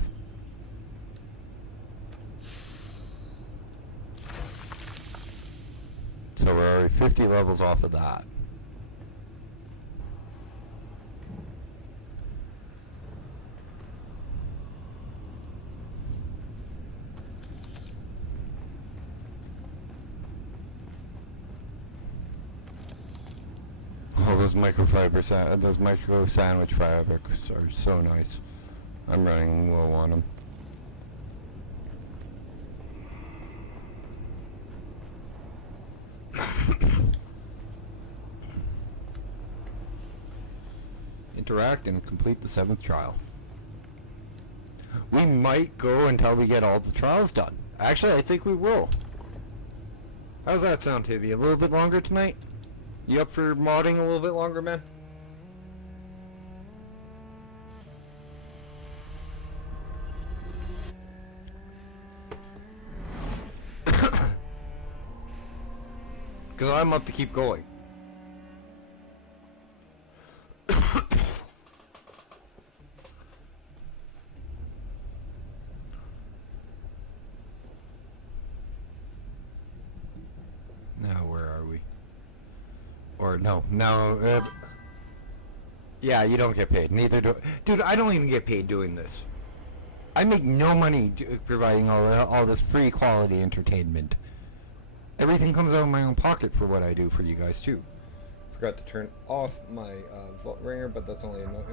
So we're already 50 levels off of that. Oh, those those micro sandwich fabrics are so nice. I'm running low on them. Interact and complete the 7th trial. We might go until we get all the trials done. Actually, I think we will. How's that sound, Tibby? A little bit longer tonight? You up for modding a little bit longer, man? Because I'm up to keep going. Now, where are we? Or no, yeah, you don't get paid. Neither do, dude. I don't even get paid doing this. I make no money providing all this free quality entertainment. Everything comes out of my own pocket for what I do for you guys too. Forgot to turn off my vault ringer, but that's only about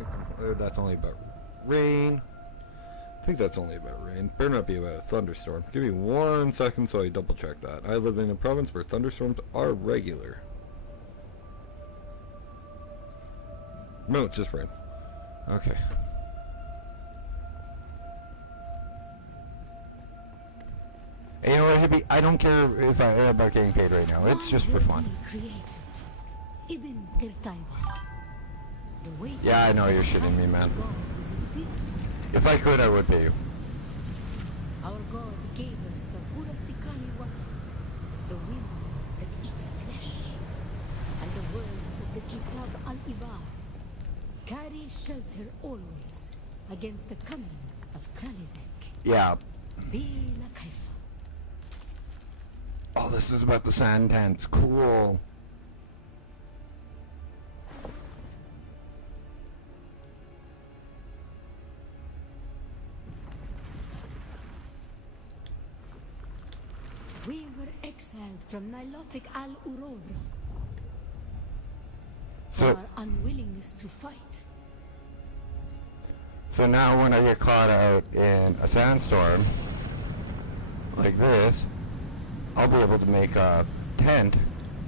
rain. I think that's only about rain. Better not be about a thunderstorm. Give me 1 second so I double check that. I live in a province where thunderstorms are regular. No, it's just rain. Okay. And you know what, Hippie? I don't care if about getting paid right now. It's just for fun. Yeah, I know you're shitting me, man. If I could, I would pay you. Our God gave us the Urasikali Wana, the wind that eats flesh, and the words of the Kitab al-Ibar. Carry shelter always against the coming of Kralizek. Yeah. Bila Kaifa. Oh, this is about the sand tents. Cool. We were quicksand from Nilotic Al Urobra. So, Our unwillingness to fight. so now when I get caught out in a sandstorm like this, I'll be able to make a tent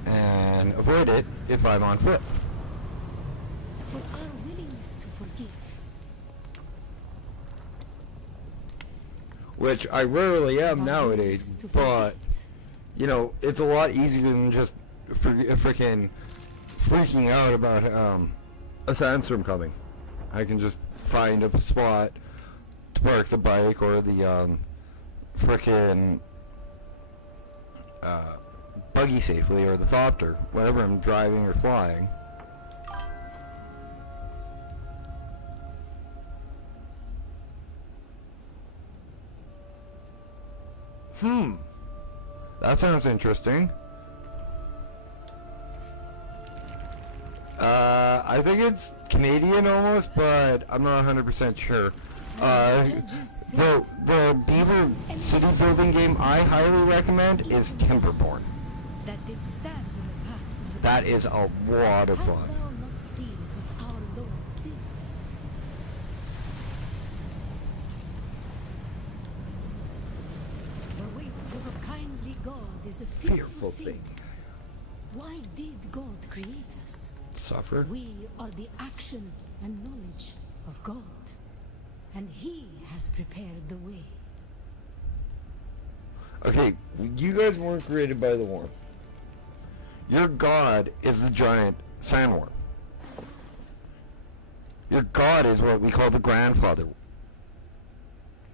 and avoid it if I'm on foot. For our willingness to forgive. Which I rarely am Our nowadays, willingness to but, forget. you know, it's a lot easier than just freaking freaking out about a sandstorm coming. I can just find a spot to park the bike or the freaking buggy safely, or the thopter, whenever I'm driving or flying. That sounds interesting. I think it's Canadian almost, but I'm not 100% sure. The Beaver City building game I highly recommend is Timberborn. That did stand in the path of the That is a lot of Hast fun. thou not seen what our Lord did? The weight of a kindly God is a fearful thing. Why did God create us? Suffer. We are the action and knowledge of God, and He has prepared the way. Okay, you guys weren't created by the worm. Your god is the giant sandworm. Your god is what we call the grandfather.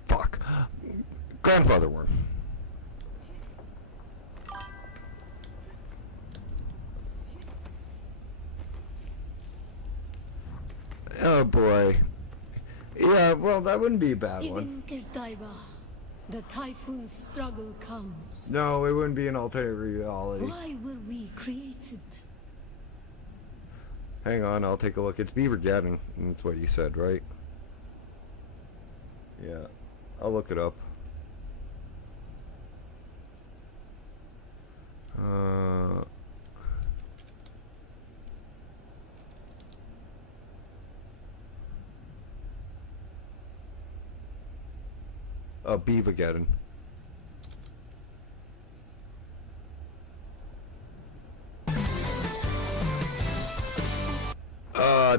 Fuck. Grandfather worm. Oh boy. Yeah, well, that wouldn't be a bad one. Ibn Kirtaiba, the typhoon's struggle comes. No, it wouldn't be an alternate reality. Why were we created? Hang on, I'll take a look. It's Beavergaddon. That's what you said, right? Yeah, I'll look it up. Beavergaddon.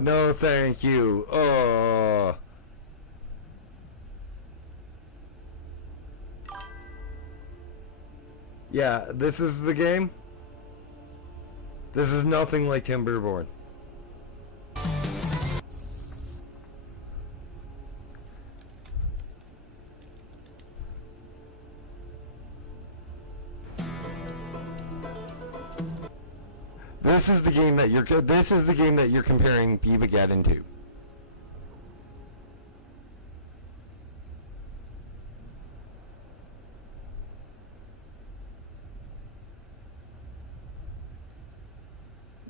No thank you. Yeah, this is the game. This is nothing like Timberborn. This is the game that you're comparing Beavergaddon to.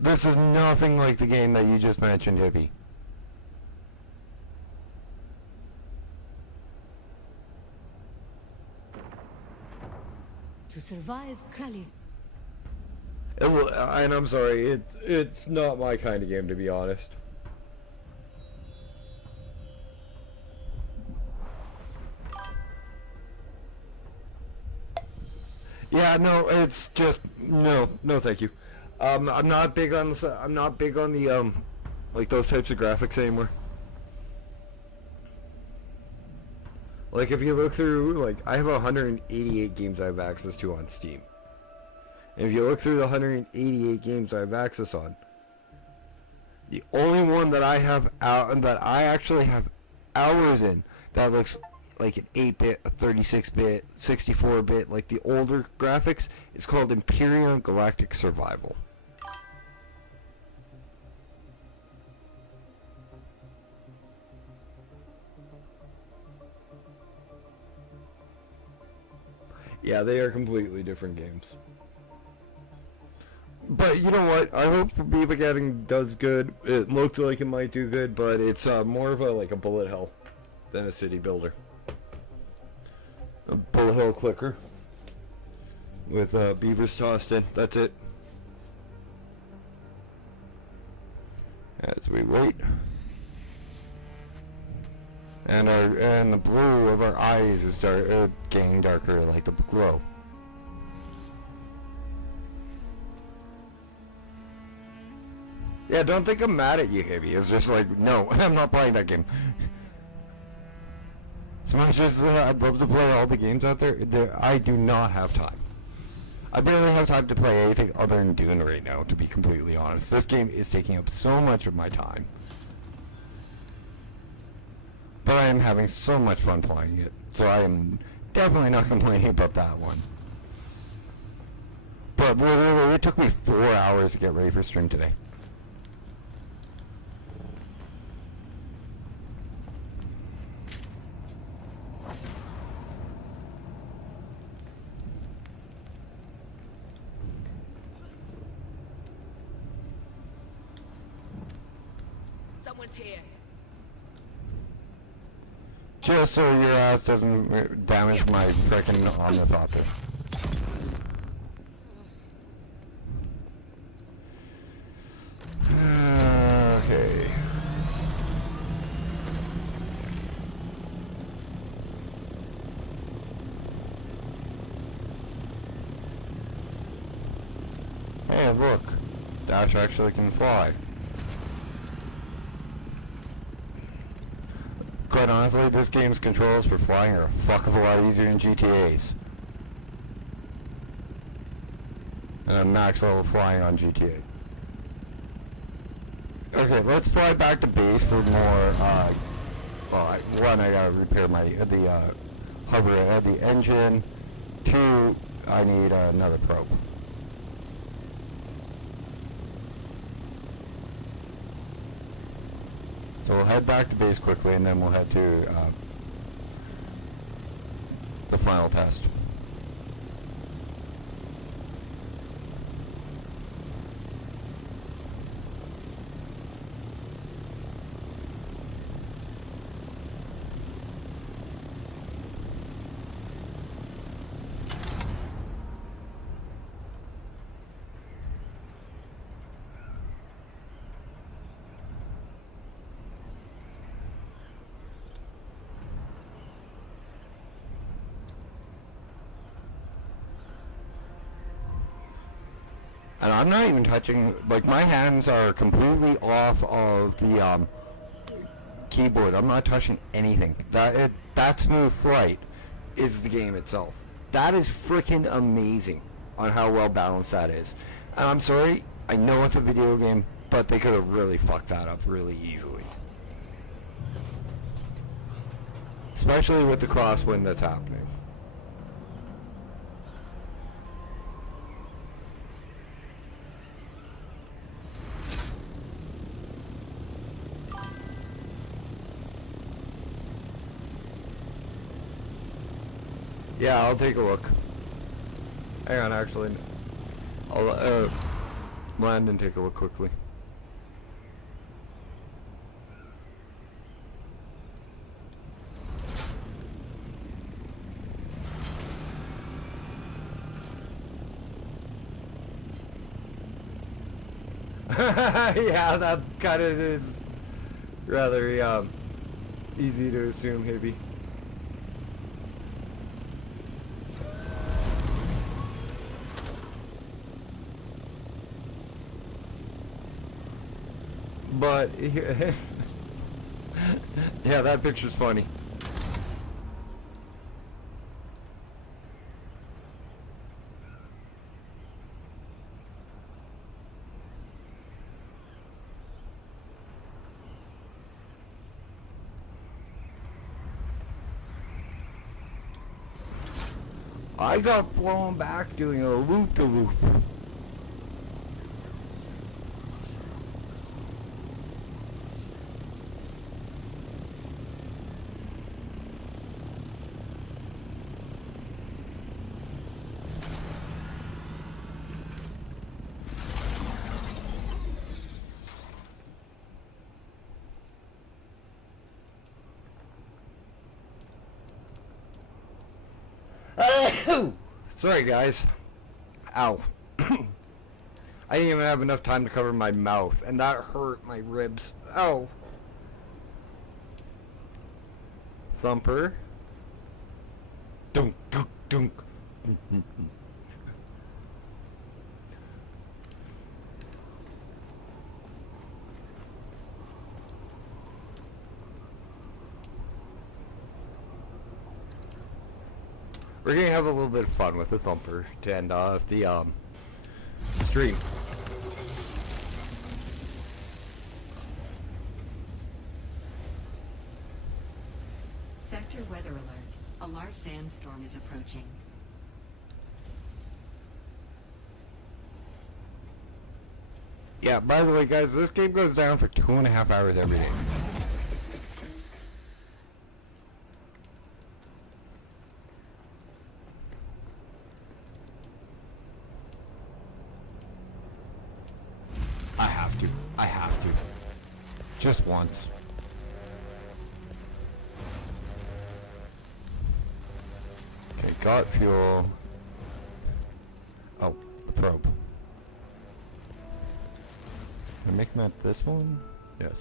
This is nothing like the game that you just mentioned, Hippie. To survive Krali's. And I'm sorry, it's not my kind of game, to be honest. Yeah, no, it's just no, thank you. I'm not big on the like those types of graphics anymore. Like if you look through, like I have 188 games I have access to on Steam. And if you look through the 188 games I have access on, the only one that I have out and that I actually have hours in that looks like an 8-bit, a 36-bit, 64-bit, like the older graphics, is called Imperium Galactic Survival. Yeah, they are completely different games. But you know what? I hope Beavergaddon does good. It looked like it might do good, but it's more of a bullet hell than a city builder. A bullet hell clicker. with beavers tossed in. That's it. As we wait. And the blue of our eyes is getting darker, like the glow. Yeah, don't think I'm mad at you, Hibby. It's just like, no, I'm not playing that game. So much as I'd love to play all the games out there, I do not have time. I barely have time to play anything other than Dune right now, to be completely honest. This game is taking up so much of my time. But I am having so much fun playing it, so I am definitely not complaining about that one. But literally, it took me 4 hours to get ready for stream today. Someone's here. Just so your ass doesn't damage my frickin' ornithopter. Okay. Hey, look. Dash actually can fly. Quite honestly, this game's controls for flying are a fuck of a lot easier than GTA's. And I'm max level flying on GTA. Okay, let's fly back to base for more, well, one, I gotta repair my, hover, the engine. Two, I need another probe. So we'll head back to base quickly, and then we'll head to the final test. And I'm not even touching, like, my hands are completely off of the keyboard. I'm not touching anything. That smooth flight is the game itself. That is freaking amazing on how well balanced that is. And I'm sorry, I know it's a video game, but they could have really fucked that up really easily. Especially with the crosswind that's happening. Yeah, I'll take a look. Hang on, actually. I'll land and take a look quickly. Yeah, that kind of is rather easy to assume, Hibby. But yeah, that picture's funny. I got blown back doing a loop-de-loop. Sorry, guys. Ow. I didn't even have enough time to cover my mouth, and that hurt my ribs. Ow. Thumper. Dunk, dunk, dunk. We're gonna have a little bit of fun with the Thumper to end off the stream. Sector weather alert. A large sandstorm is approaching. Yeah, by the way, guys, this game goes down for 2.5 hours every day. I have to. Just once. Okay, got fuel. Oh, the probe. Can I make that this one? Yes.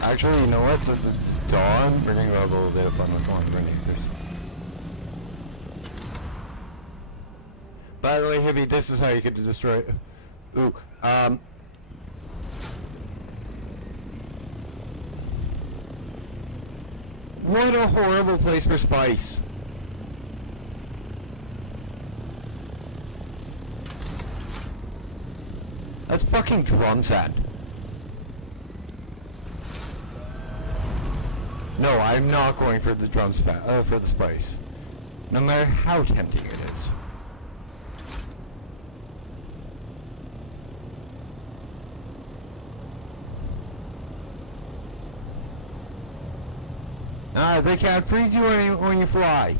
Actually, you know what? Since it's dawn, we're gonna have a little bit of fun with lawn grenades. By the way, Hibby, this is how you get to destroy it. Ooh, what a horrible place for spice. That's fucking drum sand. No, I'm not going for the for the spice. No matter how tempting it is. Ah, they can't freeze you when you fly.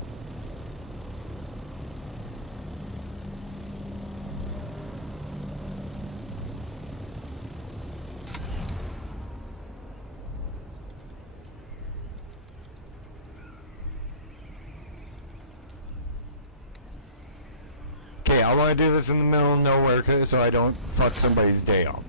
Okay, I want to do this in the middle of nowhere so I don't fuck somebody's day up.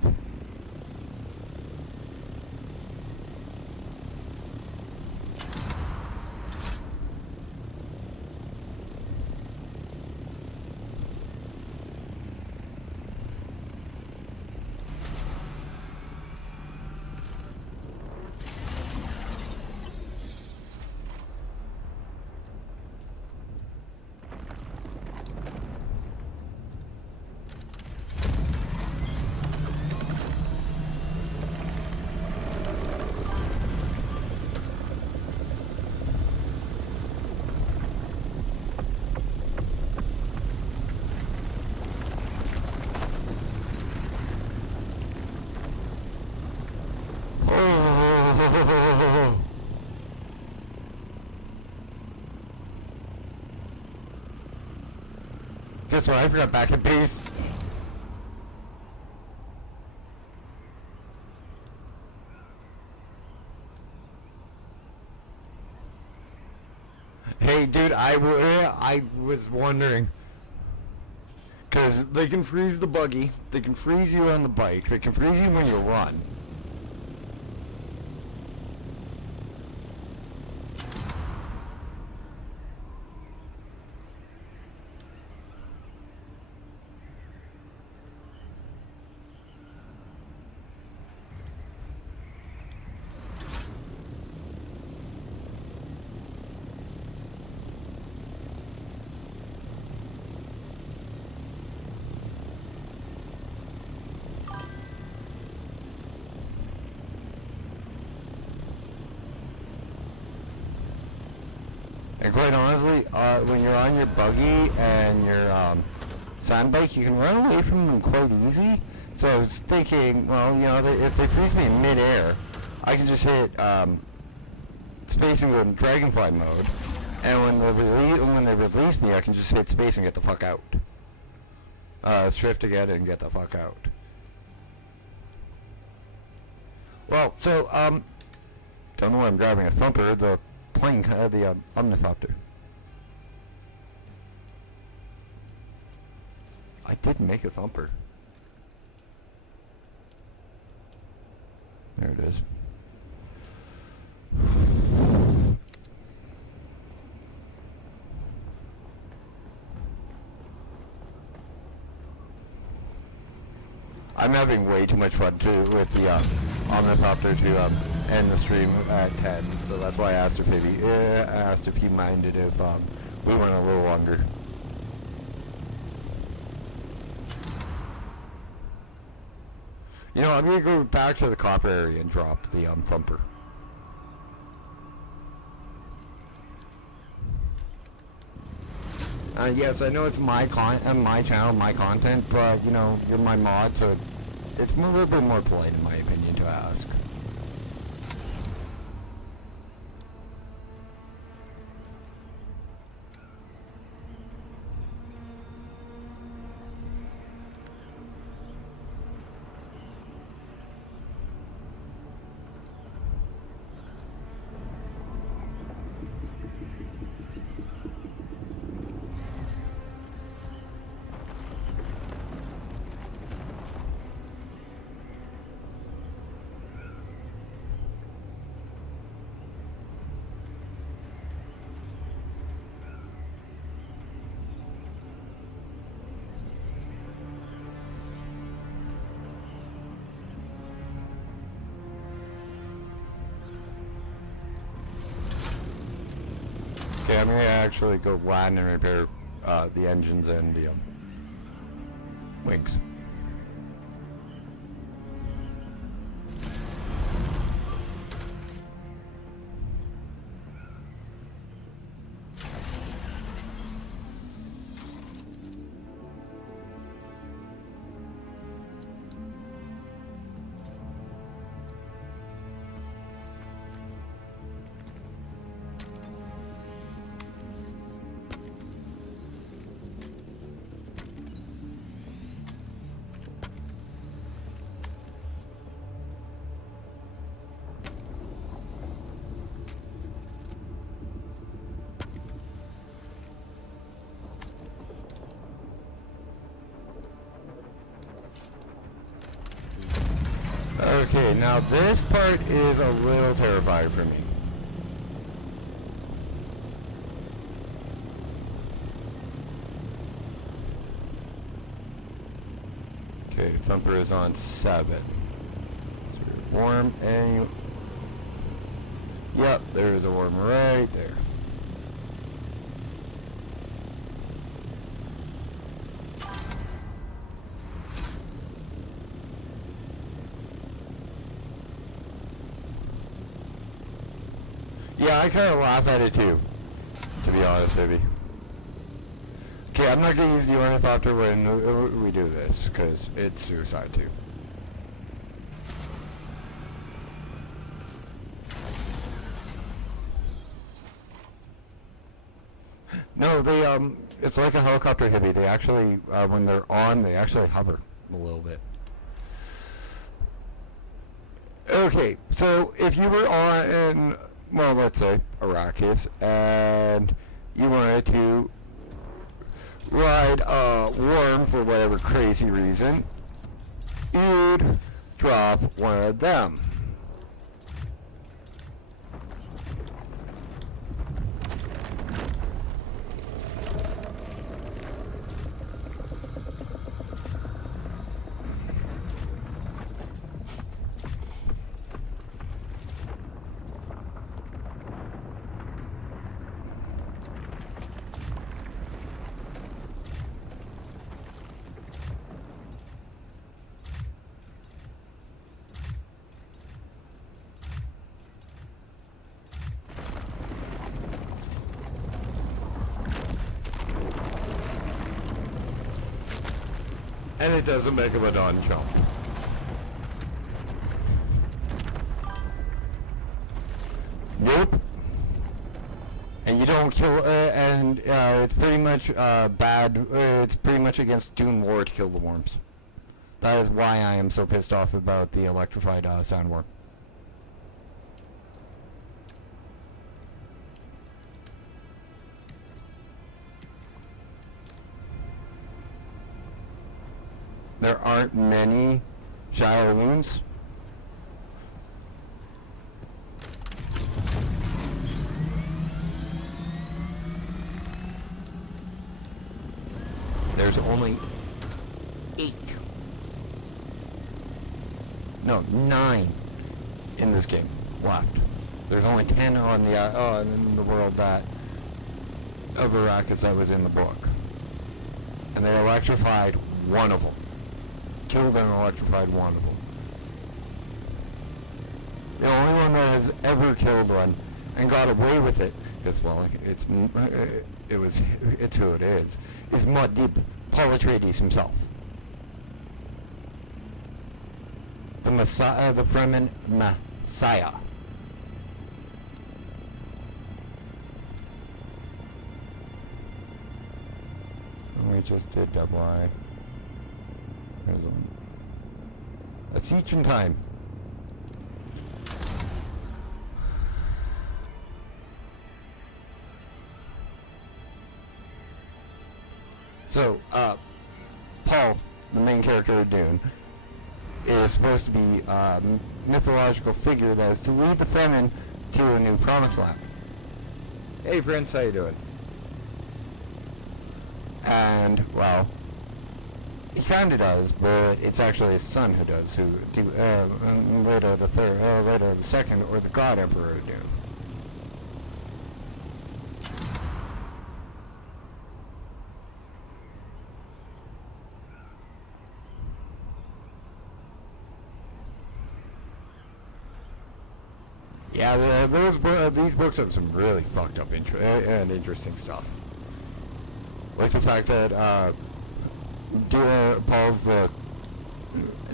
Guess what? I forgot back in peace. Hey, dude, I was wondering. Because they can freeze the buggy, they can freeze you on the bike, they can freeze you when you run. And quite honestly, when you're on your buggy and your sand bike, you can run away from them quite easy. So I was thinking, well, you know, if they freeze me in midair, I can just hit space and go in dragonfly mode, and when they release me, I can just hit space and get the fuck out. Shift again and get the fuck out. Well, so don't know why I'm grabbing a thumper. The plane, the ornithopter. I did make a thumper. There it is. I'm having way too much fun too with the ornithopter to end the stream at 10, so that's why I asked if you minded if we went a little longer. You know, I'm gonna go back to the copper area and drop the thumper. Yes, I know it's my channel, my content, but you know, you're my mod, so it's a little bit more polite, in my opinion, to ask. Okay, I'm gonna actually go land and repair the engines and the wings. Okay, now this part is a little terrifying for me. Okay, thumper is on 7. So we're warm and... Yep, there is a worm right there. Yeah, I kind of laugh at it too, to be honest with you. Okay, I'm not going to use the ornithopter when we do this, because it's suicide too. No, they, it's like a helicopter hippie. They actually, when they're on, they actually hover a little bit. Okay, so if you were on, well, let's say Arrakis, and you wanted to ride a worm for whatever crazy reason, you'd drop one of them. And it doesn't make him a non-jump. Nope. And you don't kill, it's pretty much bad. It's pretty much against Dune lore to kill the worms. That is why I am so pissed off about the electrified sandworm. There aren't many shallow wounds. There's only 8. No, 9 in this game left. There's only 10 on the in the world that of Arrakis that was in the book, and they electrified one of them. Killed and electrified one of them. The only one that has ever killed one and got away with it, because well, it's who it is Muad'Dib, Paul Atreides himself. The Messiah, the Fremen Messiah. We just did double I. There's one. A siege in time. So, Paul, the main character of Dune, is supposed to be a mythological figure that is to lead the Fremen to a new promised land. Hey Prince, how you doing? And, well, he kinda does, but it's actually his son who does, later the second, or the God Emperor of Dune. Yeah, these books have some really fucked up and interesting stuff. Like the fact that Paul's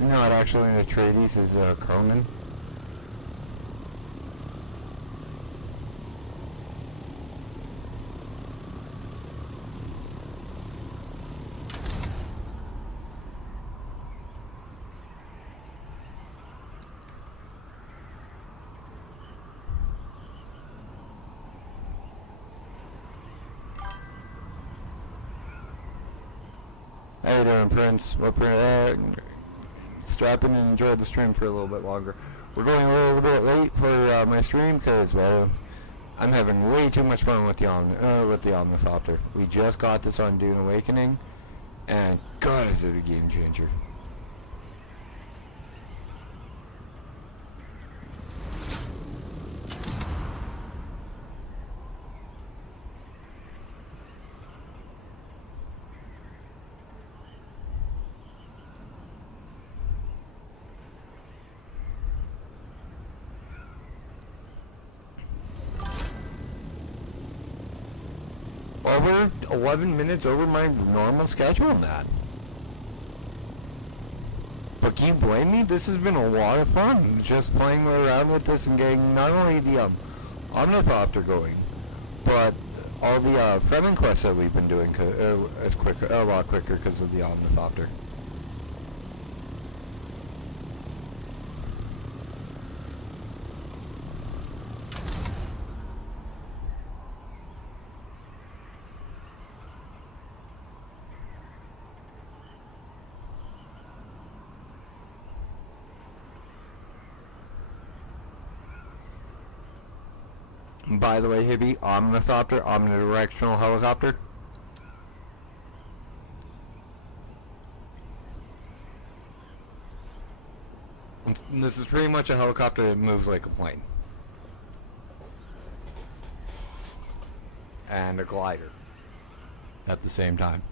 not actually an Atreides, is a Cronin. How you doing, Prince? Strap in and enjoy the stream for a little bit longer. We're going a little bit late for my stream because, well, I'm having way too much fun with the ornithopter. We just got this on Dune Awakening, and God, is it a game changer. Well, we're 11 minutes over my normal schedule on that. But can you blame me? This has been a lot of fun, just playing around with this and getting not only the ornithopter going, but all the Fremen quests that we've been doing a lot quicker because of the ornithopter. By the way, Hibby, ornithopter, omnidirectional helicopter. This is pretty much a helicopter that moves like a plane. And a glider at the same time.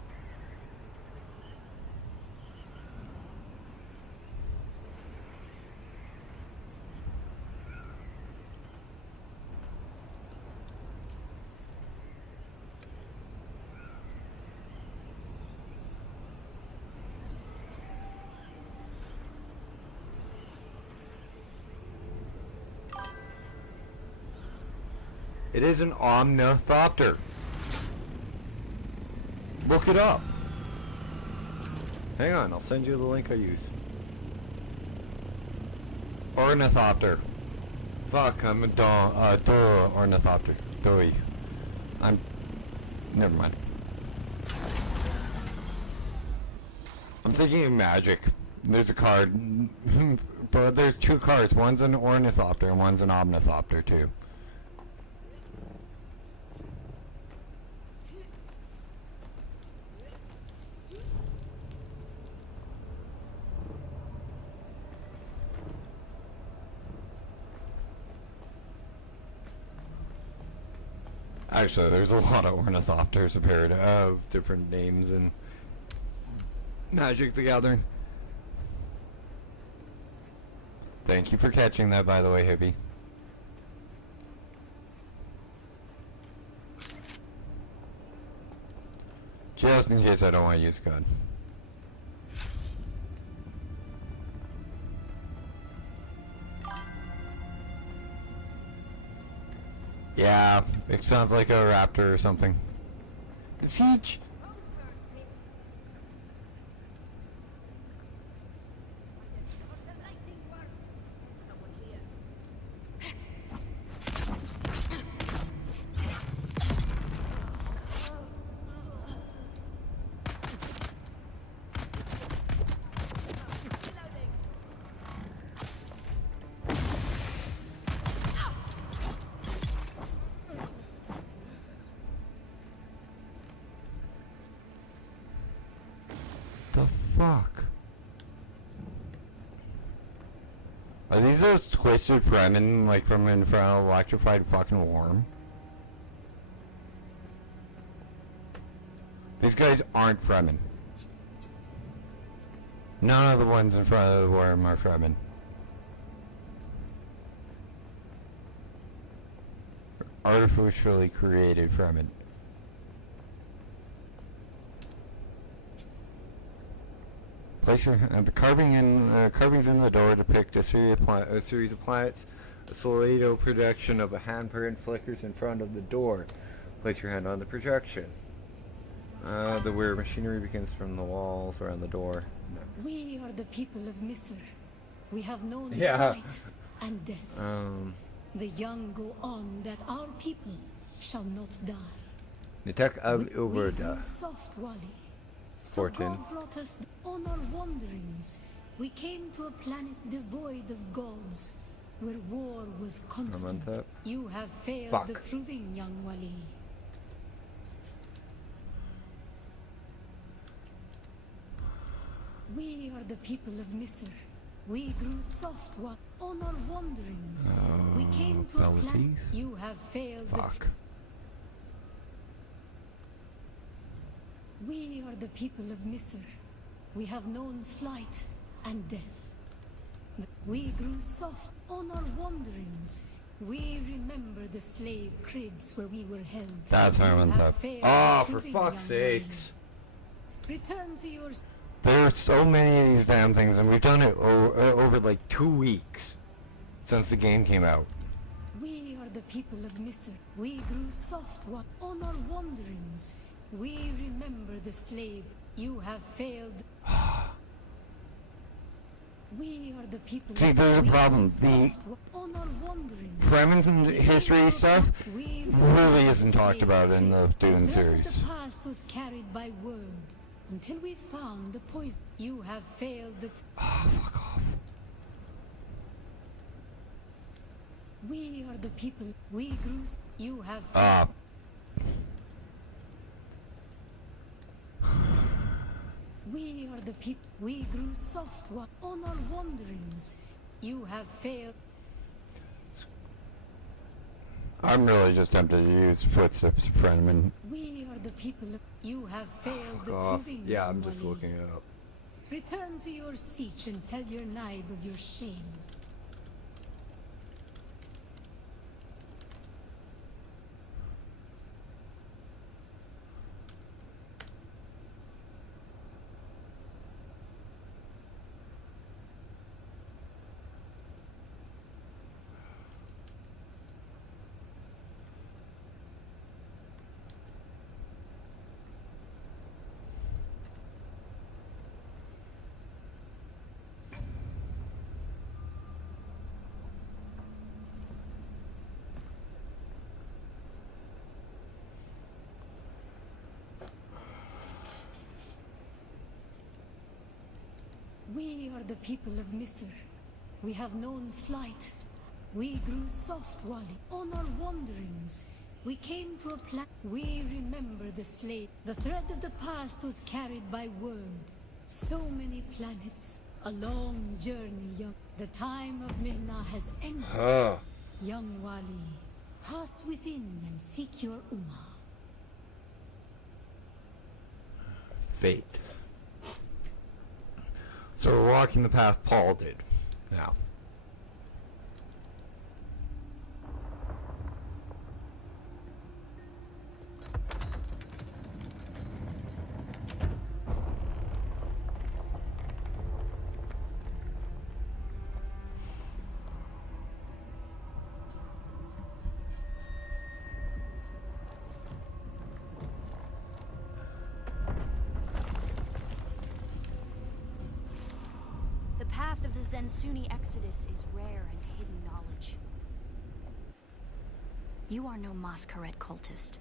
It is an ornithopter. Look it up. Hang on, I'll send you the link I used. Ornithopter. Fuck, I'm a ornithopter. Doy. Never mind. I'm thinking of magic. There's a card. But there's two cards. One's an ornithopter and one's an omnithopter too. Actually, there's a lot of ornithopters appeared of different names in Magic the Gathering. Thank you for catching that, by the way, Hippie. Just in case I don't want to use a gun. Yeah, it sounds like a raptor or something. The siege! The fuck? Are these those twisted Fremen, like from in front of electrified fucking worm? These guys aren't Fremen. None of the ones in front of the worm are Fremen. Artificially created Fremen. Place your the carvings in the door depict a series of planets. A Slido projection of a handprint flickers in front of the door. Place your hand on the projection. The weird machinery begins from the walls around the door. No. We are the people of Misr. We have known Yeah. fight and death. The young go on that our people shall not die. Nitak al We grew Uberda. soft, Wali. So 14. God brought us on our wanderings. We came to a planet devoid of gods, where war was constant. Amantap. You have failed Fuck. the proving, young Wali. We are the people of Misr. We grew soft on our wanderings. We came to a planet. abilities? You have failed. Fuck. We are the people of Misr. We have known flight and death. We grew soft on our wanderings. We remember the slave cribs where we were held. That's You Herman have Tuck. failed Oh, the for proving, fuck's young man. sakes. Return to your. There are so many of these damn things, and we've done it over like 2 weeks since the game came out. We are the people of Misr. We grew soft on our wanderings. We remember the slave. You have failed. We are the people. See, there's a we problem. grew The soft on our wanderings. Fremen's and history stuff We really isn't the talked slave about in the trade. Dune The thread of series. The past was carried by word until we found the poison. You have failed the. Oh, fuck off. We are the people. We grew. You have failed. We are the people. We grew soft on our wanderings. You have failed. I'm really just tempted to use Footsteps of Fremen. We are the people. You have failed Fuck the off. proving. Yeah, young I'm just Wali. looking it up. Return to your siege and tell your naib of your shame. We are the people of Misr. We have known flight. We grew soft, Wali. On our wanderings, we came to a planet. We remember the slave. The thread of the past was carried by word. So many planets. A long journey, young. The time of Mihna has ended. Young Wali, pass within and seek your Ummah. Fate. So we're walking the path Paul did. Now. The path of the Zensuni Exodus is rare and hidden knowledge. You are no Masquerade cultist.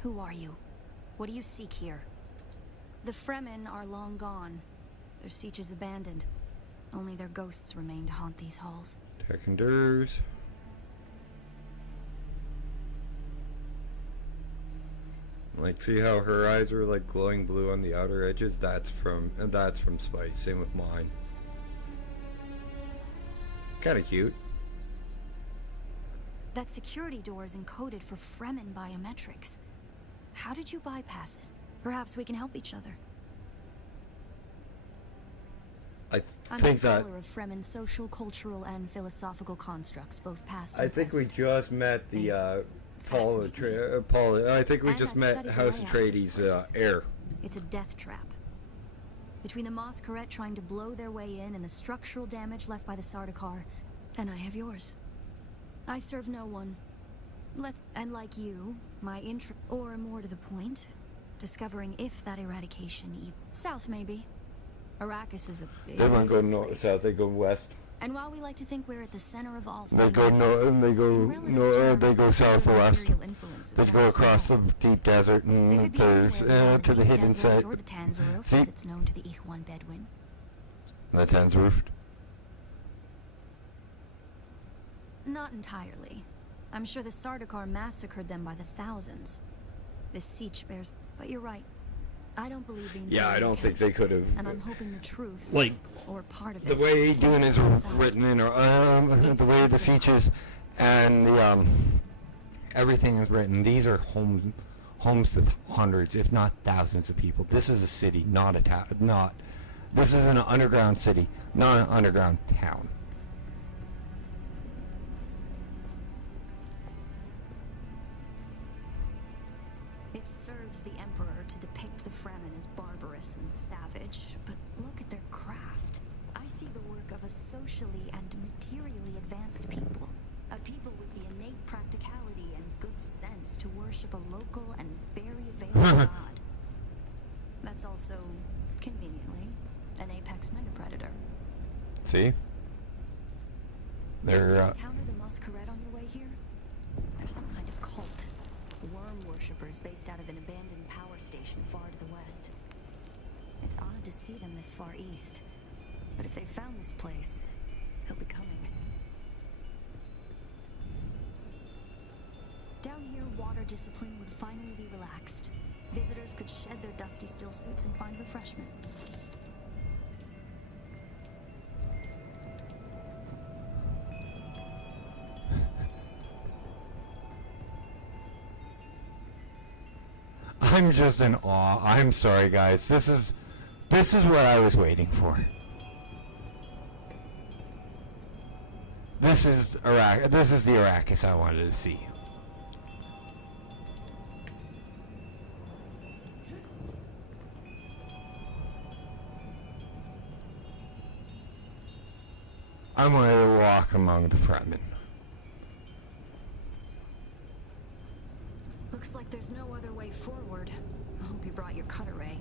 Who are you? What do you seek here? The Fremen are long gone. Their siege is abandoned. Only their ghosts remain to haunt these halls. Tekinders. Like, see how her eyes are like glowing blue on the outer edges? That's from Spice. Same with mine. Kind of cute. That security door is encoded for Fremen biometrics. How did you bypass it? Perhaps we can help each other. I'm a scholar of Fremen social, cultural, and philosophical constructs, both past and I think we just met the Paul. I think we just met House Atreides' heir. It's a death trap. Between the Masquerade trying to blow their way in and the structural damage left by the Sardaukar, and I have yours. I serve no one. And like you, my interest, or more to the point, discovering if that eradication south maybe. Arrakis is a big They don't go north, place. south. They go west. And while we like to think we're at the center of all They go north. They go southwest. They go across the deep desert and there's to the hidden side. Or the Tanzaruf, as it's known to the Ikhwan Bedouin. The Tanzaruf. Not entirely. I'm sure the Sardaukar massacred them by the thousands. This siege bears, but you're right. I don't believe the Yeah, I don't think they could have. And I'm hoping the truth, like, or part of the it, way Dune is written in, the way the sieges and the everything is written. These are homes to hundreds, if not thousands, of people. This is a city, not a town. This is an underground city, not an underground town. it serves the Emperor to depict the Fremen as barbarous and savage, but look at their craft. I see the work of a socially and materially advanced people. A people with the innate practicality and good sense to worship a local and very available god. That's also, conveniently, an apex megapredator. See? Did you They're encounter the Masquerade on your way here? They're some kind of cult. Worm worshippers based out of an abandoned power station far to the west. It's odd to see them this far east. But if they found this place, they'll be coming. Down here, water discipline would finally be relaxed. Visitors could shed their dusty still suits and find refreshment. I'm just in awe. I'm sorry, guys. This is what I was waiting for. This is This is the Arrakis I wanted to see. I wanted to walk among the Fremen. Looks like there's no other way forward. I hope you brought your cutter ray.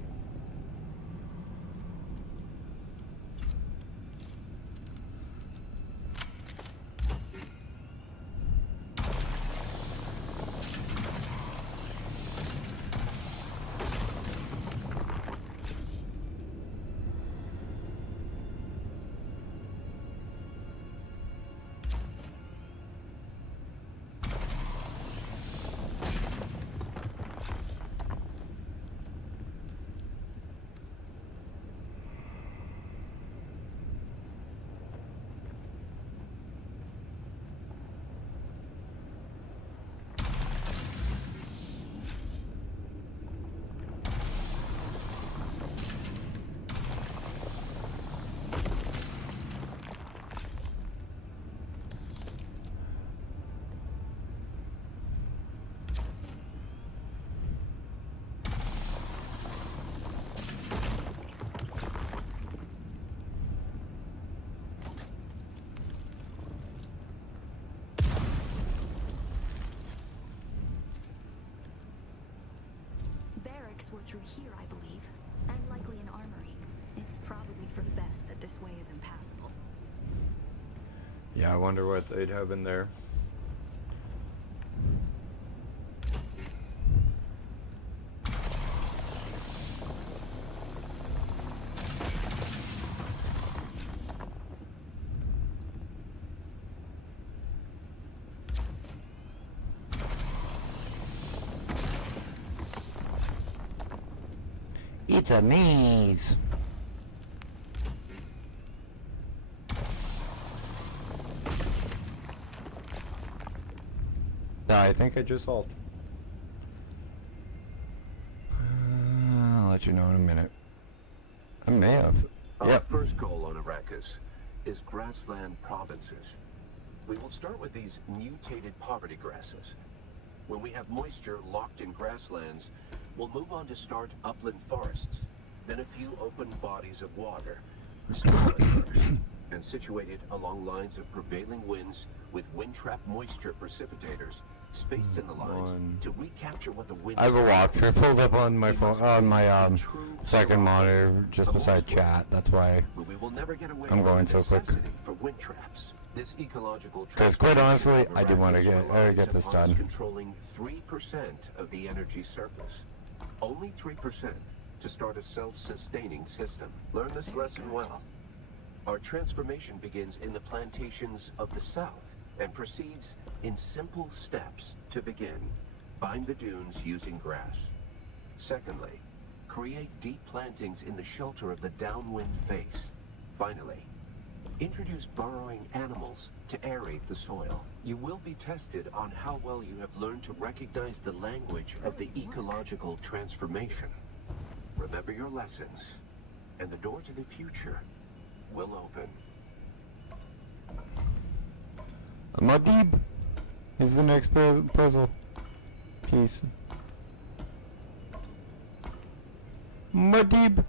relics were through here, I believe. And likely an armory. It's probably for the best that this way is impassable. Yeah, I wonder what they'd have in there. It's a maze. I think I just solved. I'll let you know in a minute. I may have. Our first goal on Arrakis is grassland provinces. We will start with these mutated poverty grasses. When we have moisture locked in grasslands, we'll move on to start upland forests, then a few open bodies of water, small at first, and situated along lines of prevailing winds with wind-trap moisture precipitators spaced in the lines to recapture what the wind. I have a walkthrough pulled up on my phone, on my second monitor, just beside chat. That's why I'm going so quick. For wind traps. This ecological because quite honestly, I do want to get this done. Controlling 3% of the energy surplus. Only 3% to start a self-sustaining system. Learn this lesson well. Our transformation begins in the plantations of the south and proceeds in simple steps to begin. Bind the dunes using grass. Secondly, create deep plantings in the shelter of the downwind face. Finally, introduce burrowing animals to aerate the soil. You will be tested on how well you have learned to recognize the language of the ecological transformation. Remember your lessons, and the door to the future will open. Madib is the next puzzle piece. Madib.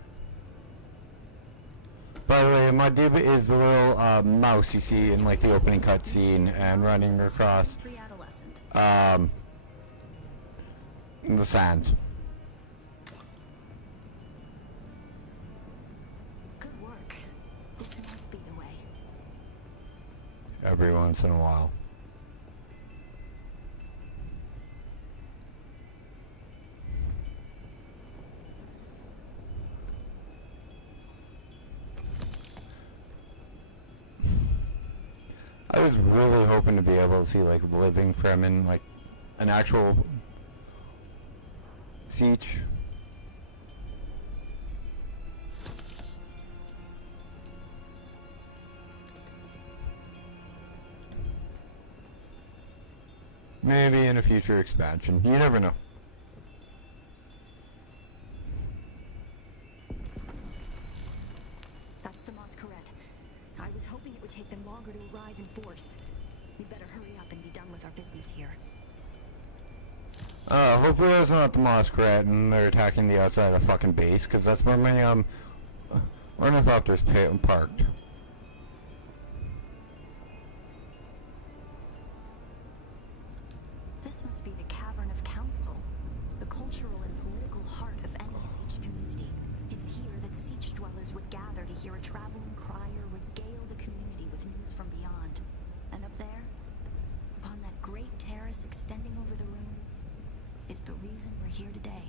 By the way, Madib is the little mouse you see in like the opening cutscene and running across the sand. Good work. This must be the way. Every once in a while. I was really hoping to be able to see like living Fremen, like an actual siege. Maybe in a future expansion. You never know. That's the Masquerade. I was hoping it would take them longer to arrive in force. We better hurry up and be done with our business here. Hopefully that's not the Masquerade and they're attacking the outside of the fucking base, because that's where my ornithopters parked. This must be the Cavern of Council, the cultural and political heart of any siege community. It's here that siege dwellers would gather to hear a traveling crier regale the community with news from beyond. And up there, upon that great terrace extending over the room, is the reason we're here today.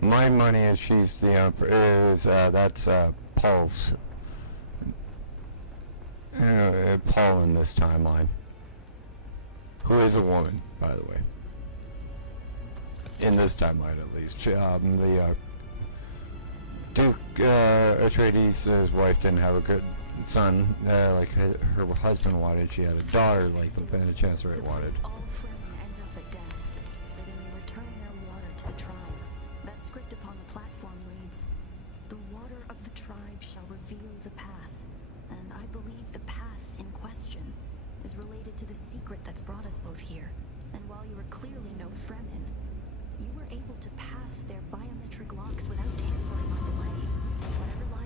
My money is she's the emperor. That's Paul's. Paul in this timeline, who is a woman, by the way. In this timeline, at least, the Duke Atreides, his wife didn't have a good son, like her husband wanted. She had a daughter, like the Chancellor wanted. All Fremen end up at death, so they may return their water to the tribe. That script upon the platform reads, "The water of the tribe shall reveal the path." And I believe the path in question is related to the secret that's brought us both here. And while you are clearly no Fremen, you were able to pass their biometric locks without tampering on the way. Whatever lies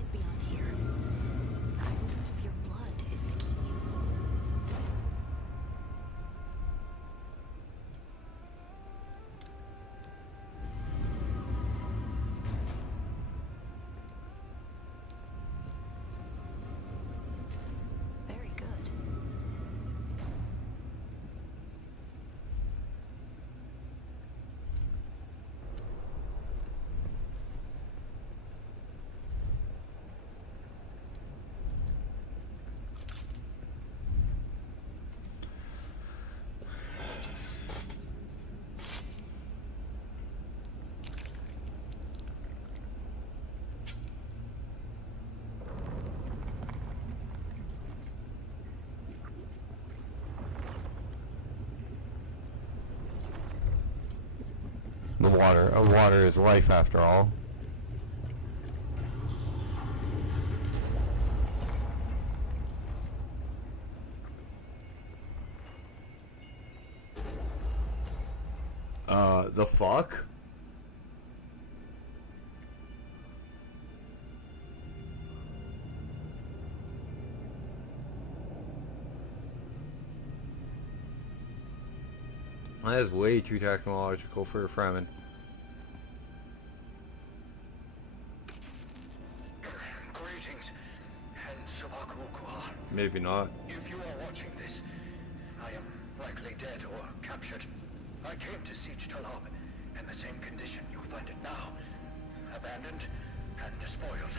The water. Water is life after all. The fuck? That is way too technological for a Fremen. Greetings, and Sabakukua. Maybe not. If you are watching this, I am likely dead or captured. I came to Siege Talab in the same condition you'll find it now. Abandoned and despoiled.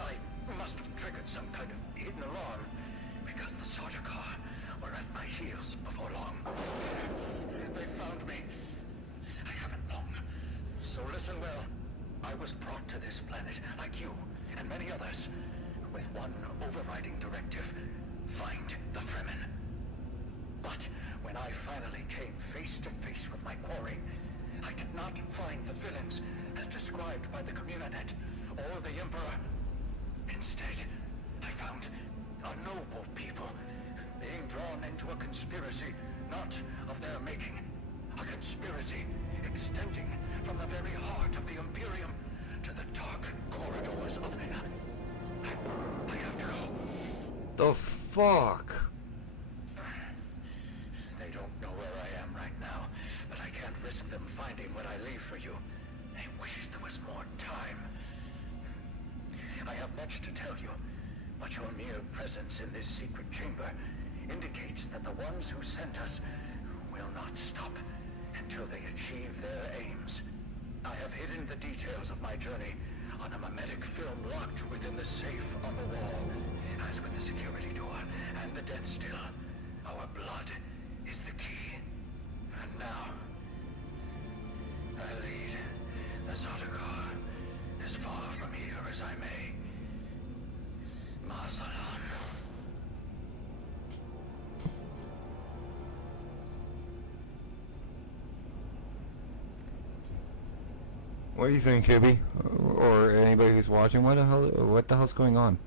I must have triggered some kind of hidden alarm, because the Sardaukar were at my heels before long. They found me. I haven't long. So listen well. I was brought to this planet, like you and many others, with one overriding directive: find the Fremen. But when I finally came face to face with my quarry, I did not find the villains as described by the Communanet or the Emperor. Instead, I found a noble people being drawn into a conspiracy not of their making. A conspiracy extending from the very heart of the Imperium to the dark corridors of... I have to go. The fuck? They don't know where I am right now, but I can't risk them finding what I leave for you. I wish there was more time. I have much to tell you, but your mere presence in this secret chamber indicates that the ones who sent us will not stop until they achieve their aims. I have hidden the details of my journey on a mimetic film locked within the safe on the wall. As with the security door and the death still, our blood is the key. And now, I lead the Sardaukar as far from here as I may. Masalan. What do you think, Kibby? Or anybody who's watching? What the hell's going on?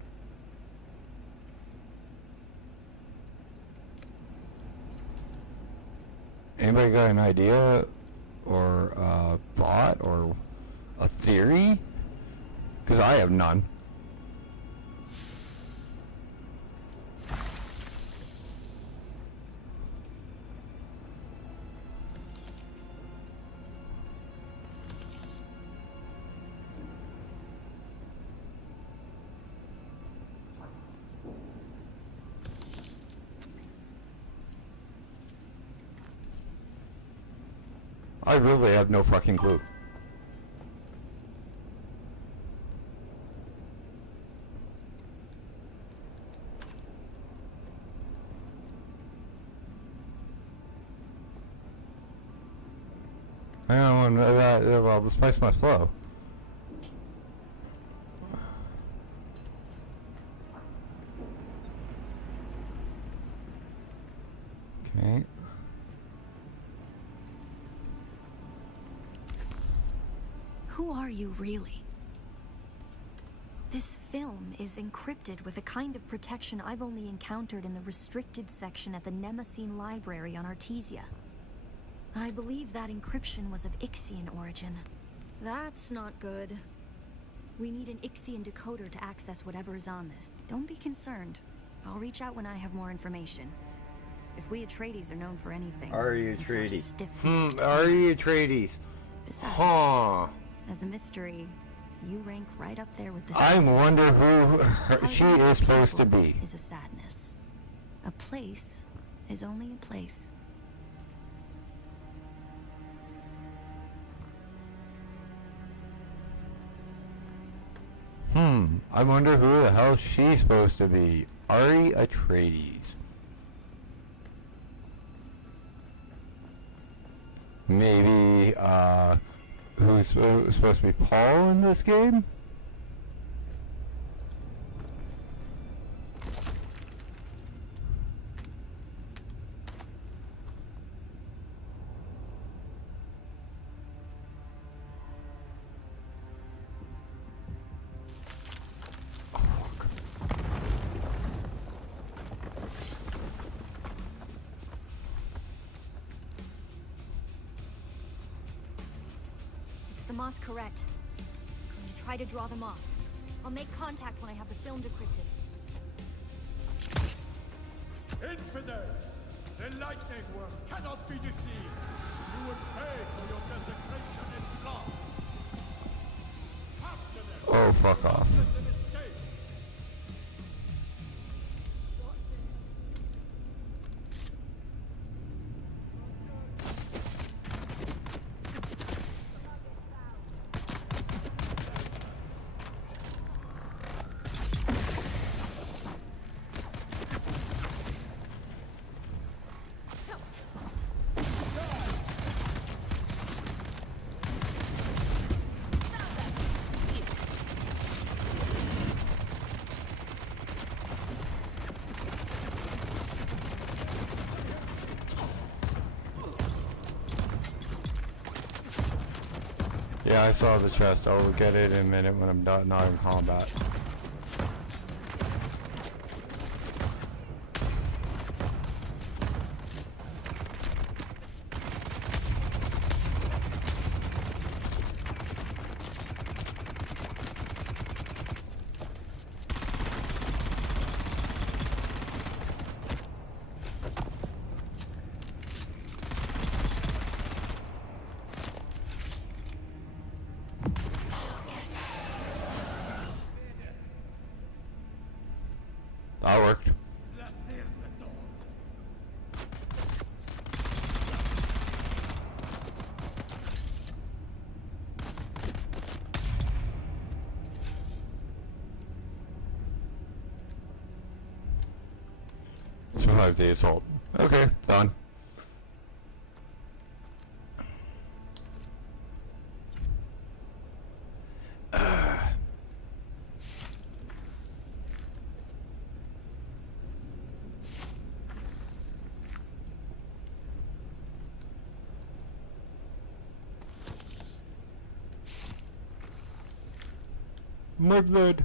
Anybody got an idea or a thought or a theory? Because I have none. I really have no fucking clue. I don't know, well, the spice must flow. Okay. Who are you really? This film is encrypted with a kind of protection I've only encountered in the restricted section at the Nemesine Library on Artesia. I believe that encryption was of Ixian origin. That's not good. We need an Ixian decoder to access whatever is on this. Don't be concerned. I'll reach out when I have more information. If we Atreides are known for anything, Are you it's our Atreides? stiff-necked Are you Atreides? Besides, Huh. as a mystery, you rank right up there with the... I wonder who How she you is supposed to people be. is a sadness. A place is only a place. I wonder who the hell she's supposed to be. Ari Atreides. Maybe, who's supposed to be Paul in this game? Moss correct? I'm going to try to draw them off. I'll make contact when I have the film decrypted. Infidels! The lightning worm cannot be deceived! You will pay for your desecration in blood! After them! Oh, fuck off. Let them escape! Yeah, I saw the chest. I'll look at it in a minute when I'm not in combat. That worked. Survive the assault. Okay, done. My blood.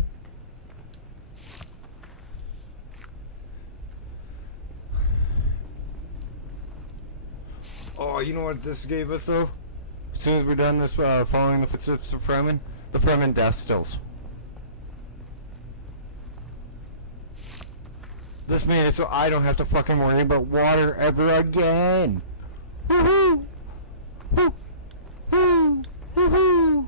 Oh, you know what this gave us though? As soon as we're done this, following the footsteps of Fremen, the Fremen death stills. This made it so I don't have to fucking worry about water ever again. Woohoo! Woo! Woo! Woohoo!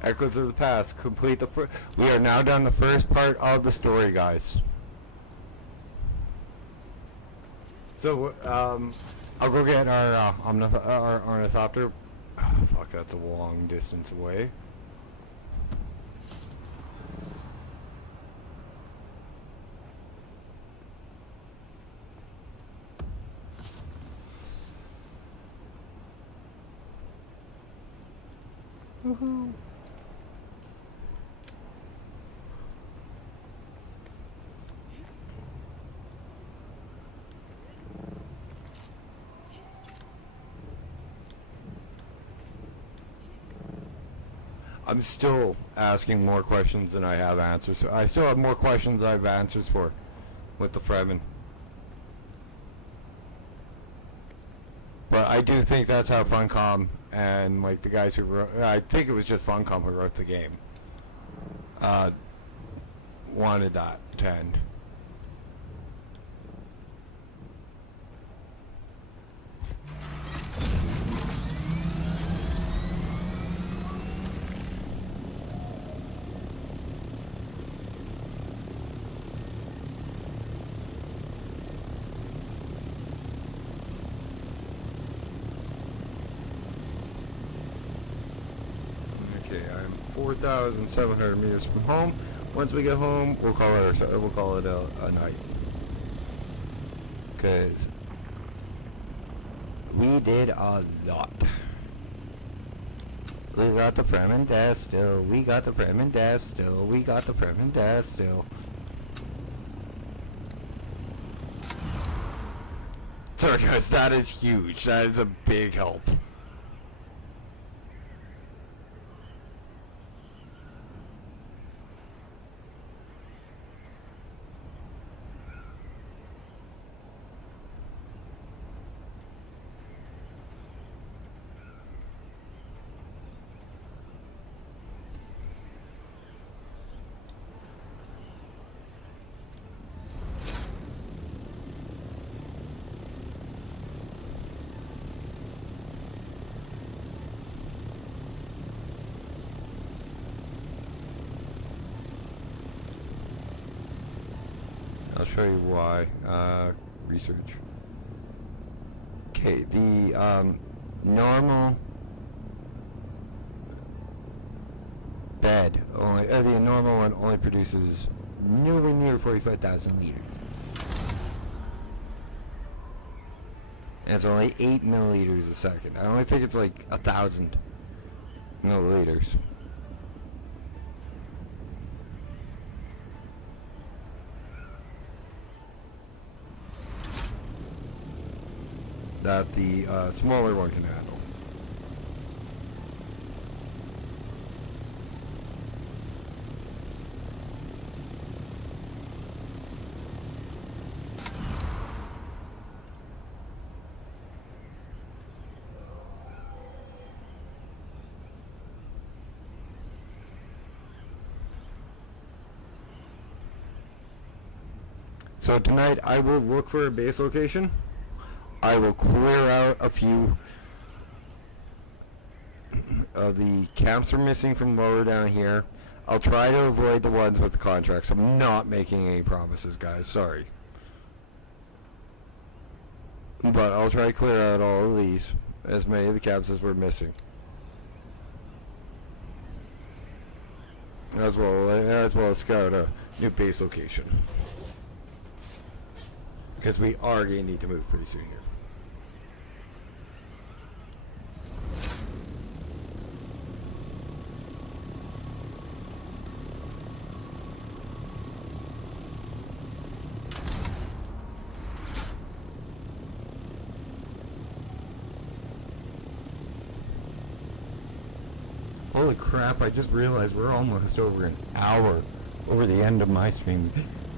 Echoes of the Past. Complete the we are now done the first part of the story, guys. So, I'll go get our ornithopter. Oh, fuck, that's a long distance away. Woohoo! I'm still asking more questions than I have answers. I still have more questions I have answers for with the Fremen. But I do think that's how Funcom and like the guys who wrote, I think it was just Funcom who wrote the game, wanted that to end. Okay, I'm 4,700 meters from home. Once we get home, we'll call it a night. Cause we did a lot. We got the Fremen death still. We got the Fremen death still. We got the Fremen death still. Sorry guys, that is huge. That is a big help. I'll show you why. Research. Okay, the normal bed, the normal one only produces nowhere near 45,000 liters. And it's only 8 milliliters a second. I only think it's like 1,000 milliliters. That the smaller one can handle. So tonight I will look for a base location. I will clear out a few of the camps are missing from lower down here. I'll try to avoid the ones with the contracts. I'm not making any promises, guys. Sorry. But I'll try to clear out all of these, as many of the camps as we're missing. As well as scout a new base location. Because we are going to need to move pretty soon here. Holy crap, I just realized we're almost over an hour over the end of my stream.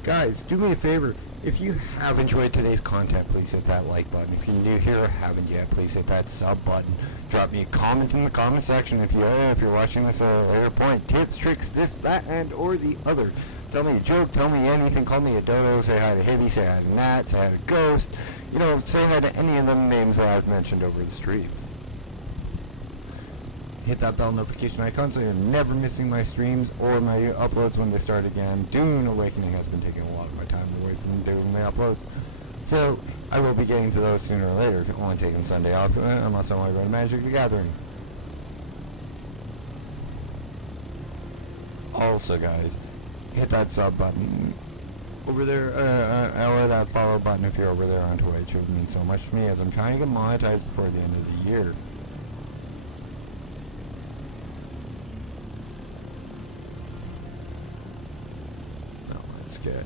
Guys, do me a favor. If you have enjoyed today's content, please hit that like button. If you're new here or haven't yet, please hit that sub button. Drop me a comment in the comment section if you're watching this at a later point. Tips, tricks, this, that, and or the other. Tell me a joke, tell me anything, call me a dodo, say hi to Hibby, say hi to Nat, say hi to Ghost. You know, say hi to any of them names that I've mentioned over the streams. Hit that bell notification icon so you're never missing my streams or my uploads when they start again. Dune Awakening has been taking a lot of my time away from doing my uploads. So, I will be getting to those sooner or later. Only taking Sunday off unless I want to go to Magic the Gathering. Also, guys, hit that sub button over there, or that follow button if you're over there on Twitch. It would mean so much to me as I'm trying to get monetized before the end of the year. Good.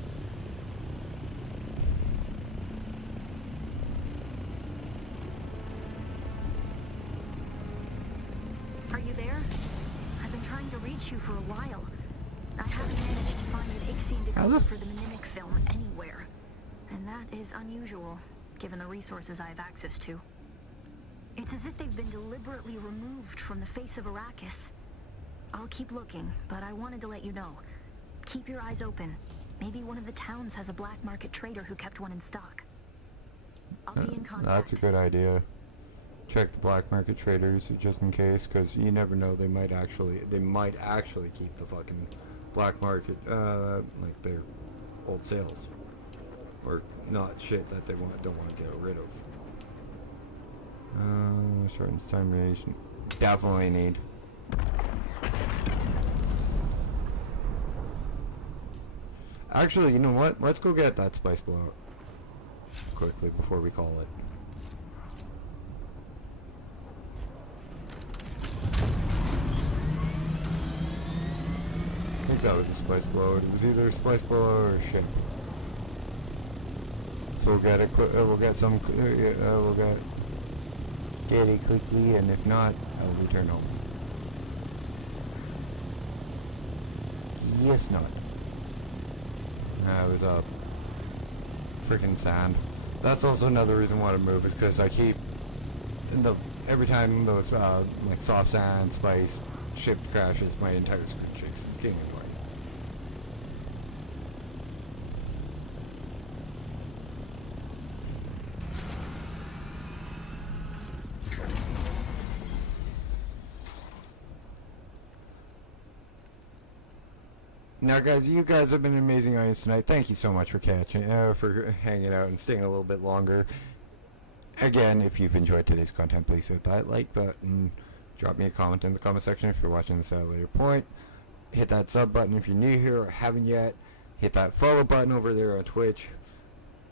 Are you there? I've been trying to reach you for a while. I haven't managed to find an Ixian decoder for the mnemonic film anywhere. And that is unusual, given the resources I have access to. It's as if they've been deliberately removed from the face of Arrakis. I'll keep looking, but I wanted to let you know. Keep your eyes open. Maybe one of the towns has a black market trader who kept one in stock. I'll be in contact. That's a good idea. Check the black market traders just in case, because you never know, they might actually keep the fucking black market, like their old sales, or not shit that they don't want to get rid of. Shortens time variation. Definitely need. Actually, you know what? Let's go get that spice blowout quickly before we call it. I think that was a spice blowout. It was either a spice blowout or a ship. So we'll get it. We'll get some. We'll get it quickly, and if not, I'll return home. Yes, not. It was a freaking sand. That's also another reason why to move, is because I keep every time those like soft sand spice ship crashes, my entire screen shakes. It's getting annoying. Now, guys, you guys have been an amazing audience tonight. Thank you so much for for hanging out and staying a little bit longer. Again, if you've enjoyed today's content, please hit that like button. Drop me a comment in the comment section if you're watching this at a later point. Hit that sub button if you're new here or haven't yet. Hit that follow button over there on Twitch.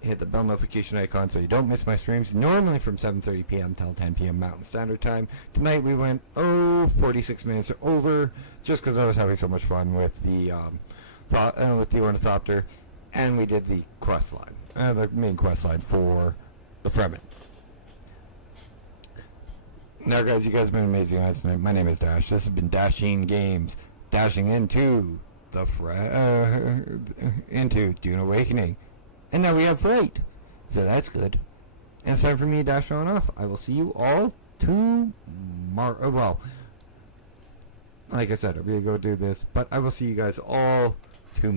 Hit the bell notification icon so you don't miss my streams, normally from 7:30 p.m. till 10 p.m. Mountain Standard Time. Tonight we went 46 minutes over, just because I was having so much fun with the ornithopter, and we did the quest line, the main quest line for the Fremen. Now, guys, you guys have been amazing guys tonight. My name is Dash. This has been Dashing Games, dashing into the into Dune Awakening. And now we have flight, so that's good. And it's time for me to dash on off. I will see you all tomorrow. Well, like I said, I'm going to go do this, but I will see you guys all